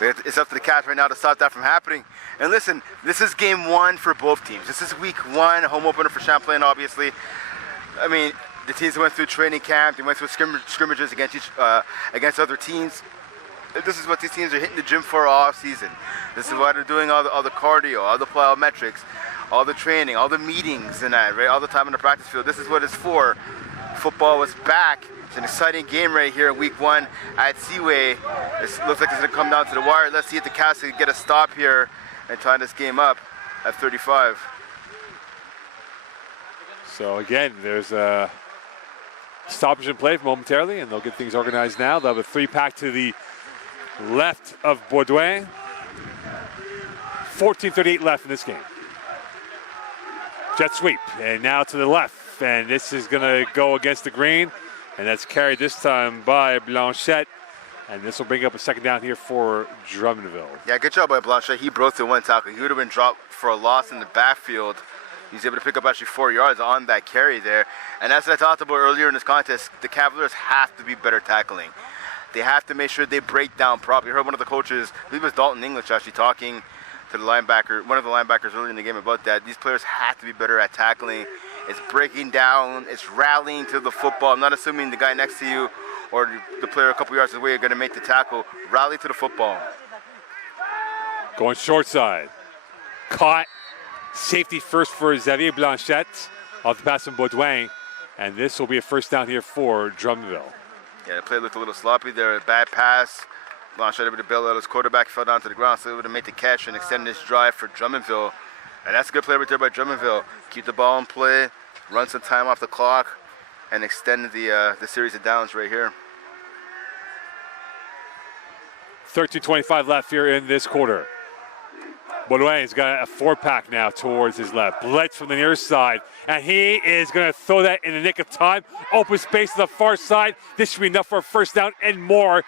It's up to the Cats right now to stop that from happening. And listen, this is game 1 for both teams. This is week 1, home opener for Champlain, obviously. I mean, the teams went through training camp, they went through scrimmages against other teams. This is what these teams are hitting the gym for all season. This is why they're doing all the cardio, all the plyometrics, all the training, all the meetings and that, right? All the time in the practice field. This is what it's for. Football was back. It's an exciting game right here in week 1 at Seaway. It looks like it's going to come down to the wire. Let's see if the Cavs can get a stop here and tie this game up at 35. So again, there's a stoppage in play momentarily, and they'll get things organized now. They'll have a 3-pack to the left of Baudouin. 14:38 left in this game. Jet sweep, and now to the left, and this is going to go against the green, and that's carried this time by Blanchette, and this will bring up a second down here for Drummondville. Yeah, good job by Blanchette. He broke the 1 tackle. He would have been dropped for a loss in the backfield. He's able to pick up actually 4 yards on that carry there. And as I talked about earlier in this contest, the Cavaliers have to be better tackling. They have to make sure they break down properly. I heard one of the coaches, I believe it was Dalton English, actually talking to the linebacker, one of the linebackers earlier in the game about that. These players have to be better at tackling. It's breaking down, it's rallying to the football. I'm not assuming the guy next to you or the player a couple yards away are going to make the tackle. Rally to the football. Going short side. Caught. Safety first for Xavier Blanchette off the pass from Baudouin. And this will be a first down here for Drummondville. Yeah, the play looked a little sloppy there. A bad pass. Blanchette able to bail out his quarterback, fell down to the ground, so able to make the catch and extend this drive for Drummondville. And that's a good play right there by Drummondville. Keep the ball in play, run some time off the clock, and extend the series of downs right here. 13:25 left here in this quarter. Baudouin's got a 4-pack now towards his left. Blitz from the near side, and he is going to throw that in the nick of time. Open space to the far side. This should be enough for a first down and more.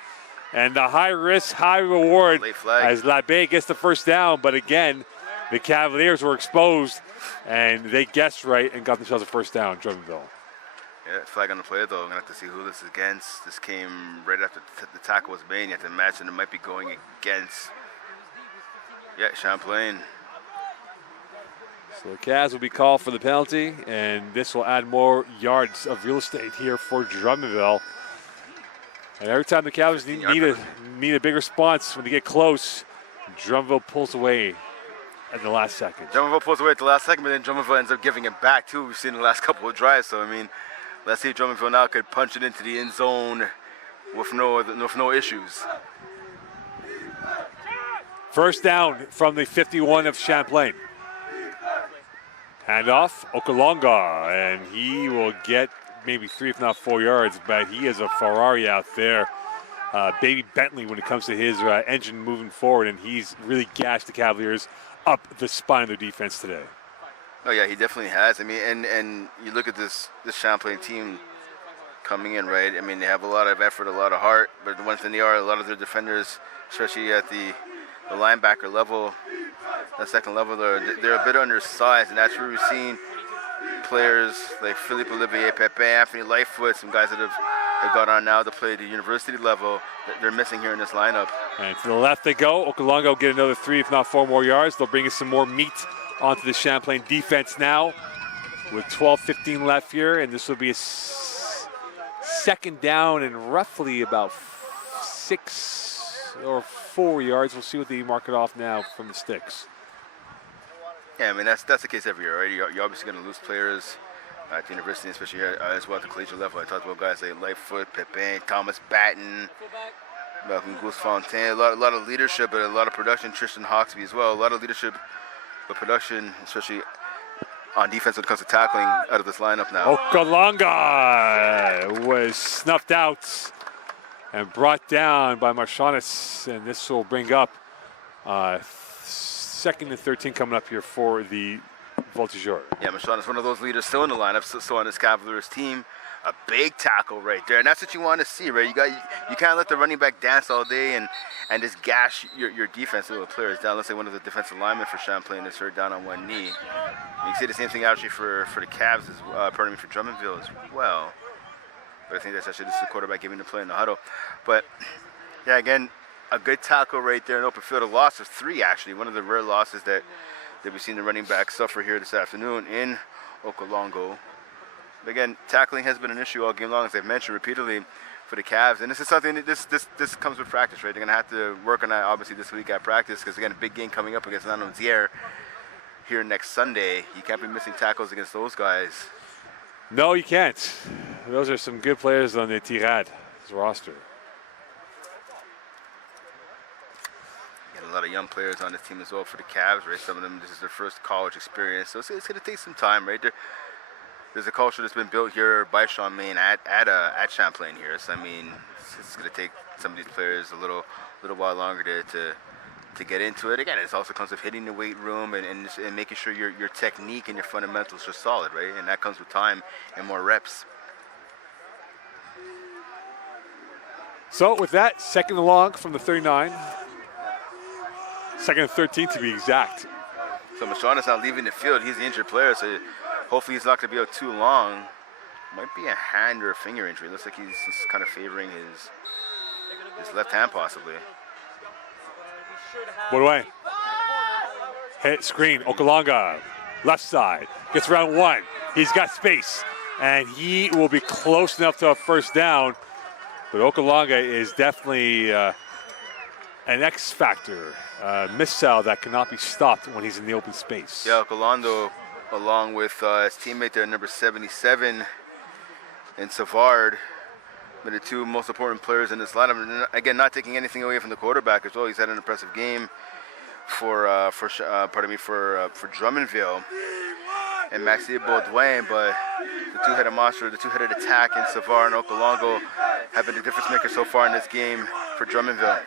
And the high risk, high reward as Labbé gets the first down. But again, the Cavaliers were exposed, and they guessed right and got themselves a first down, Drummondville. Yeah, flag on the play, though. I'm going to have to see who this is against. This came right after the tackle was made. You have to imagine it might be going against, Champlain. So the Cavs will be called for the penalty, and this will add more yards of real estate here for Drummondville. And every time the Cavaliers need a big response when they get close, Drummondville pulls away at the last second. Drummondville pulls away at the last second, but then Drummondville ends up giving it back, too. We've seen the last couple of drives. So, I mean, let's see if Drummondville now could punch it into the end zone with no issues. First down from the 51 of Champlain. Handoff, Okalonga, and he will get maybe 3 if not 4 yards, but he is a Ferrari out there. Baby Bentley when it comes to his engine moving forward, and he's really gashed the Cavaliers up the spine of their defense today. Oh yeah, he definitely has. I mean, and you look at this Champlain team coming in, right? I mean, they have a lot of effort, a lot of heart, but the one thing they are, a lot of their defenders, especially at the linebacker level, the second level, they're a bit undersized, and that's where we've seen players like Philippe Olivier, Pepe, Anthony Lightfoot, some guys that have gone on now to play at the university level, they're missing here in this lineup. And to the left they go. Okalonga will get another 3 if not 4 more yards. They'll bring us some more meat onto the Champlain defense now with 12:15 left here, and this will be a second down and roughly about 6 or 4 yards. We'll see what they mark it off now from the sticks. Yeah, I mean, that's the case every year, right? You're obviously going to lose players at the university, especially as well at the collegiate level. I talked about guys like Lightfoot, Pepin, Thomas Batten, Goose Fontaine, a lot of leadership, but a lot of production. Tristan Hawksby as well, a lot of leadership, but production, especially on defense when it comes to tackling out of this lineup now. Okalonga was snuffed out and brought down by Marchanis, and this will bring up 2nd and 13 coming up here for the Voltigeurs. Yeah, Marchanis, one of those leaders still in the lineup, so on this Cavaliers team. A big tackle right there, and that's what you want to see, right? You can't let the running back dance all day and just gash your defensive players down. Let's say one of the defensive linemen for Champlain is hurt down on one knee. You can see the same thing actually for the Cavs for Drummondville as well. But I think that's actually just the quarterback giving the play in the huddle. But yeah, again, a good tackle right there in open field. A loss of 3 actually, one of the rare losses that we've seen the running back suffer here this afternoon in Okalonga. But again, tackling has been an issue all game long, as I've mentioned repeatedly, for the Cavs. And this is something that this comes with practice, right? They're going to have to work on that, obviously, this week at practice, because, again, a big game coming up against Drummondville here next Sunday. You can't be missing tackles against those guys. No, you can't. Those are some good players on the Tirade roster. A lot of young players on this team as well for the Cavs, right? Some of them, this is their first college experience, so it's going to take some time, right? There's a culture that's been built here by Champlain at Champlain here. So I mean, it's going to take some of these players a little while longer to get into it. Again, it also comes with hitting the weight room and making sure your technique and your fundamentals are solid, right? And that comes with time and more reps. So with that, second and long from the 39. Second and 13 to be exact. So Machana's not leaving the field. He's the injured player, so hopefully he's not going to be out too long. Might be a hand or a finger injury. Looks like he's kind of favoring his left hand possibly. What away? Hit screen. Okalonga, left side. Gets around one. He's got space. And he will be close enough to a first down. But Okalonga is definitely an X factor. Missile that cannot be stopped when he's in the open space. Yeah, Okalonga, along with his teammate there, number 77, and Savard, been the two most important players in this lineup. Again, not taking anything away from the quarterback as well. He's had an impressive game for Drummondville and Maxime Baudouin, but the two-headed monster, the two-headed attack in Savard and Okalonga have been the difference maker so far in this game for Drummondville.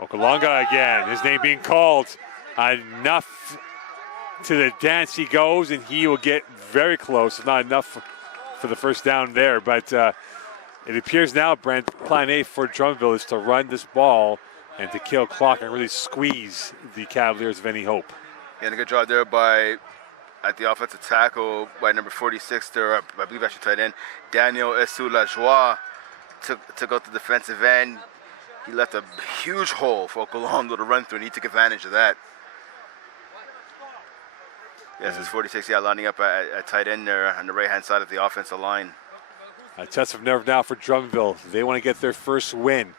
Okalonga again, his name being called. Enough to the dance he goes, and he will get very close. Not enough for the first down there, but it appears now, Brent, plan A for Drummondville is to run this ball and to kill clock and really squeeze the Cavaliers of any hope. Yeah, and a good job there at the offensive tackle by number 46 there, I believe actually tight end, Daniel Essou-Lajoie took out the defensive end. He left a huge hole for Okalonga to run through, and he took advantage of that. Yes, it's 46, lining up at tight end there on the right-hand side of the offensive line. A test of nerve now for Drummondville. They want to get their first win,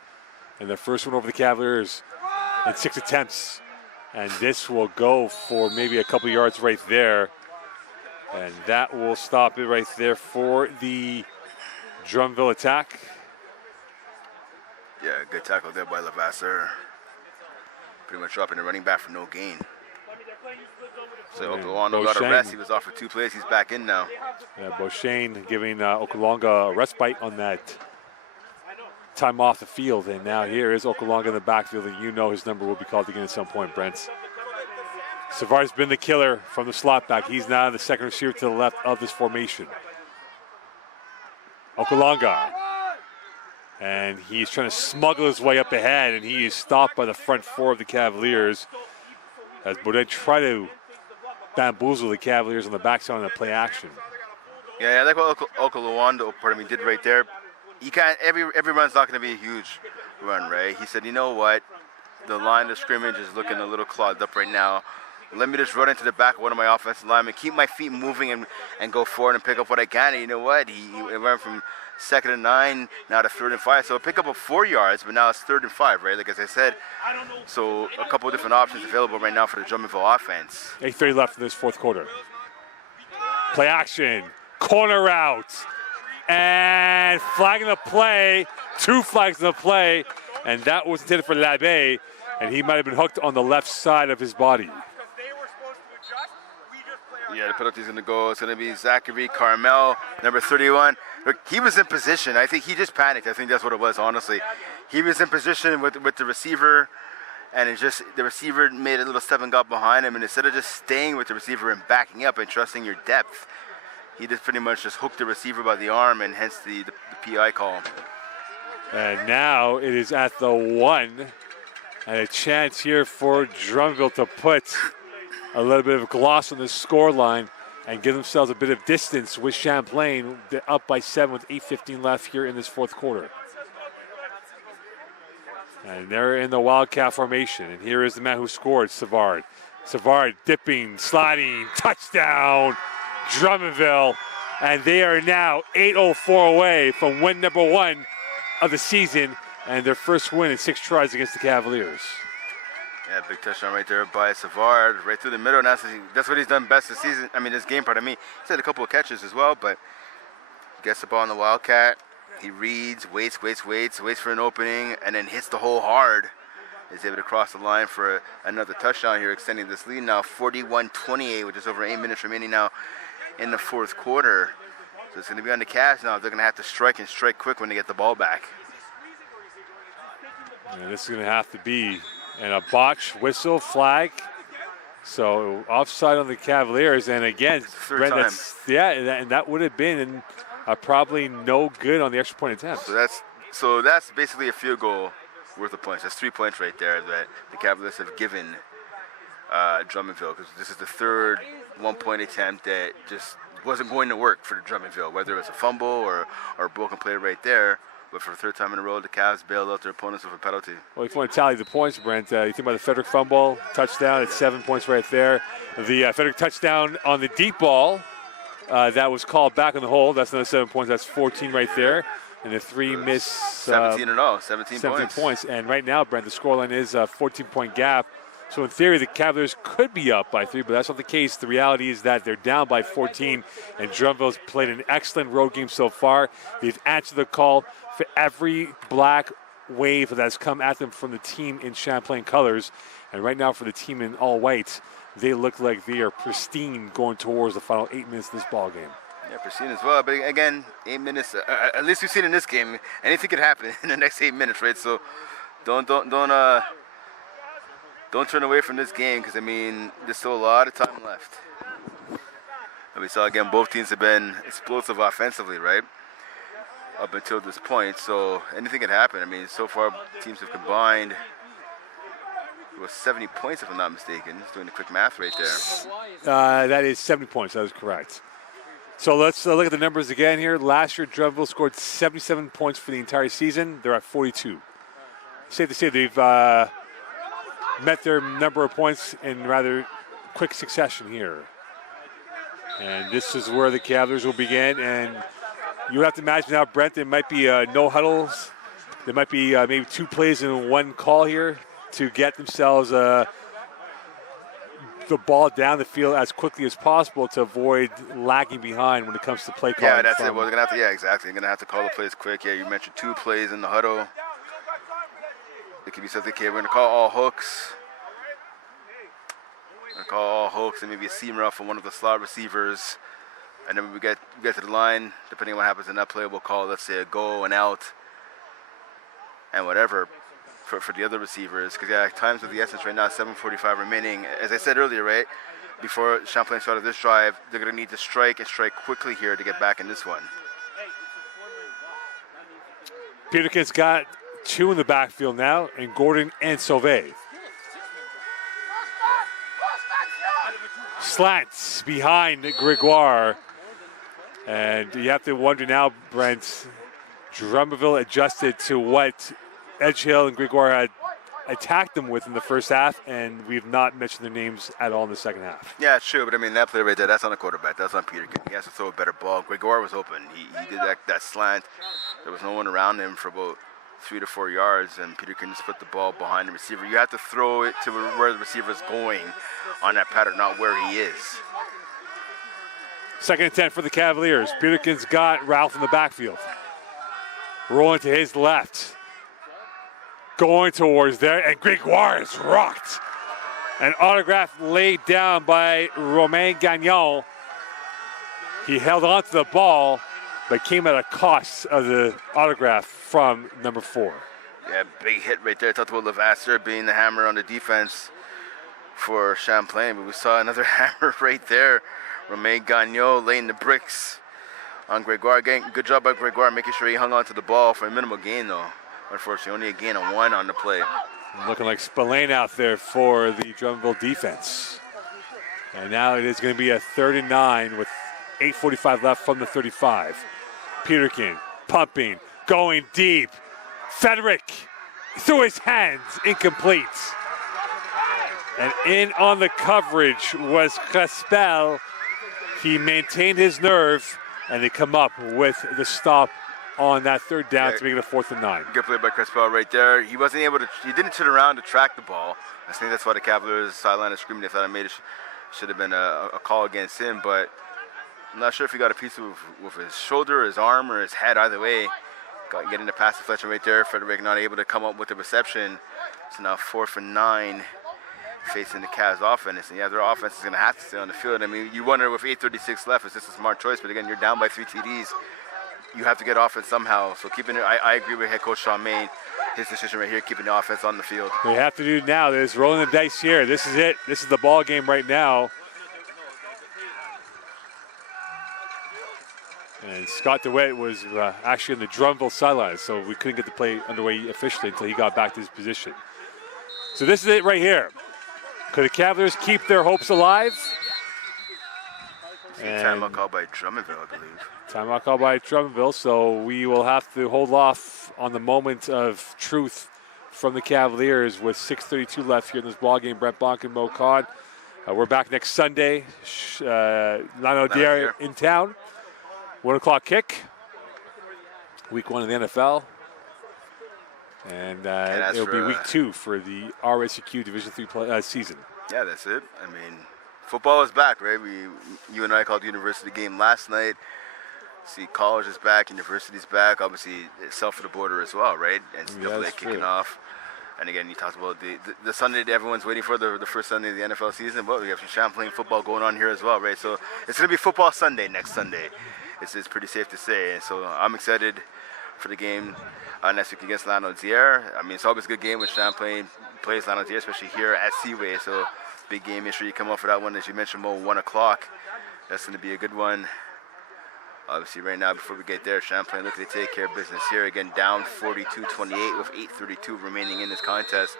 and their first win over the Cavaliers in 6 attempts. And this will go for maybe a couple yards right there. And that will stop it right there for the Drummondville attack. Yeah, good tackle there by Levasseur. Pretty much dropping the running back for no gain. So Okalonga got a rest. He was off for 2 plays. He's back in now. Yeah, Beauchesne giving Okalonga a respite on that time off the field. And now here is Okalonga in the backfield, and you know his number will be called again at some point, Brent. Savard's been the killer from the slot back. He's now the second receiver to the left of this formation. Okalonga. And he's trying to smuggle his way up ahead, and he is stopped by the front four of the Cavaliers as Baudouin try to bamboozle the Cavaliers on the backside on the play action. Yeah, I like what Okalonga did right there. You can't, every run's not going to be a huge run, right? He said, you know what? The line of scrimmage is looking a little clogged up right now. Let me just run into the back of one of my offensive linemen, keep my feet moving and go forward and pick up what I can. And you know what? He went from 2nd and 9, now to 3rd and 5. So pick up of 4 yards, but now it's 3rd and 5, right? Like as I said, so a couple of different options available right now for the Drummondville offense. 8:30 left in this fourth quarter. Play action, corner route, and flagging the play, 2 flags in the play, and that was intended for Labbé, and he might have been hooked on the left side of his body. Yeah, the penalty's going to go. It's going to be Zachary Carmel, number 31. Look, he was in position. I think he just panicked. I think that's what it was, honestly. He was in position with the receiver, and the receiver made a little step and got behind him, and instead of just staying with the receiver and backing up and trusting your depth, he just pretty much just hooked the receiver by the arm, and hence the PI call. And now it is at the 1, and a chance here for Drummondville to put a little bit of gloss on the score line and give themselves a bit of distance with Champlain. They're up by 7 with 8:15 left here in this fourth quarter. And they're in the Wildcat formation. And here is the man who scored, Savard. Savard dipping, sliding, touchdown. Drummondville, and they are now 8:04 away from win number 1 of the season and their first win in 6 tries against the Cavaliers. Yeah, big touchdown right there by Savard, right through the middle. And that's what he's done best this season. I mean, this game, pardon me. He's had a couple of catches as well, but gets the ball on the Wildcat. He reads, waits for an opening, and then hits the hole hard. Is able to cross the line for another touchdown here, extending this lead now 41-28, with just over 8 minutes remaining now in the fourth quarter. So it's going to be on the Cavs now. They're going to have to strike and strike quick when they get the ball back. And this is going to have to be a botch, whistle, flag. So offside on the Cavaliers, and again, Third time. And that would have been probably no good on the extra point attempt. So that's basically a field goal worth of points. That's 3 points right there that the Cavaliers have given Drummondville, because this is the third 1-point attempt that just wasn't going to work for Drummondville, whether it was a fumble or a broken play right there. But for the third time in a row, the Cavs bailed out their opponents with a penalty. Well, if you want to tally the points, Brent, you think about the Frederick fumble, touchdown, it's 7 points right there. The Frederick touchdown on the deep ball, that was called back on the hole. That's another 7 points. That's 14 right there. And the 3 miss. 17 in all, 17 points. And right now, Brent, the scoreline is a 14-point gap. So in theory, the Cavaliers could be up by 3, but that's not the case. The reality is that they're down by 14, and Drummondville's played an excellent road game so far. They've answered the call for every black wave that's come at them from the team in Champlain colors. And right now for the team in all white, they look like they are pristine going towards the final 8 minutes of this ball game. Yeah, pristine as well. But again, 8 minutes, at least we've seen in this game, anything could happen in the next 8 minutes, right? So don't turn away from this game, because, I mean, there's still a lot of time left. And we saw, again, both teams have been explosive offensively, right, up until this point. So anything can happen. I mean, so far teams have combined it was 70 points, if I'm not mistaken. Just doing the quick math right there. That is 70 points. That is correct. So let's look at the numbers again here. Last year, Drummondville scored 77 points for the entire season. They're at 42. Safe to say they've met their number of points in rather quick succession here. And this is where the Cavaliers will begin. And you have to imagine now, Brent, there might be no huddles. There might be maybe 2 plays in one call here to get themselves the ball down the field as quickly as possible to avoid lagging behind when it comes to play calling. Yeah, that's it. Well, they're going to have to, yeah, exactly. They're going to have to call the plays quick. Yeah, you mentioned 2 plays in the huddle. It could be something, okay, we're going to call all hooks. We're going to call all hooks and maybe a seam route from one of the slot receivers. And then when we get to the line, depending on what happens in that play, we'll call, let's say, a go and out and whatever for the other receivers. Because, yeah, time's of the essence right now, 7:45 remaining. As I said earlier, right, before Champlain started this drive, they're going to need to strike and strike quickly here to get back in this one. Peterkin's got 2 in the backfield now, and Gordon and Sauvé. Slants behind Gregoire. And you have to wonder now, Brent, Drummondville adjusted to what Edgehill and Gregoire had attacked them with in the first half, and we've not mentioned their names at all in the second half. Yeah, it's true, but I mean, that play right there, that's on the quarterback. That's on Peterkin. He has to throw a better ball. Gregoire was open. He did that slant. There was no one around him for about 3 to 4 yards, and Peterkin just put the ball behind the receiver. You have to throw it to where the receiver is going on that pattern, not where he is. Second and 10 for the Cavaliers. Peterkin's got Ralph in the backfield. Rolling to his left. Going towards there, and Gregoire is rocked. An autograph laid down by Romain Gagnon. He held on to the ball, but came at a cost of the autograph from number 4. Yeah, big hit right there. I talked about Levasseur being the hammer on the defense for Champlain, but we saw another hammer right there. Romain Gagnon laying the bricks on Gregoire. Good job by Gregoire making sure he hung on to the ball for a minimal gain, though. Unfortunately, only a gain of 1 on the play. Looking like Spillane out there for the Drummondville defense. And now it is going to be a 3rd and 9 with 8:45 left from the 35. Peterkin pumping, going deep. Frederick through his hands, incomplete. And in on the coverage was Crespel. he maintained his nerve, and they come up with the stop on that third down to make it a 4th and 9. Good play by Chris Bell right there. He wasn't able to. He didn't turn around to track the ball. I think that's why the Cavaliers sideline is screaming. They thought it should have been a call against him, but I'm not sure if he got a piece with his shoulder, his arm, or his head. Either way, getting the pass deflection right there. Frederick not able to come up with the reception. So now 4th and 9 facing the Cavs offense. And yeah, their offense is going to have to stay on the field. I mean, you wonder with 8:36 left, is this a smart choice? But again, you're down by 3 TDs. You have to get offense somehow. So keeping it, I agree with head coach Champlain. His decision right here, keeping the offense on the field. They have to do now is rolling the dice here. This is it. This is the ball game right now. And Scott DeWitt was actually in the Drummondville sideline, so we couldn't get the play underway officially until he got back to his position. So this is it right here. Could the Cavaliers keep their hopes alive? Timeout called by Drummondville, I believe. Timeout called by Drummondville, so we will have to hold off on the moment of truth from the Cavaliers with 6:32 left here in this ball game. Brent Bonk and Mo Khan. We're back next Sunday. Lionel Dier in town. 1 o'clock kick. Week 1 of the NFL. And it'll be week 2 for the RSEQ Division III season. Yeah, that's it. I mean, football is back, right? You and I called the university game last night. See, college is back, university's back. Obviously, it's south of the border as well, right? And NCAA kicking off. And again, you talked about the Sunday that everyone's waiting for, the first Sunday of the NFL season. But we have some Champlain football going on here as well, right? So it's going to be football Sunday next Sunday. It's pretty safe to say. And so I'm excited for the game next week against Lionel Dier. I mean, it's always a good game when Champlain plays Lionel Dier, especially here at Seaway. So big game. Make sure you come up for that one. As you mentioned, Mo, 1 o'clock. That's going to be a good one. Obviously, right now, before we get there, Champlain looking to take care of business here. Again, down 42-28 with 8:32 remaining in this contest.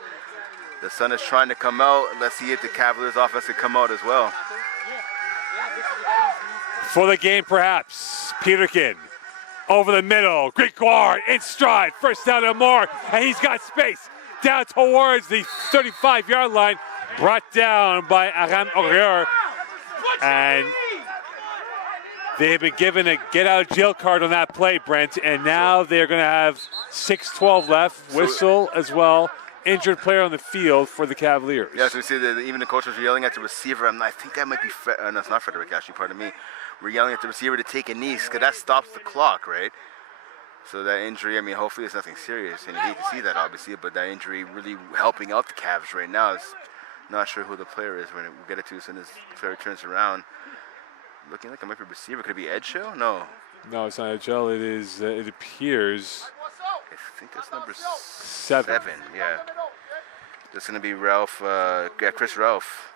The sun is trying to come out. Let's see if the Cavaliers offense can come out as well. For the game, perhaps, Peterkin over the middle. Gregoire in stride. First down and more. And he's got space down towards the 35-yard line. Brought down by Aram Aurier. And they have been given a get-out-of-jail card on that play, Brent. And now they're going to have 6:12 left. Whistle as well. Injured player on the field for the Cavaliers. Yeah, so we see that even the coaches are yelling at the receiver. I think that might be, no, it's not Frederick, actually, pardon me. We're yelling at the receiver to take a knee because that stops the clock, right? So that injury, I mean, hopefully it's nothing serious. And you hate to see that, obviously, but that injury really helping out the Cavs right now. Not sure who the player is. We'll get it to as soon as the player turns around. Looking like it might be a receiver. Could it be Edshow? No. No, it's not Edshow. It is, it appears. I think that's number 7. Yeah. That's going to be Chris Ralph.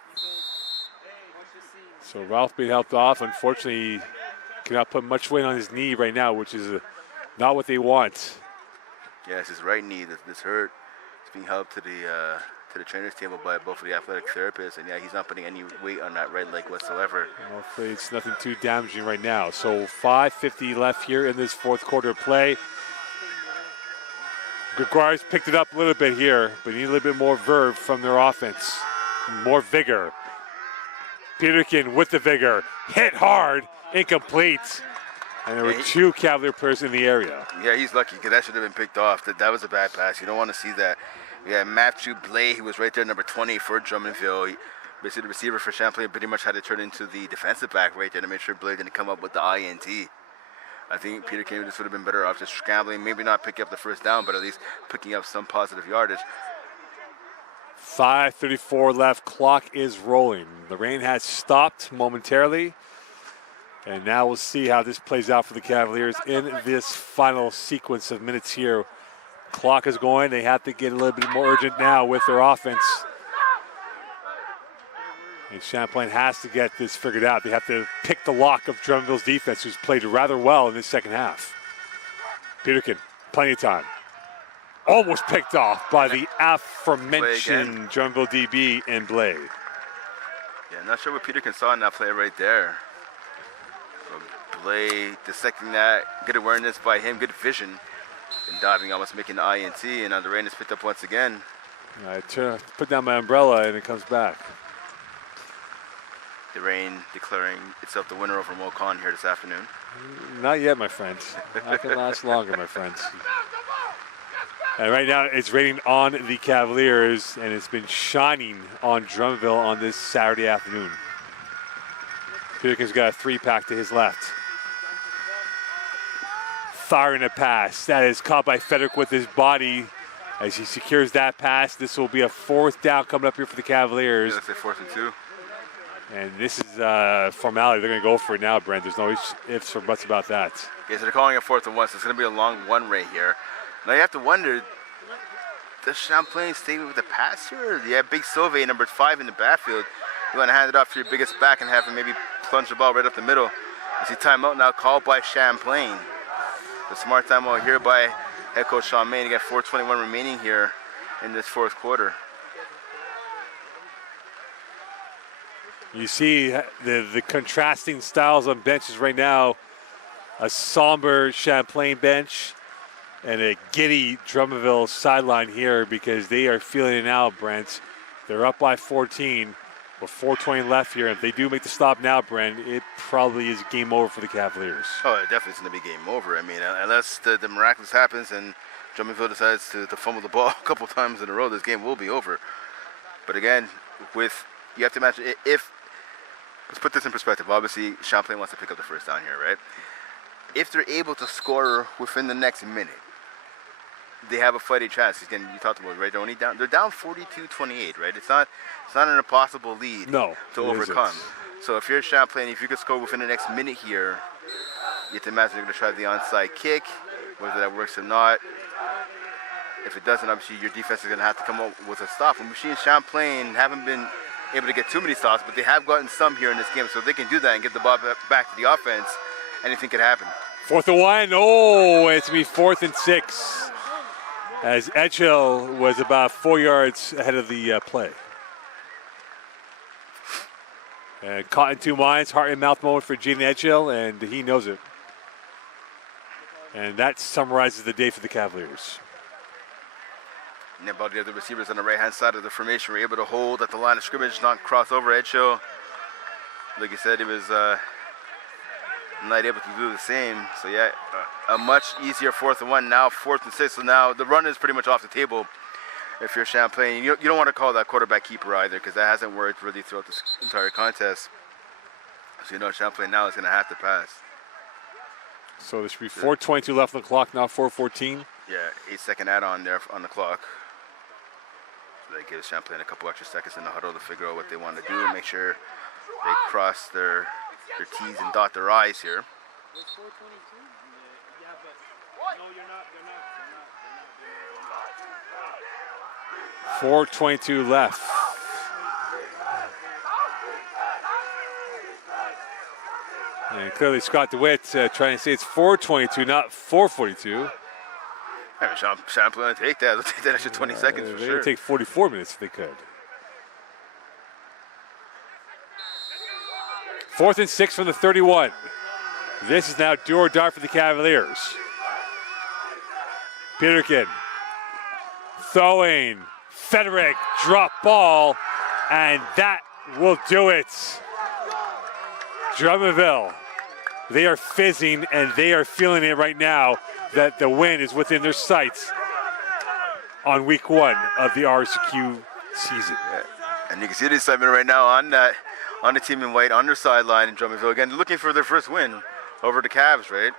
So Ralph being helped off. Unfortunately, he cannot put much weight on his knee right now, which is not what they want. Yeah, it's his right knee that's hurt. It's being helped to the trainer's table by both of the athletic therapists, and yeah, he's not putting any weight on that right leg whatsoever. Hopefully it's nothing too damaging right now. So 5:50 left here in this fourth quarter play. Gregoire's picked it up a little bit here, but need a little bit more verve from their offense. More vigor. Peterkin with the vigor. Hit hard. Incomplete. And there were 2 Cavalier players in the area. Yeah, he's lucky because that should have been picked off. That was a bad pass. You don't want to see that. Yeah, Matthew Blay, he was right there, number 20 for Drummondville. Basically, the receiver for Champlain pretty much had to turn into the defensive back right there to make sure Blay didn't come up with the INT. I think Peter King just would have been better off just scrambling, maybe not picking up the first down, but at least picking up some positive yardage. 5:34 left, clock is rolling. The rain has stopped momentarily, and now we'll see how this plays out for the Cavaliers in this final sequence of minutes here. Clock is going. They have to get a little bit more urgent now with their offense. And Champlain has to get this figured out. They have to pick the lock of Drummondville's defense, who's played rather well in this second half. Peterkin, plenty of time. Almost picked off by the aforementioned Drummondville DB and Blay. Yeah, I'm not sure what Peterkin saw in that play right there. So Blay dissecting that, good awareness by him, good vision. And diving, almost making the INT, and now the rain is picked up once again. I put down my umbrella and it comes back. The Reign declaring itself the winner over Mocon here this afternoon. Not yet, my friends. I can last longer, my friends. And right now, it's raining on the Cavaliers, and it's been shining on Drummondville on this Saturday afternoon. Peterkin's got a 3-pack to his left. Firing a pass. That is caught by Federick with his body as he secures that pass. This will be a 4th down coming up here for the Cavaliers. Yeah, let's say 4th and 2. And this is formality. They're going to go for it now, Brent. There's no ifs or buts about that. Okay, so they're calling it 4th and 1, so it's going to be a long one right here. Now you have to wonder, does Champlain stay with the pass here? You have Big Sauvé, number 5 in the backfield. You want to hand it off to your biggest back and have him maybe plunge the ball right up the middle. You see timeout now called by Champlain. The smart timeout here by head coach Sean Main. You got 4:21 remaining here in this 4th quarter. You see the contrasting styles on benches right now. A somber Champlain bench and a giddy Drummondville sideline here because they are feeling it out, Brent. They're up by 14 with 4:20 left here. If they do make the stop now, Brent, it probably is game over for the Cavaliers. Oh, it definitely is going to be game over. I mean, unless the miraculous happens and Drummondville decides to fumble the ball a couple times in a row, this game will be over. But again, you have to imagine if let's put this in perspective. Obviously, Champlain wants to pick up the first down here, right? If they're able to score within the next minute, they have a fighting chance. Again, you talked about it, right? They're down 42-28, right? It's not an impossible lead to overcome. So if you're Champlain, if you could score within the next minute here, you have to imagine they're going to try the onside kick, whether that works or not. If it doesn't, obviously your defense is going to have to come up with a stop. And Machine Champlain haven't been able to get too many stops, but they have gotten some here in this game. So if they can do that and get the ball back to the offense, anything could happen. 4th and 1. Oh, it's going to be 4th and 6. As Edghill was about 4 yards ahead of the play. And caught in 2 minds, heart and mouth moment for Jaden Edghill, and he knows it. And that summarizes the day for the Cavaliers. And about the other receivers on the right-hand side of the formation were able to hold at the line of scrimmage, not cross over Edghill. Like you said, he was not able to do the same. So yeah, a much easier 4th and 1 now, 4th and 6. So now the run is pretty much off the table. If you're Champlain, you don't want to call that quarterback keeper either because that hasn't worked really throughout this entire contest. So you know Champlain now is going to have to pass. So there should be 4:22 left on the clock now, 4:14. Yeah, 8-second add-on there on the clock. So that gives Champlain a couple extra seconds in the huddle to figure out what they want to do and make sure they cross their T's and dot their I's here. It's 4:22. Yeah, but no, you're not. They're not. 4:22 left. And clearly Scott DeWitt trying to say it's 4:22, not 4:42. I mean, Champlain will take that. They'll take that extra 20 seconds for They sure. would take 44 minutes if they could. 4th and 6 from the 31. This is now do or die for the Cavaliers. Peterkin throwing. Federick drop ball, and that will do it. Drummondville, they are fizzing and they are feeling it right now that the win is within their sights on week 1 of the RSEQ season. Yeah. And you can see the excitement right now on the team in white on their sideline in Drummondville. Again, looking for their first win over the Cavs, right?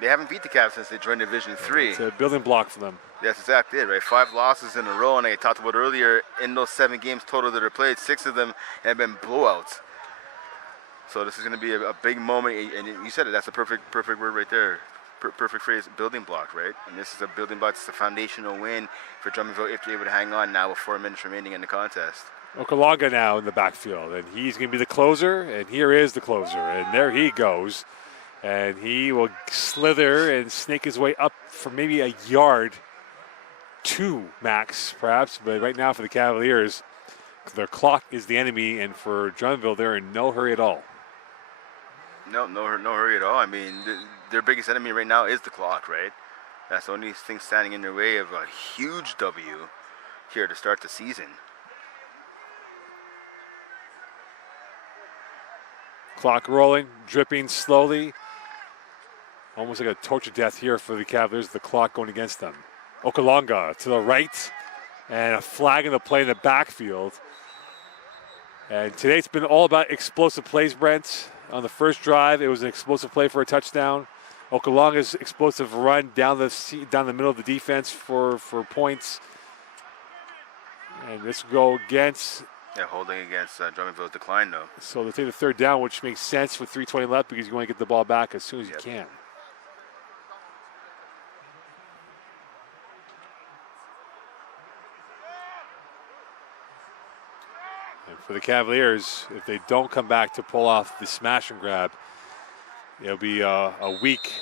They haven't beat the Cavs since they joined Division 3. It's a building block for them. That's exactly it, right? 5 losses in a row, and I talked about earlier, in those 7 games total that are played, 6 of them have been blowouts. So this is going to be a big moment, and you said it, that's a perfect word right there. Perfect phrase, building block, right? And this is a building block, it's a foundational win for Drummondville if they're able to hang on now with 4 minutes remaining in the contest. Okalaga now in the backfield, and he's going to be the closer, and here is the closer, and there he goes. And he will slither and snake his way up for maybe a yard, 2 max, perhaps. But right now for the Cavaliers, their clock is the enemy, and for Drummondville, they're in no hurry at all. No hurry at all. I mean, their biggest enemy right now is the clock, right? That's the only thing standing in their way of a huge W here to start the season. Clock rolling, dripping slowly. Almost like a torture death here for the Cavaliers, the clock going against them. Okalonga to the right, and a flag in the play in the backfield. And today it's been all about explosive plays, Brent. On the first drive, it was an explosive play for a touchdown. Okalonga's explosive run down the middle of the defense for points. And this will go against. Yeah, holding against Drummondville's decline, though. So they'll take the third down, which makes sense with 3:20 left because you want to get the ball back as soon as you can. And for the Cavaliers, if they don't come back to pull off the smash and grab, it'll be a week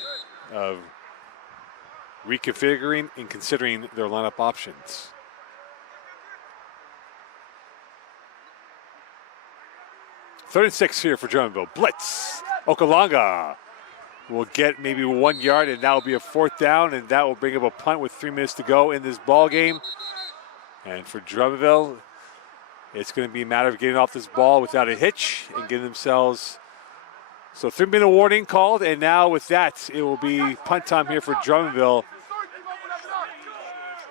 of reconfiguring and considering their lineup options. Third and 6 here for Drummondville. Blitz. Okalonga will get maybe 1 yard, and that will be a fourth down, and that will bring up a punt with 3 minutes to go in this ball game. And for Drummondville, it's going to be a matter of getting off this ball without a hitch and getting themselves. So 3-minute warning called, and now with that, it will be punt time here for Drummondville.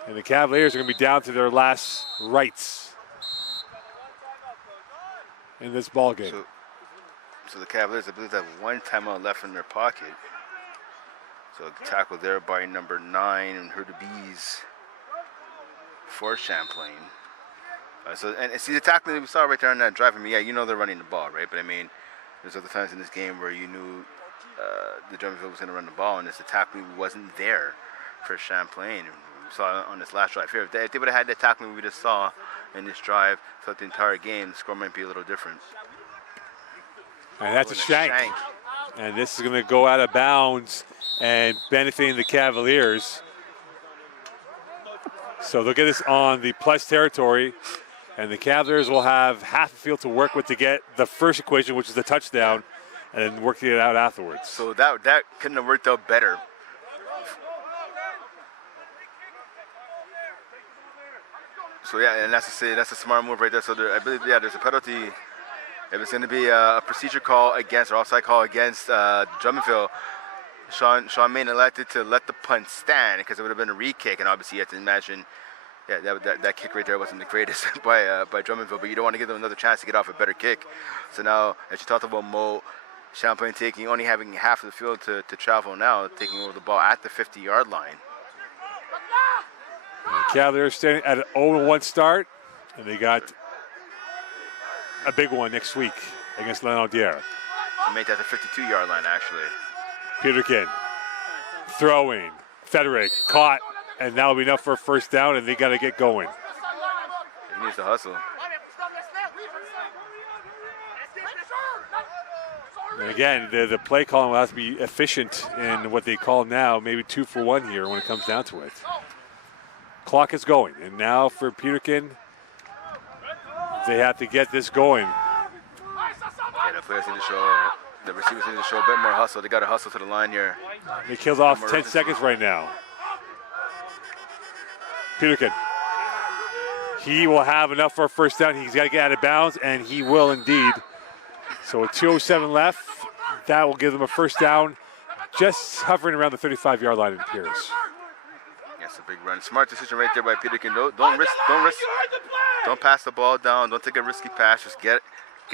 And the Cavaliers are going to be down to their last rights in this ball game. So the Cavaliers, I believe, have 1 timeout left in their pocket. So tackle there by number 9 and Hurtubise for Champlain. And see the tackling we saw right there on that drive. I mean, yeah, you know they're running the ball, right? But I mean, there's other times in this game where you knew the Drummondville was going to run the ball, and the tackling wasn't there for Champlain. We saw on this last drive here. If they would have had that tackling we just saw in this drive throughout the entire game, the score might be a little different. And that's a shank. And this is going to go out of bounds and benefiting the Cavaliers. So they'll get this on the plus territory, and the Cavaliers will have half a field to work with to get the first equation, which is the touchdown, and then work it out afterwards. So that couldn't have worked out better. So yeah, and that's a smart move right there. So I believe, yeah, there's a penalty. If it's going to be a procedure call against, or offside call against Drummondville, Sean Main elected to let the punt stand because it would have been a re-kick, and obviously you have to imagine, yeah, that kick right there wasn't the greatest by Drummondville, but you don't want to give them another chance to get off a better kick. So now, as you talked about Mo, Champlain only having half of the field to travel now, taking over the ball at the 50-yard line. And the Cavaliers standing at an 0-1 start, and they got a big one next week against Lanaudière. They made that the 52-yard line, actually. Peterkin throwing. Frederick caught, and that'll be enough for a first down, and they got to get going. He needs to hustle. And again, the play calling will have to be efficient in what they call now, maybe 2 for 1 here when it comes down to it. Clock is going, and now for Peterkin, they have to get this going. Yeah, the players need to show, the receivers need to show a bit more hustle. They got to hustle to the line here. They killed off 10 seconds right now. Peterkin. He will have enough for a first down. He's got to get out of bounds, and he will indeed. So with 2:07 left, that will give them a first down, just hovering around the 35-yard line in Pierce. That's a big run. Smart decision right there by Peterkin. Don't risk. Don't pass the ball down. Don't take a risky pass. Just get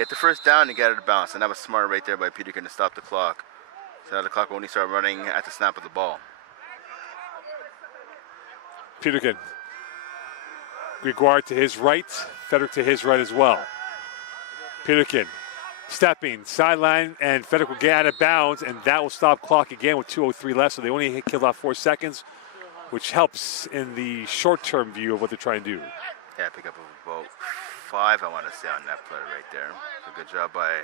the first down and get it to bounce. And that was smart right there by Peterkin to stop the clock. So now the clock will only start running at the snap of the ball. Peterkin. Gregoire to his right. Frederick to his right as well. Peterkin stepping, sideline, and Frederick will get out of bounds, and that will stop clock again with 2:03 left. So they only killed off 4 seconds, which helps in the short-term view of what they're trying to do. Yeah, pick up about 5, I want to say, on that play right there. So good job by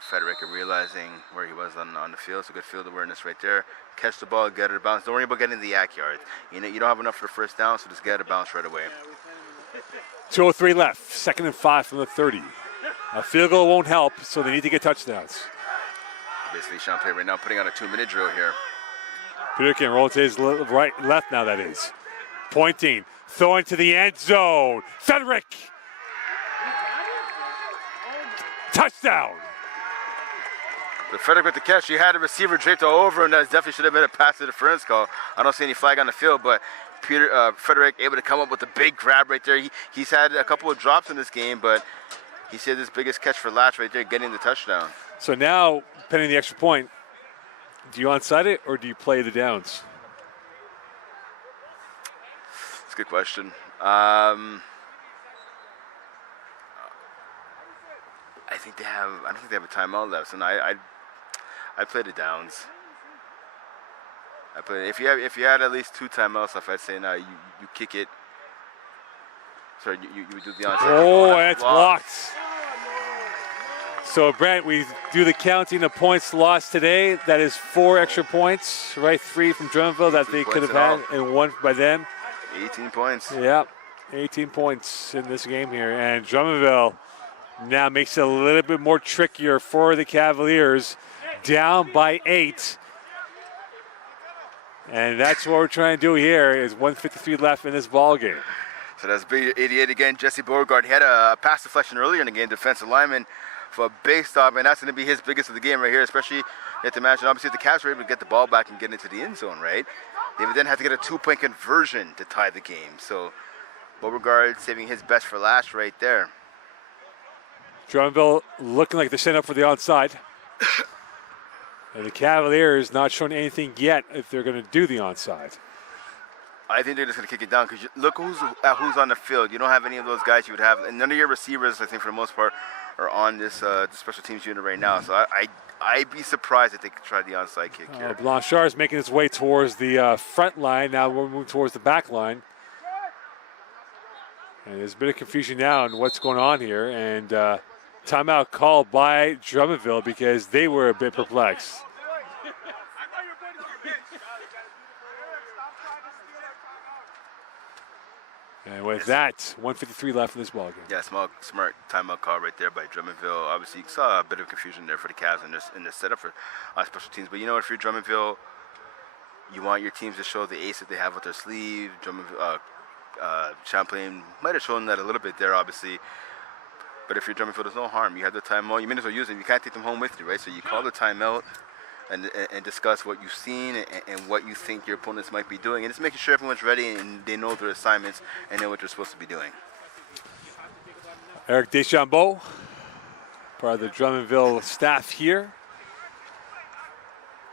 Frederick in realizing where he was on the field. So good field awareness right there. Catch the ball, get it to bounce. Don't worry about getting the yak yard. You don't have enough for the first down, so just get it to bounce right away. 2:03 left, 2nd and 5 from the 30. A field goal won't help, so they need to get touchdowns. Basically, Champlain right now putting on a 2-minute drill here. Peterkin rolling to his left now, that is. Pointing, throwing to the end zone. Frederick! Touchdown! But Frederick with the catch, he had a receiver draped all over him. That definitely should have been a pass interference call. I don't see any flag on the field, but Frederick able to come up with a big grab right there. He's had a couple of drops in this game, but he said his biggest catch for Latch right there, getting the touchdown. So now, pending the extra point, do you onside it or do you play the downs? That's a good question. I don't think they have a timeout left, and I play the downs. If you had at least 2 timeouts left, I'd say now you kick it. Sorry, you do the onside. Oh, and it's blocked. So Brent, we do the counting of points lost today. That is 4 extra points, right? 3 from Drummondville that they could have had, and 1 by them. 18 points. Yeah, 18 points in this game here, and Drummondville now makes it a little bit more trickier for the Cavaliers, down by 8. And that's what we're trying to do here, is 1:53 left in this ball game. So that's big 88 again. Jesse Beauregard, he had a pass deflection earlier in the game, defensive lineman, for a big stop, and that's going to be his biggest of the game right here, especially you have to imagine, obviously, if the Cavs were able to get the ball back and get into the end zone, right? They would then have to get a 2-point conversion to tie the game. So Beauregard saving his best for last right there. Drummondville looking like they're setting up for the onside. And the Cavaliers not showing anything yet if they're going to do the onside. I think they're just going to kick it down because look who's on the field. You don't have any of those guys you would have. And none of your receivers, I think, for the most part, are on this special teams unit right now. So I'd be surprised if they could try the onside kick here. Blanchard is making his way towards the front line. Now we're moving towards the back line. And there's a bit of confusion now on what's going on here. And timeout called by Drummondville because they were a bit perplexed. And with that, 1:53 left in this ballgame. Yeah, smart timeout call right there by Drummondville. Obviously, you saw a bit of confusion there for the Cavs in this setup for special teams. But you know what, if you're Drummondville, you want your teams to show the ace that they have with their sleeve. Champlain might have shown that a little bit there, obviously. But if you're Drummondville, there's no harm. You have the timeout. You may as well use them. You can't take them home with you, right? So you call the timeout and discuss what you've seen and what you think your opponents might be doing. And just making sure everyone's ready and they know their assignments and know what they're supposed to be doing. Eric Deschambault, part of the Drummondville staff here.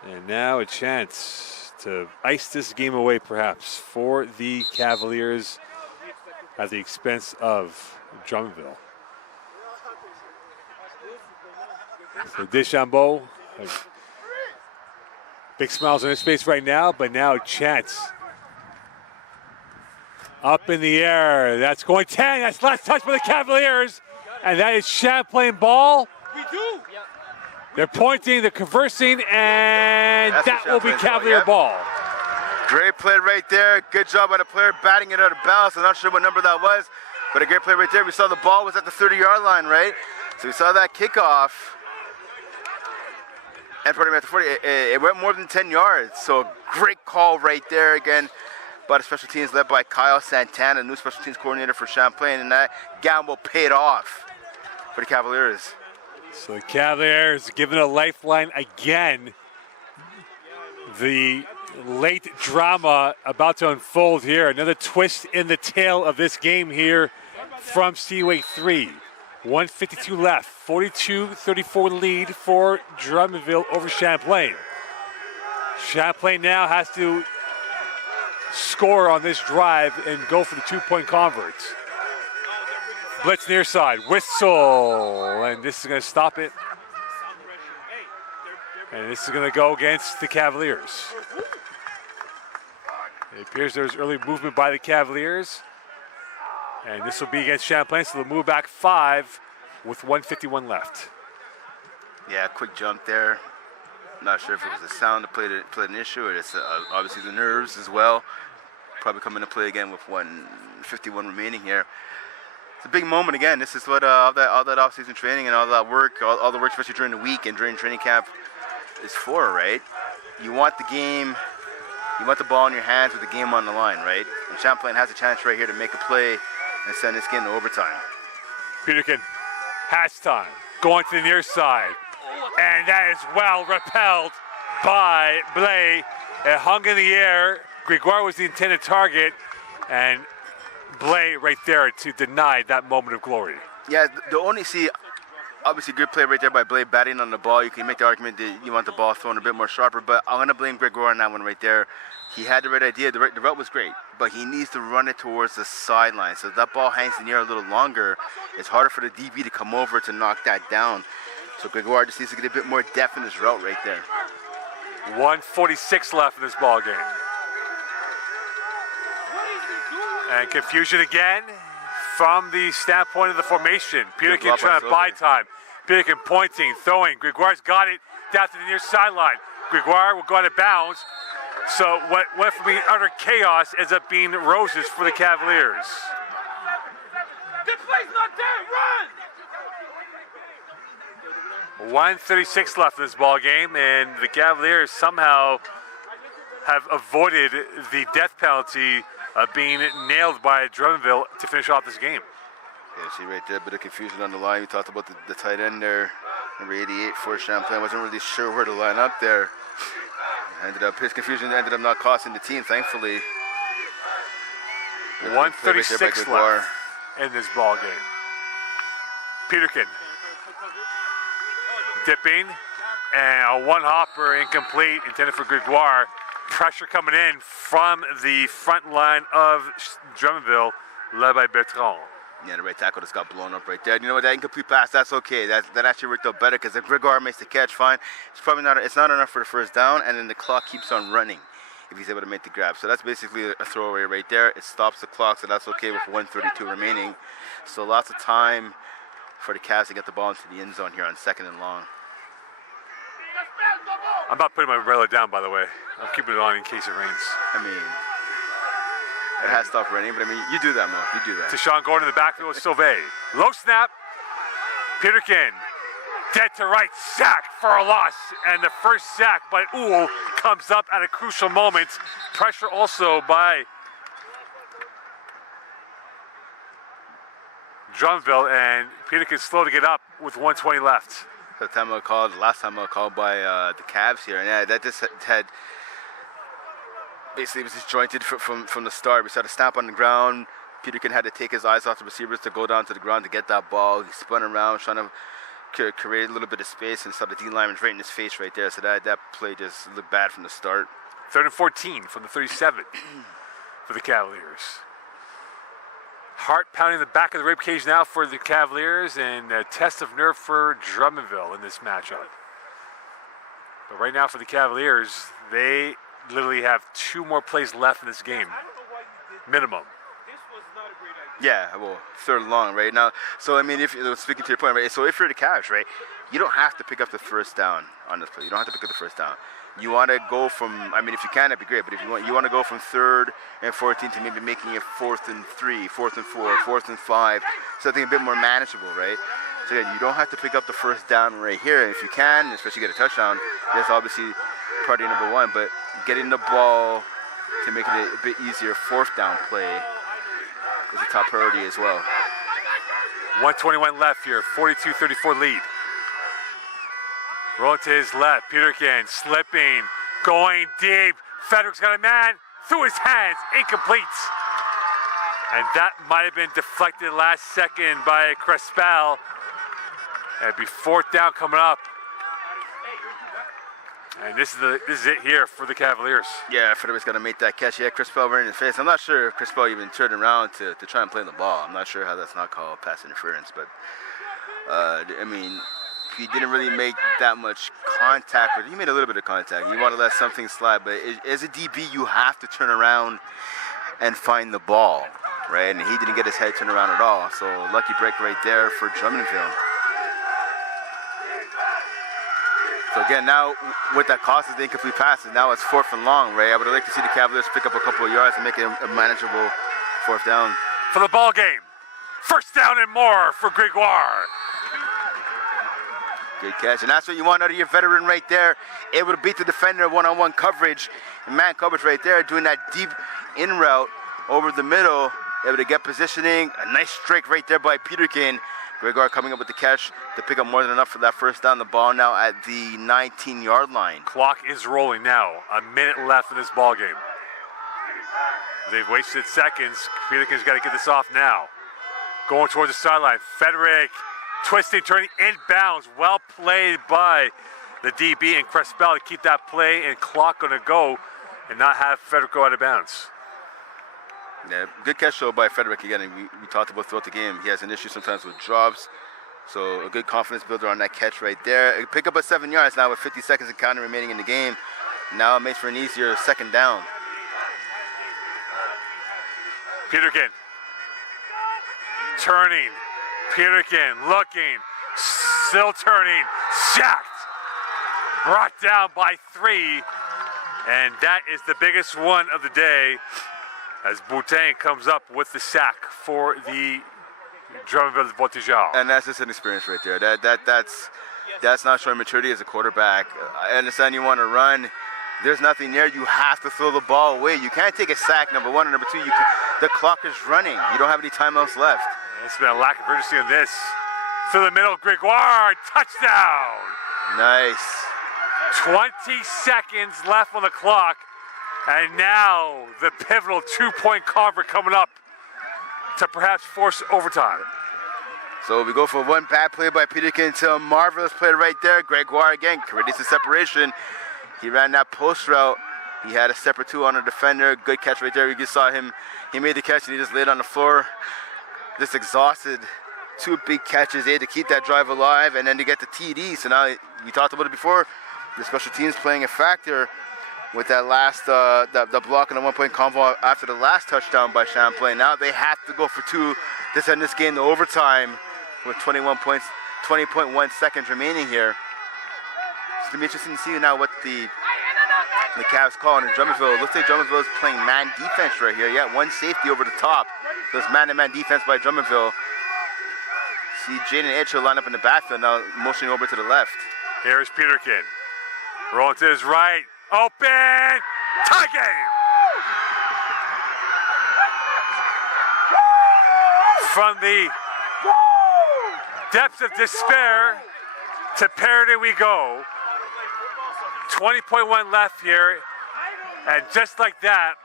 And now a chance to ice this game away, perhaps, for the Cavaliers at the expense of Drummondville. So Deschambault, big smiles on his face right now, but now a chance. Up in the air, that's going 10, that's last touch for the Cavaliers, and that is Champlain ball. We do. They're pointing, they're conversing, and That's that will be Champlain's Cavalier ball, ball. Great play right there. Good job by the player batting it out of bounds. I'm not sure what number that was, but a great play right there. We saw the ball was at the 30-yard line, right? So we saw that kickoff. And pretty much at the 40, it went more than 10 yards. So great call right there again by the special teams led by Kyle Santana, new special teams coordinator for Champlain, and that gamble paid off for the Cavaliers. So the Cavaliers given a lifeline again. The late drama about to unfold here. Another twist in the tail of this game here from Seaway 3. 1:52 left, 42-34 lead for Drummondville over Champlain. Champlain now has to score on this drive and go for the 2-point converts. Blitz near side, whistle, and this is going to stop it. And this is going to go against the Cavaliers. It appears there's early movement by the Cavaliers. And this will be against Champlain, so they'll move back 5 with 1:51 left. Yeah, quick jump there. Not sure if it was the sound that played an issue, or it's obviously the nerves as well. Probably coming to play again with 1:51 remaining here. It's a big moment again. This is what all that off-season training and all that work, all the work, especially during the week and during training camp, is for, right? You want the game, you want the ball in your hands with the game on the line, right? And Champlain has a chance right here to make a play and send this game to overtime. Peterkin has time, going to the near side. And that is well repelled by Blais. It hung in the air. Gregoire was the intended target, and Blais right there to deny that moment of glory. Yeah, the only obviously good play right there by Blais batting on the ball. You can make the argument that you want the ball thrown a bit more sharper, but I'm going to blame Gregoire on that one right there. He had the right idea. The route was great, but he needs to run it towards the sideline. So if that ball hangs in the air a little longer, it's harder for the DB to come over to knock that down. So Gregoire just needs to get a bit more depth in his route right there. 1:46 left in this ball game. And confusion again from the standpoint of the formation. Peterkin trying to buy time. Peterkin pointing, throwing. Gregoire's got it down to the near sideline. Gregoire will go out of bounds. So what went from being utter chaos ends up being roses for the Cavaliers. The play's not there, run! 1:36 left in this ball game, and the Cavaliers somehow have avoided the death penalty of being nailed by Drummondville to finish off this game. Yeah, see right there, a bit of confusion on the line. We talked about the tight end there, number 88 for Champlain. Wasn't really sure where to line up there. His confusion ended up not costing the team, thankfully. 1:36 left in this ball game. Peterkin dipping, and a one-hopper incomplete, intended for Gregoire. Pressure coming in from the front line of Drummondville, led by Bertrand. Yeah, the right tackle just got blown up right there. You know what? That incomplete pass, that's okay. That actually worked out better because if Gregoire makes the catch, fine. It's not enough for the first down, and then the clock keeps on running if he's able to make the grab. So that's basically a throwaway right there. It stops the clock, so that's okay with 1:32 remaining. So lots of time for the Cavs to get the ball into the end zone here on 2nd and long. I'm not putting my umbrella down, by the way. I'm keeping it on in case it rains. I mean, it has stopped raining, but I mean, you do that, Mo. You do that. To Sean Gordon in the backfield with Sauvé. Low snap. Peterkin. Dead to right. Sack for a loss. And the first sack by Uhl comes up at a crucial moment. Pressure also by Drummondville, and Peterkin slow to get up with 1:20 left. The last time I called by the Cavs here, and yeah, that just had basically it was disjointed from the start. We saw the snap on the ground. Peterkin had to take his eyes off the receivers to go down to the ground to get that ball. He spun around, trying to create a little bit of space, and saw the D lineman right in his face right there. So that play just looked bad from the start. 3rd and 14 from the 37 for the Cavaliers. Heart pounding the back of the rib cage now for the Cavaliers, and a test of nerve for Drummondville in this matchup. But right now for the Cavaliers, they literally have 2 more plays left in this game, minimum. Yeah, well, 3rd and long right now. So I mean, if speaking to your point, right? So if you're the Cavs, right, you don't have to pick up the first down on this play. You don't have to pick up the first down. You want to go from, I mean, if you can, that'd be great. But if you want to go from 3rd and 14 to maybe making it 4th and 3, 4th and 4, 4th and 5, something a bit more manageable, right? So again, you don't have to pick up the first down right here. If you can, especially get a touchdown, that's obviously priority number 1. But getting the ball to make it a bit easier 4th down play is a top priority as well. 1:21 left here, 42-34 lead. Rolling to his left, Peterkin slipping, going deep. Federick's got a man through his hands, incomplete. And that might have been deflected last second by Crespel. And it'd be 4th down coming up. And this is it here for the Cavaliers. Yeah, Federick's got to make that catch. Yeah, Crespel right in his face. I'm not sure if Crespel even turned around to try and play the ball. I'm not sure how that's not called pass interference, but I mean, he didn't really make that much contact, but he made a little bit of contact. You want to let something slide, but as a DB, you have to turn around and find the ball, right? And he didn't get his head turned around at all. So lucky break right there for Drummondville. So again, now with that cost of the incomplete passes, now it's 4th and long, right? I would like to see the Cavaliers pick up a couple of yards and make it a manageable 4th down. For the ball game, 1st down and more for Gregoire. Good catch, and that's what you want out of your veteran right there. Able to beat the defender one-on-one coverage, man coverage right there, doing that deep in route over the middle, able to get positioning. A nice strike right there by Peterkin. Gregoire coming up with the catch to pick up more than enough for that first down. The ball now at the 19-yard line. Clock is rolling now. A minute left in this ball game. They've wasted seconds. Peterkin's got to get this off now. Going towards the sideline. Frederick twisting, turning inbounds. Well played by the DB and Crespel to keep that play and clock going to go and not have Frederick go out of bounds. Yeah, good catch though by Frederick again. And we talked about throughout the game. He has an issue sometimes with drops. So a good confidence builder on that catch right there. Pick up at 7 yards now with 50 seconds and counting remaining in the game. Now it makes for an easier second down. Peterkin turning. Peterkin looking. Still turning. Sacked. Brought down by 3. And that is the biggest one of the day as Boutin comes up with the sack for the Drummondville Voltigeurs. And that's just an experience right there. That's not showing maturity as a quarterback. I understand you want to run. There's nothing there. You have to throw the ball away. You can't take a sack, number one. And number two, the clock is running. You don't have any timeouts left. It's been a lack of urgency on this. Through the middle, Gregoire, touchdown! Nice. 20 seconds left on the clock. And now the pivotal 2-point convert coming up to perhaps force overtime. So we go for one bad play by Peterkin to a marvelous play right there. Gregoire again creates the separation. He ran that post route. He had a step or two on a defender. Good catch right there. You just saw him. He made the catch and he just laid on the floor. Just exhausted. 2 big catches there to keep that drive alive and then to get the TD. So now we talked about it before. The special teams playing a factor with that last the block and the 1-point convo after the last touchdown by Champlain. Now they have to go for 2 to send this game to overtime with 20.1 seconds remaining here. It's gonna be interesting to see now what the Cavs call in Drummondville. Looks like Drummondville is playing man defense right here. Yeah, 1 safety over the top. So it's man-to-man defense by Drummondville. See Jaden Edgehill line up in the backfield now, motioning over to the left. Here's Peterkin. Rolling to his right. Open! Tie game! From the depths of despair to parity we go. 20.1 left here. And just like that,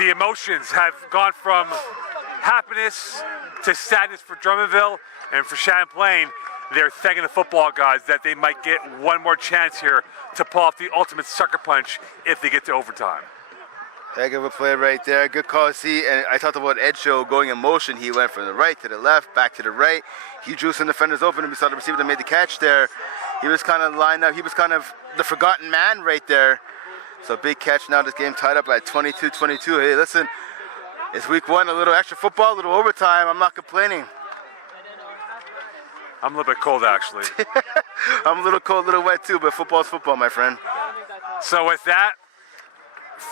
the emotions have gone from happiness to sadness for Drummondville and for Champlain. They're thanking the football gods that they might get one more chance here to pull off the ultimate sucker punch if they get to overtime. Heck of a play right there. Good call. See, and I talked about Edgehill going in motion. He went from the right to the left, back to the right. He drew some defenders open and we saw the receiver that made the catch there. He was kind of lined up. He was kind of the forgotten man right there. So big catch now. This game tied up at 22-22. Hey, listen, it's week 1, a little extra football, a little overtime. I'm not complaining. I'm a little bit cold, actually. I'm a little cold, a little wet too, but football's football, my friend. So with that,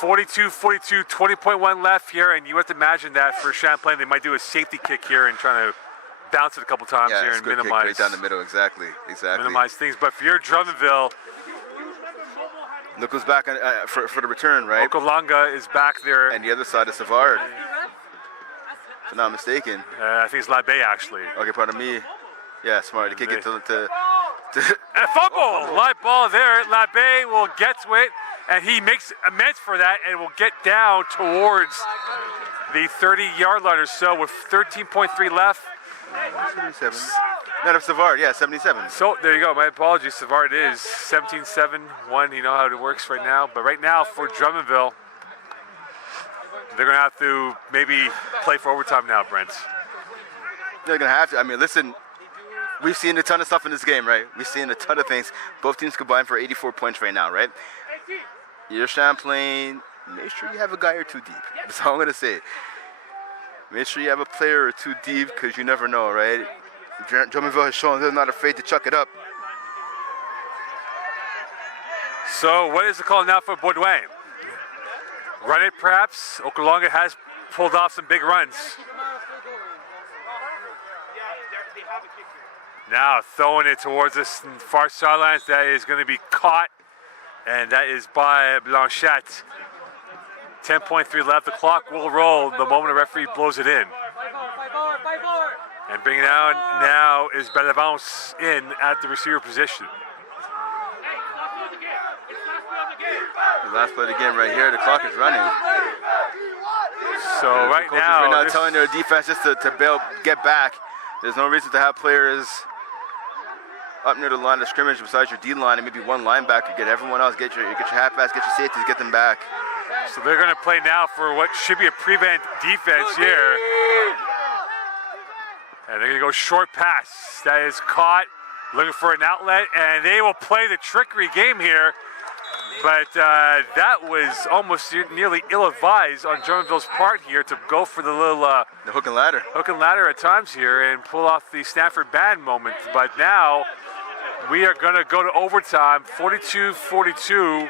42-42, 20.1 left here, and you have to imagine that for Champlain, they might do a safety kick here and trying to bounce it a couple times here and minimize. Right down the middle, exactly. Minimize things, but for your Drummondville, look who's back on, for the return, right? Okolanga is back there. And the other side is Savard, if I'm not mistaken. I think it's Labé, actually. Okay, pardon me. Yeah, smart. To kick it to and fumble! Live ball there. Labé will get to it, and he makes amends for that and will get down towards the 30-yard line or so with 13.3 left. 77. No, that's Savard. Yeah, 77. So there you go. My apologies, Savard is 17-7-1. You know how it works right now. But right now for Drummondville, they're going to have to maybe play for overtime now, Brent. They're going to have to. I mean, listen, we've seen a ton of stuff in this game, right? We've seen a ton of things. Both teams combined for 84 points right now, right? You're Champlain. Make sure you have a guy or 2 deep. That's all I'm going to say. Make sure you have a player or 2 deep because you never know, right? Drummondville has shown they're not afraid to chuck it up. So what is the call now for Baudouin? Run it perhaps. Okolanga has pulled off some big runs. Now throwing it towards the far sidelines. That is going to be caught. And that is by Blanchette. 10.3 left. The clock will roll the moment the referee blows it in. And bringing down now is Bellavance in at the receiver position. The last play of the game right here. The clock is running. So right Coaches now, right now telling their defense just to bail, get back. There's no reason to have players up near the line of scrimmage besides your D line and maybe one linebacker. Get everyone else. Get your halfbacks. Get your safeties. Get them back. so they're going to play now for what should be a prevent defense here. And they're going to go short pass. That is caught, looking for an outlet, and they will play the trickery game here. But that was almost nearly ill-advised on Drummondville's part here to go for the little The hook and ladder. hook and ladder at times here and pull off the Stanford band moment. But now we are going to go to overtime, 42-42.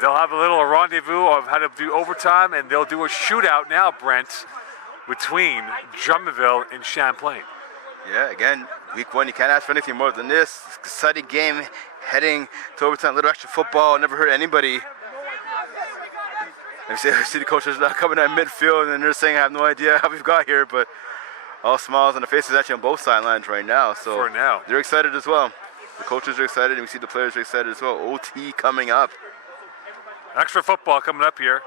They'll have a little rendezvous of how to do overtime, and they'll do a shootout now, Brent, between Drummondville and Champlain. Yeah, again, week one, you can't ask for anything more than this. Exciting game, heading to overtime, a little extra football, never hurt anybody. I see the coaches now coming at midfield, and they're saying, I have no idea how we've got here, but all smiles on the faces actually on both sidelines right now. So For now. they're excited as well. The coaches are excited, and we see the players are excited as well. OT coming up. Extra football coming up here.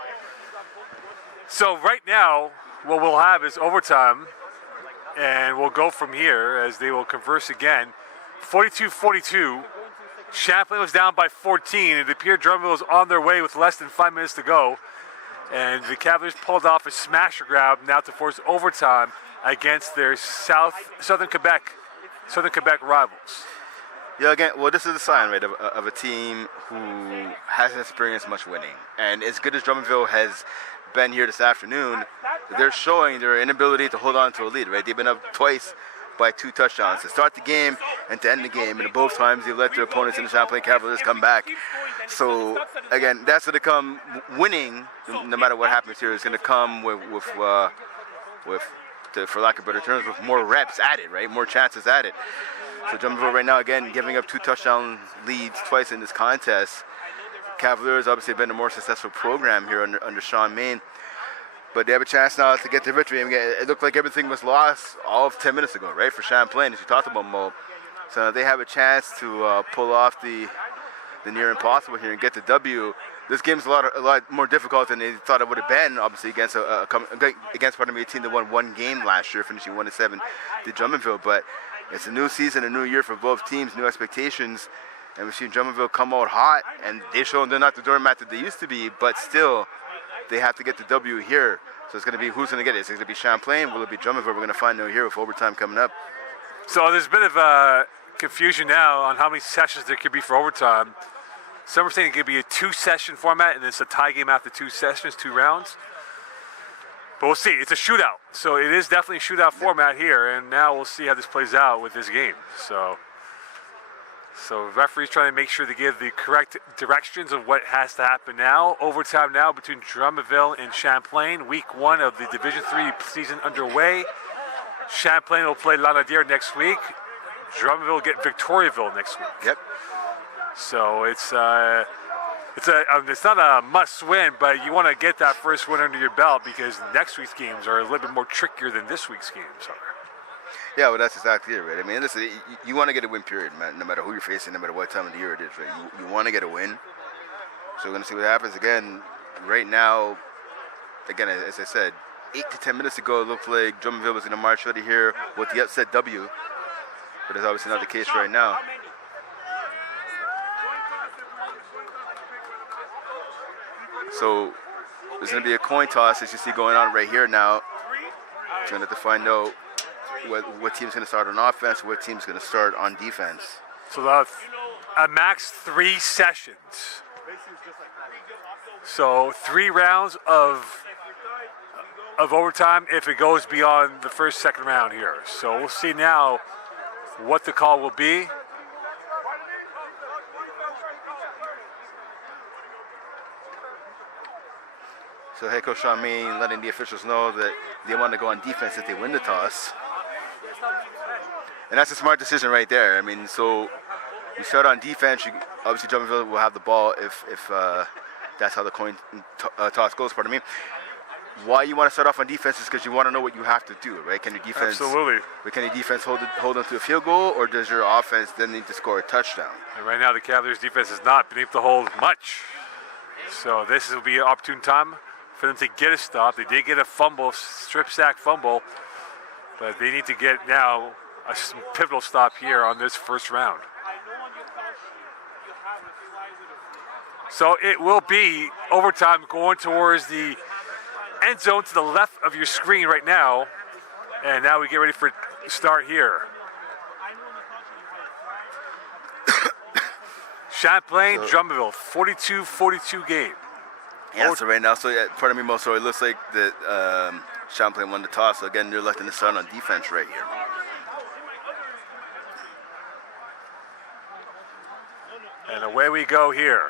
So right now, what we'll have is overtime, and we'll go from here as they will converse again. 42-42. Champlain was down by 14. It appeared Drummondville was on their way with less than 5 minutes to go. And the Cavaliers pulled off a smasher grab now to force overtime against their Southern Quebec rivals. Yeah, again, well, this is a sign, right, of a team who hasn't experienced much winning. And as good as Drummondville has been here this afternoon, they're showing their inability to hold on to a lead, right? They've been up twice by 2 touchdowns to start the game and to end the game. And both times they let their opponents in the Champlain Cavaliers come back. So, again, that's going to come winning, no matter what happens here. It's going to come with for lack of better terms, with more reps added, right? More chances added. So Drummondville right now, again, giving up 2 touchdown leads twice in this contest. Cavaliers obviously have been a more successful program here under Sean Main. But they have a chance now to get the victory. And it looked like everything was lost all of 10 minutes ago, right, for Champlain, as you talked about, Mo. So they have a chance to pull off the near impossible here and get the W. This game's a lot more difficult than they thought it would have been, obviously, against a team that won 1 game last year, finishing 1-7 to Drummondville. But it's a new season, a new year for both teams, new expectations. And we've seen Drummondville come out hot, and they've shown they're not the doormat that they used to be, but still, they have to get the W here. So it's going to be, who's going to get it? Is it going to be Champlain? Will it be Drummondville? We're going to find out here with overtime coming up. So there's a bit of confusion now on how many sessions there could be for overtime. Some are saying it could be a 2-session format, and it's a tie game after 2 sessions, 2 rounds. But we'll see. It's a shootout. So it is definitely a shootout format here, and now we'll see how this plays out with this game. So referees trying to make sure to give the correct directions of what has to happen now. Overtime now between Drummondville and Champlain. Week 1 of the Division III season underway. Champlain will play Lanaudière next week. Drummondville will get Victoriaville next week. Yep. So it's not a must-win, but you want to get that first win under your belt because next week's games are a little bit more trickier than this week's games are. Yeah, well, that's exactly it, right? I mean, listen, you want to get a win, period, man, no matter who you're facing, no matter what time of the year it is, right? You want to get a win. So we're going to see what happens. Again, right now, again, as I said, 8 to 10 minutes ago, it looked like Drummondville was going to march out of here with the upset W, but it's obviously not the case right now. So there's going to be a coin toss, as you see going on right here now. We're going to have to find out what team's going to start on offense, what team's going to start on defense. So that's a max 3 sessions. So 3 rounds of overtime if it goes beyond the first, second round here. So we'll see now what the call will be. So head coach Sean Main letting the officials know that they want to go on defense if they win the toss. And that's a smart decision right there. I mean, so you start on defense. Obviously, Drummondville will have the ball if that's how the coin toss goes, pardon me. why you want to start off on defense is because you want to know what you have to do, right? Can your defense Absolutely. Can your defense hold them to a field goal, or does your offense then need to score a touchdown? And right now, the Cavaliers' defense has not been able to hold much. So this will be an opportune time for them to get a stop. They did get a fumble, strip sack fumble, but they need to get now a pivotal stop here on this first round. So it will be overtime going towards the end zone to the left of your screen right now. And now we get ready for start here. Champlain, Drummondville, 42-42 game. Yeah, so right now, pardon me, Mo, so it looks like that Champlain won the toss. So again, they're electing to start on defense right here. And away we go here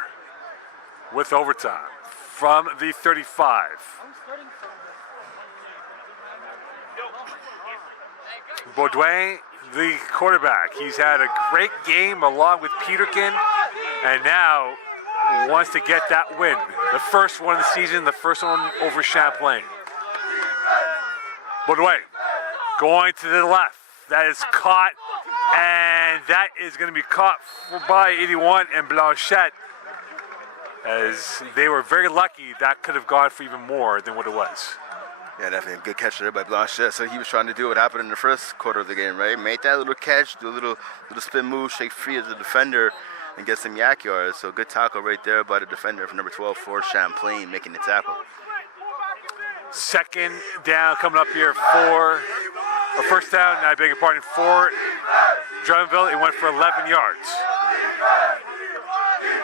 with overtime from the 35. Baudouin, the quarterback. He's had a great game along with Peterkin, and now wants to get that win. The first one of the season, the first one over Champlain. Baudouin going to the left. That is caught, and that is going to be caught by 81 and Blanchette. As they were very lucky, that could have gone for even more than what it was. Yeah, definitely a good catch there by Blanchette. So he was trying to do what happened in the first quarter of the game, right? Make that little catch, do a little spin move, shake free as a defender, and get some yak yards. So good tackle right there by the defender from number 12 for Champlain, making the tackle. Second down coming up here for, or first down, I beg your pardon, for Drummondville. It went for 11 yards.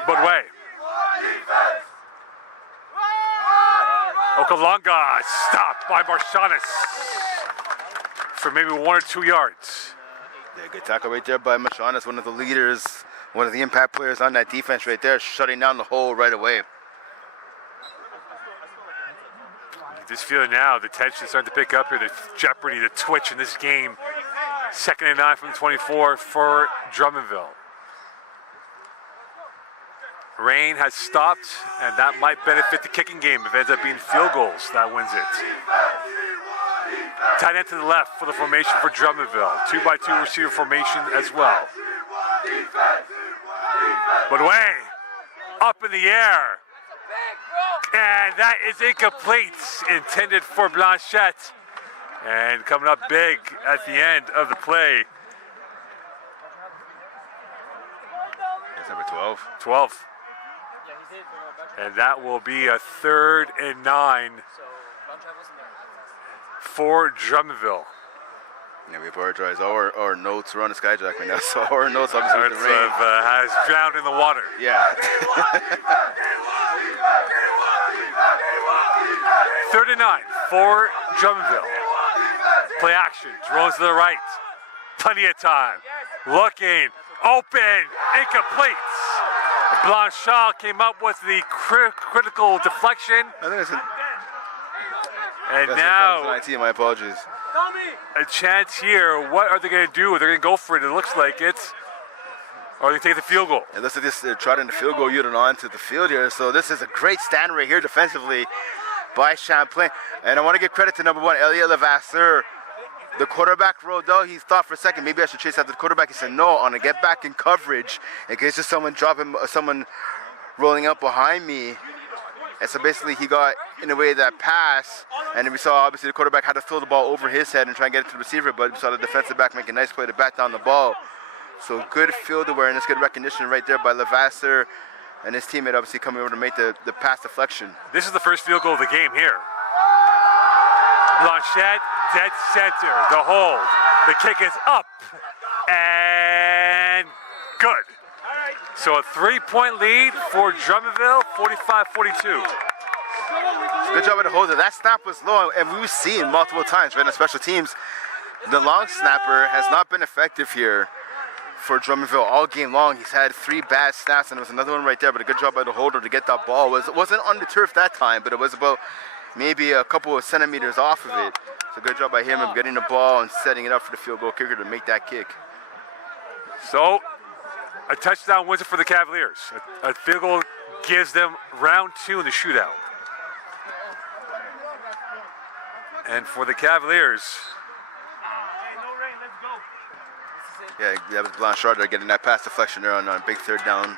Baudouin. Okalonga stopped by Marchanis for maybe 1 or 2 yards. Yeah, good tackle right there by Marchanis, one of the leaders, one of the impact players on that defense right there, shutting down the hole right away. Just feeling now the tension starting to pick up here, the jeopardy, the twitch in this game. 2nd and 9 from the 24 for Drummondville. Rain has stopped, and that might benefit the kicking game if it ends up being field goals. That wins it. Tight end to the left for the formation for Drummondville. 2-by-2 receiver formation as well. Baudouin up in the air. And that is incomplete, intended for Blanchette. And coming up big at the end of the play. That's number 12. 12. And that will be a 3rd and 9 for Drummondville. Yeah, we prioritize our notes. We're on the skyjack right now, so our notes obviously with the rain. Has drowned in the water. Yeah. 3rd and 9 for Drummondville. Play action, throws to the right. Plenty of time. Looking, open, incomplete. Blanchard came up with the critical deflection. I think it's and now 19, my apologies. A chance here. What are they going to do? They're going to go for it. It looks like it's. Or they take the field goal. It looks like this, they're trotting the field goal unit onto the field here. So this is a great stand right here defensively by Champlain. And I want to give credit to number 1, Elliot Levasseur. The quarterback rolled out. He thought for a second, maybe I should chase after the quarterback. He said, no, I'm going to get back in coverage in case there's someone rolling up behind me. And so basically he got, in a way, that pass. And then we saw, obviously, the quarterback had to throw the ball over his head and try and get it to the receiver. But we saw the defensive back make a nice play to bat down the ball. So good field awareness, good recognition right there by Levasseur. And his teammate obviously coming over to make the pass deflection. This is the first field goal of the game here. Blanchette, dead center, the hold. The kick is up and good. So a 3-point lead for Drummondville, 45-42. Good job with the holder. That snap was low, and we've seen multiple times, right, on special teams. The long snapper has not been effective here for Drummondville all game long. He's had 3 bad snaps, and there was another one right there, but a good job by the holder to get that ball. It wasn't on the turf that time, but it was about maybe a couple of centimeters off of it. So good job by him of getting the ball and setting it up for the field goal kicker to make that kick. So a touchdown wins it for the Cavaliers. A field goal gives them round 2 in the shootout. And for the Cavaliers, Yeah, that was Blanchard there getting that pass deflection there on a big third down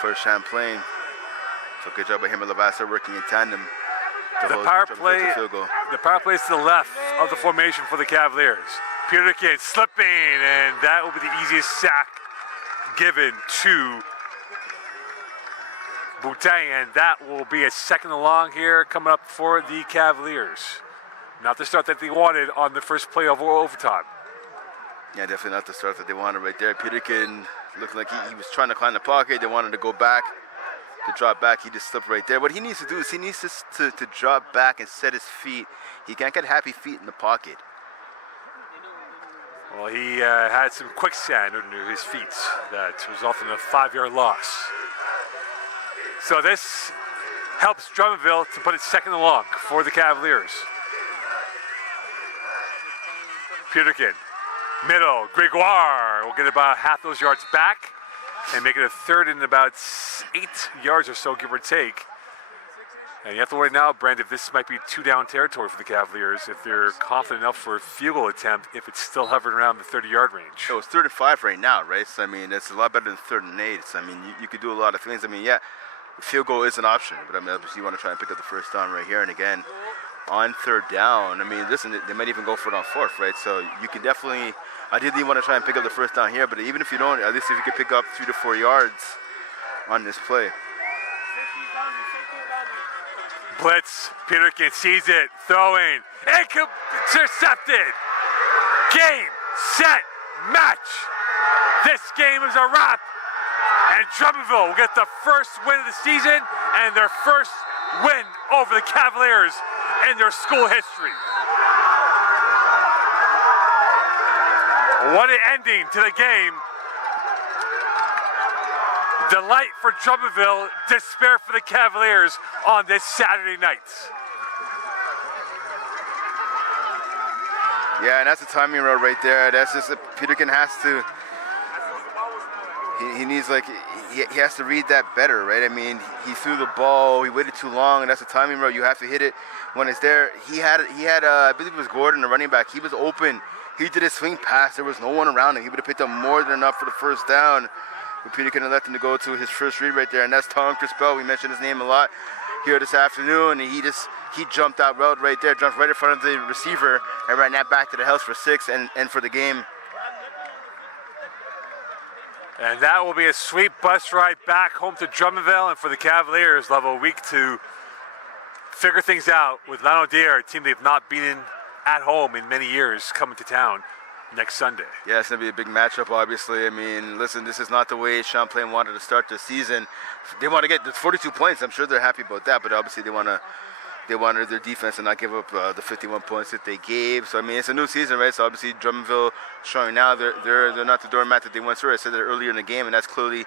for Champlain. So good job by him and Lavassa working in tandem. the power play, Field goal. the power play is to the left of the formation for the Cavaliers. Peterkin slipping, and that will be the easiest sack given to Boutin, and that will be a second and long here coming up for the Cavaliers. Not the start that they wanted on the first play of overtime. Yeah, definitely not the start that they wanted right there. Peterkin looked like he was trying to climb the pocket. They wanted to go back, to drop back. He just slipped right there. What he needs to do is he needs to drop back and set his feet. He can't get happy feet in the pocket. Well, he had some quicksand under his feet that resulted in a 5-yard loss. So this helps Drummondville to put it second and long for the Cavaliers. Peterkin, middle, Gregoire will get about half those yards back and make it a third and about 8 yards or so, give or take. And you have to worry now, Brent, if this might be 2-down territory for the Cavaliers, if they're confident enough for a field goal attempt, if it's still hovering around the 30-yard range. So it's 3rd and 5 right now, right? So, I mean, it's a lot better than 3rd and 8. So, I mean, you could do a lot of things. I mean, yeah, the field goal is an option, but I mean, obviously you want to try and pick up the first down right here. And again, on 3rd down, I mean, listen, they might even go for it on 4th, right? So you can definitely, ideally want to try and pick up the first down here, but even if you don't, at least if you could pick up 3 to 4 yards on this play. Blitz, Peterkin sees it, throwing, intercepted. Game, set, match. This game is a wrap. And Drummondville will get the first win of the season and their first win over the Cavaliers in their school history. What an ending to the game. Delight for Drummondville, despair for the Cavaliers on this Saturday night. Yeah, and that's a timing road right there. That's just Peterkin has to. He needs he has to read that better, right? I mean, he threw the ball, he waited too long, and that's a timing road. You have to hit it when it's there. He had I believe it was Gordon, the running back. He was open. He did a swing pass. There was no one around him. He would have picked up more than enough for the first down. But Peterkin had left him to go to his first read right there, and that's Tom Crispell. We mentioned his name a lot here this afternoon, and he jumped out route right there, jumped right in front of the receiver, and ran that back to the house for 6 and for the game. And that will be a sweet bus ride back home to Drummondville, and for the Cavaliers, they'll have a week to figure things out with Lanaudière, a team they've not beaten at home in many years, coming to town next Sunday. Yeah, it's going to be a big matchup, obviously. I mean, listen, this is not the way Champlain wanted to start the season. They want to get the 42 points. I'm sure they're happy about that, but obviously they wanted their defense to not give up the 51 points that they gave. So, I mean, it's a new season, right? So, obviously, Drummondville showing now they're not the doormat that they once were. I said that earlier in the game, and that's clearly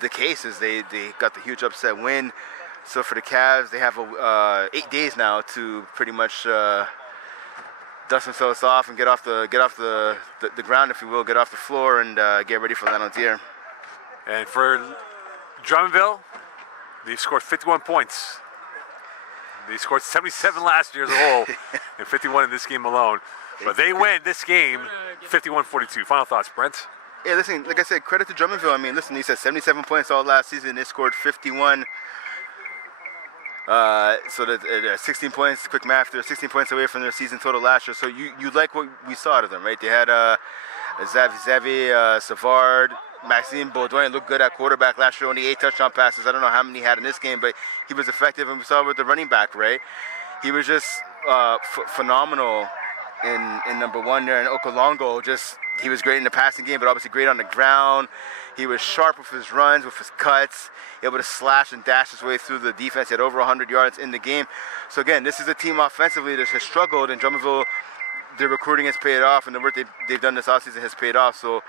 the case, is they got the huge upset win. So, for the Cavs, they have 8 days now to pretty much dust themselves off and get off the ground, if you will, get off the floor and get ready for Lanaudière. And for Drummondville, they've scored 51 points. They scored 77 last year as a whole and 51 in this game alone. But they win this game 51-42. Final thoughts, Brent? Yeah, listen, like I said, credit to Drummondville. I mean, listen, he said 77 points all last season. They scored 51. So that 16 points, quick math, they're 16 points away from their season total last year. So you like what we saw out of them, right? They had Xavier Savard, Maxime Baudouin looked good at quarterback last year, only 8 touchdown passes. I don't know how many he had in this game, but he was effective, and we saw it with the running back, right? He was just phenomenal in number 1 there, and Okolongo he was great in the passing game, but obviously great on the ground. He was sharp with his runs, with his cuts, able to slash and dash his way through the defense. He had over 100 yards in the game. So again, this is a team offensively that has struggled, and Drummondville, their recruiting has paid off, and the work they've done this offseason has paid off. So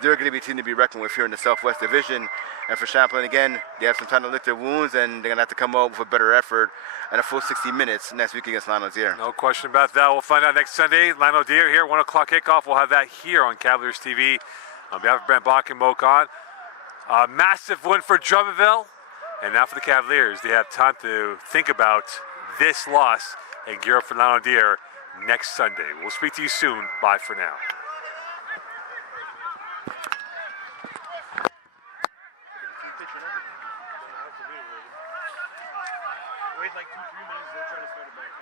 they're going to be a team to be reckoned with here in the Southwest Division. And for Champlain, again, they have some time to lick their wounds, and they're going to have to come out with a better effort and a full 60 minutes next week against Lanaudière. No question about that. We'll find out next Sunday. Lanaudière here, 1 o'clock kickoff. We'll have that here on Cavaliers TV. On behalf of Brent Bach and Mo Khan, a massive win for Drummondville. And now for the Cavaliers, they have time to think about this loss and gear up for Deer next Sunday. We'll speak to you soon. Bye for now. Wait like 2-3 minutes, they'll try to start it back.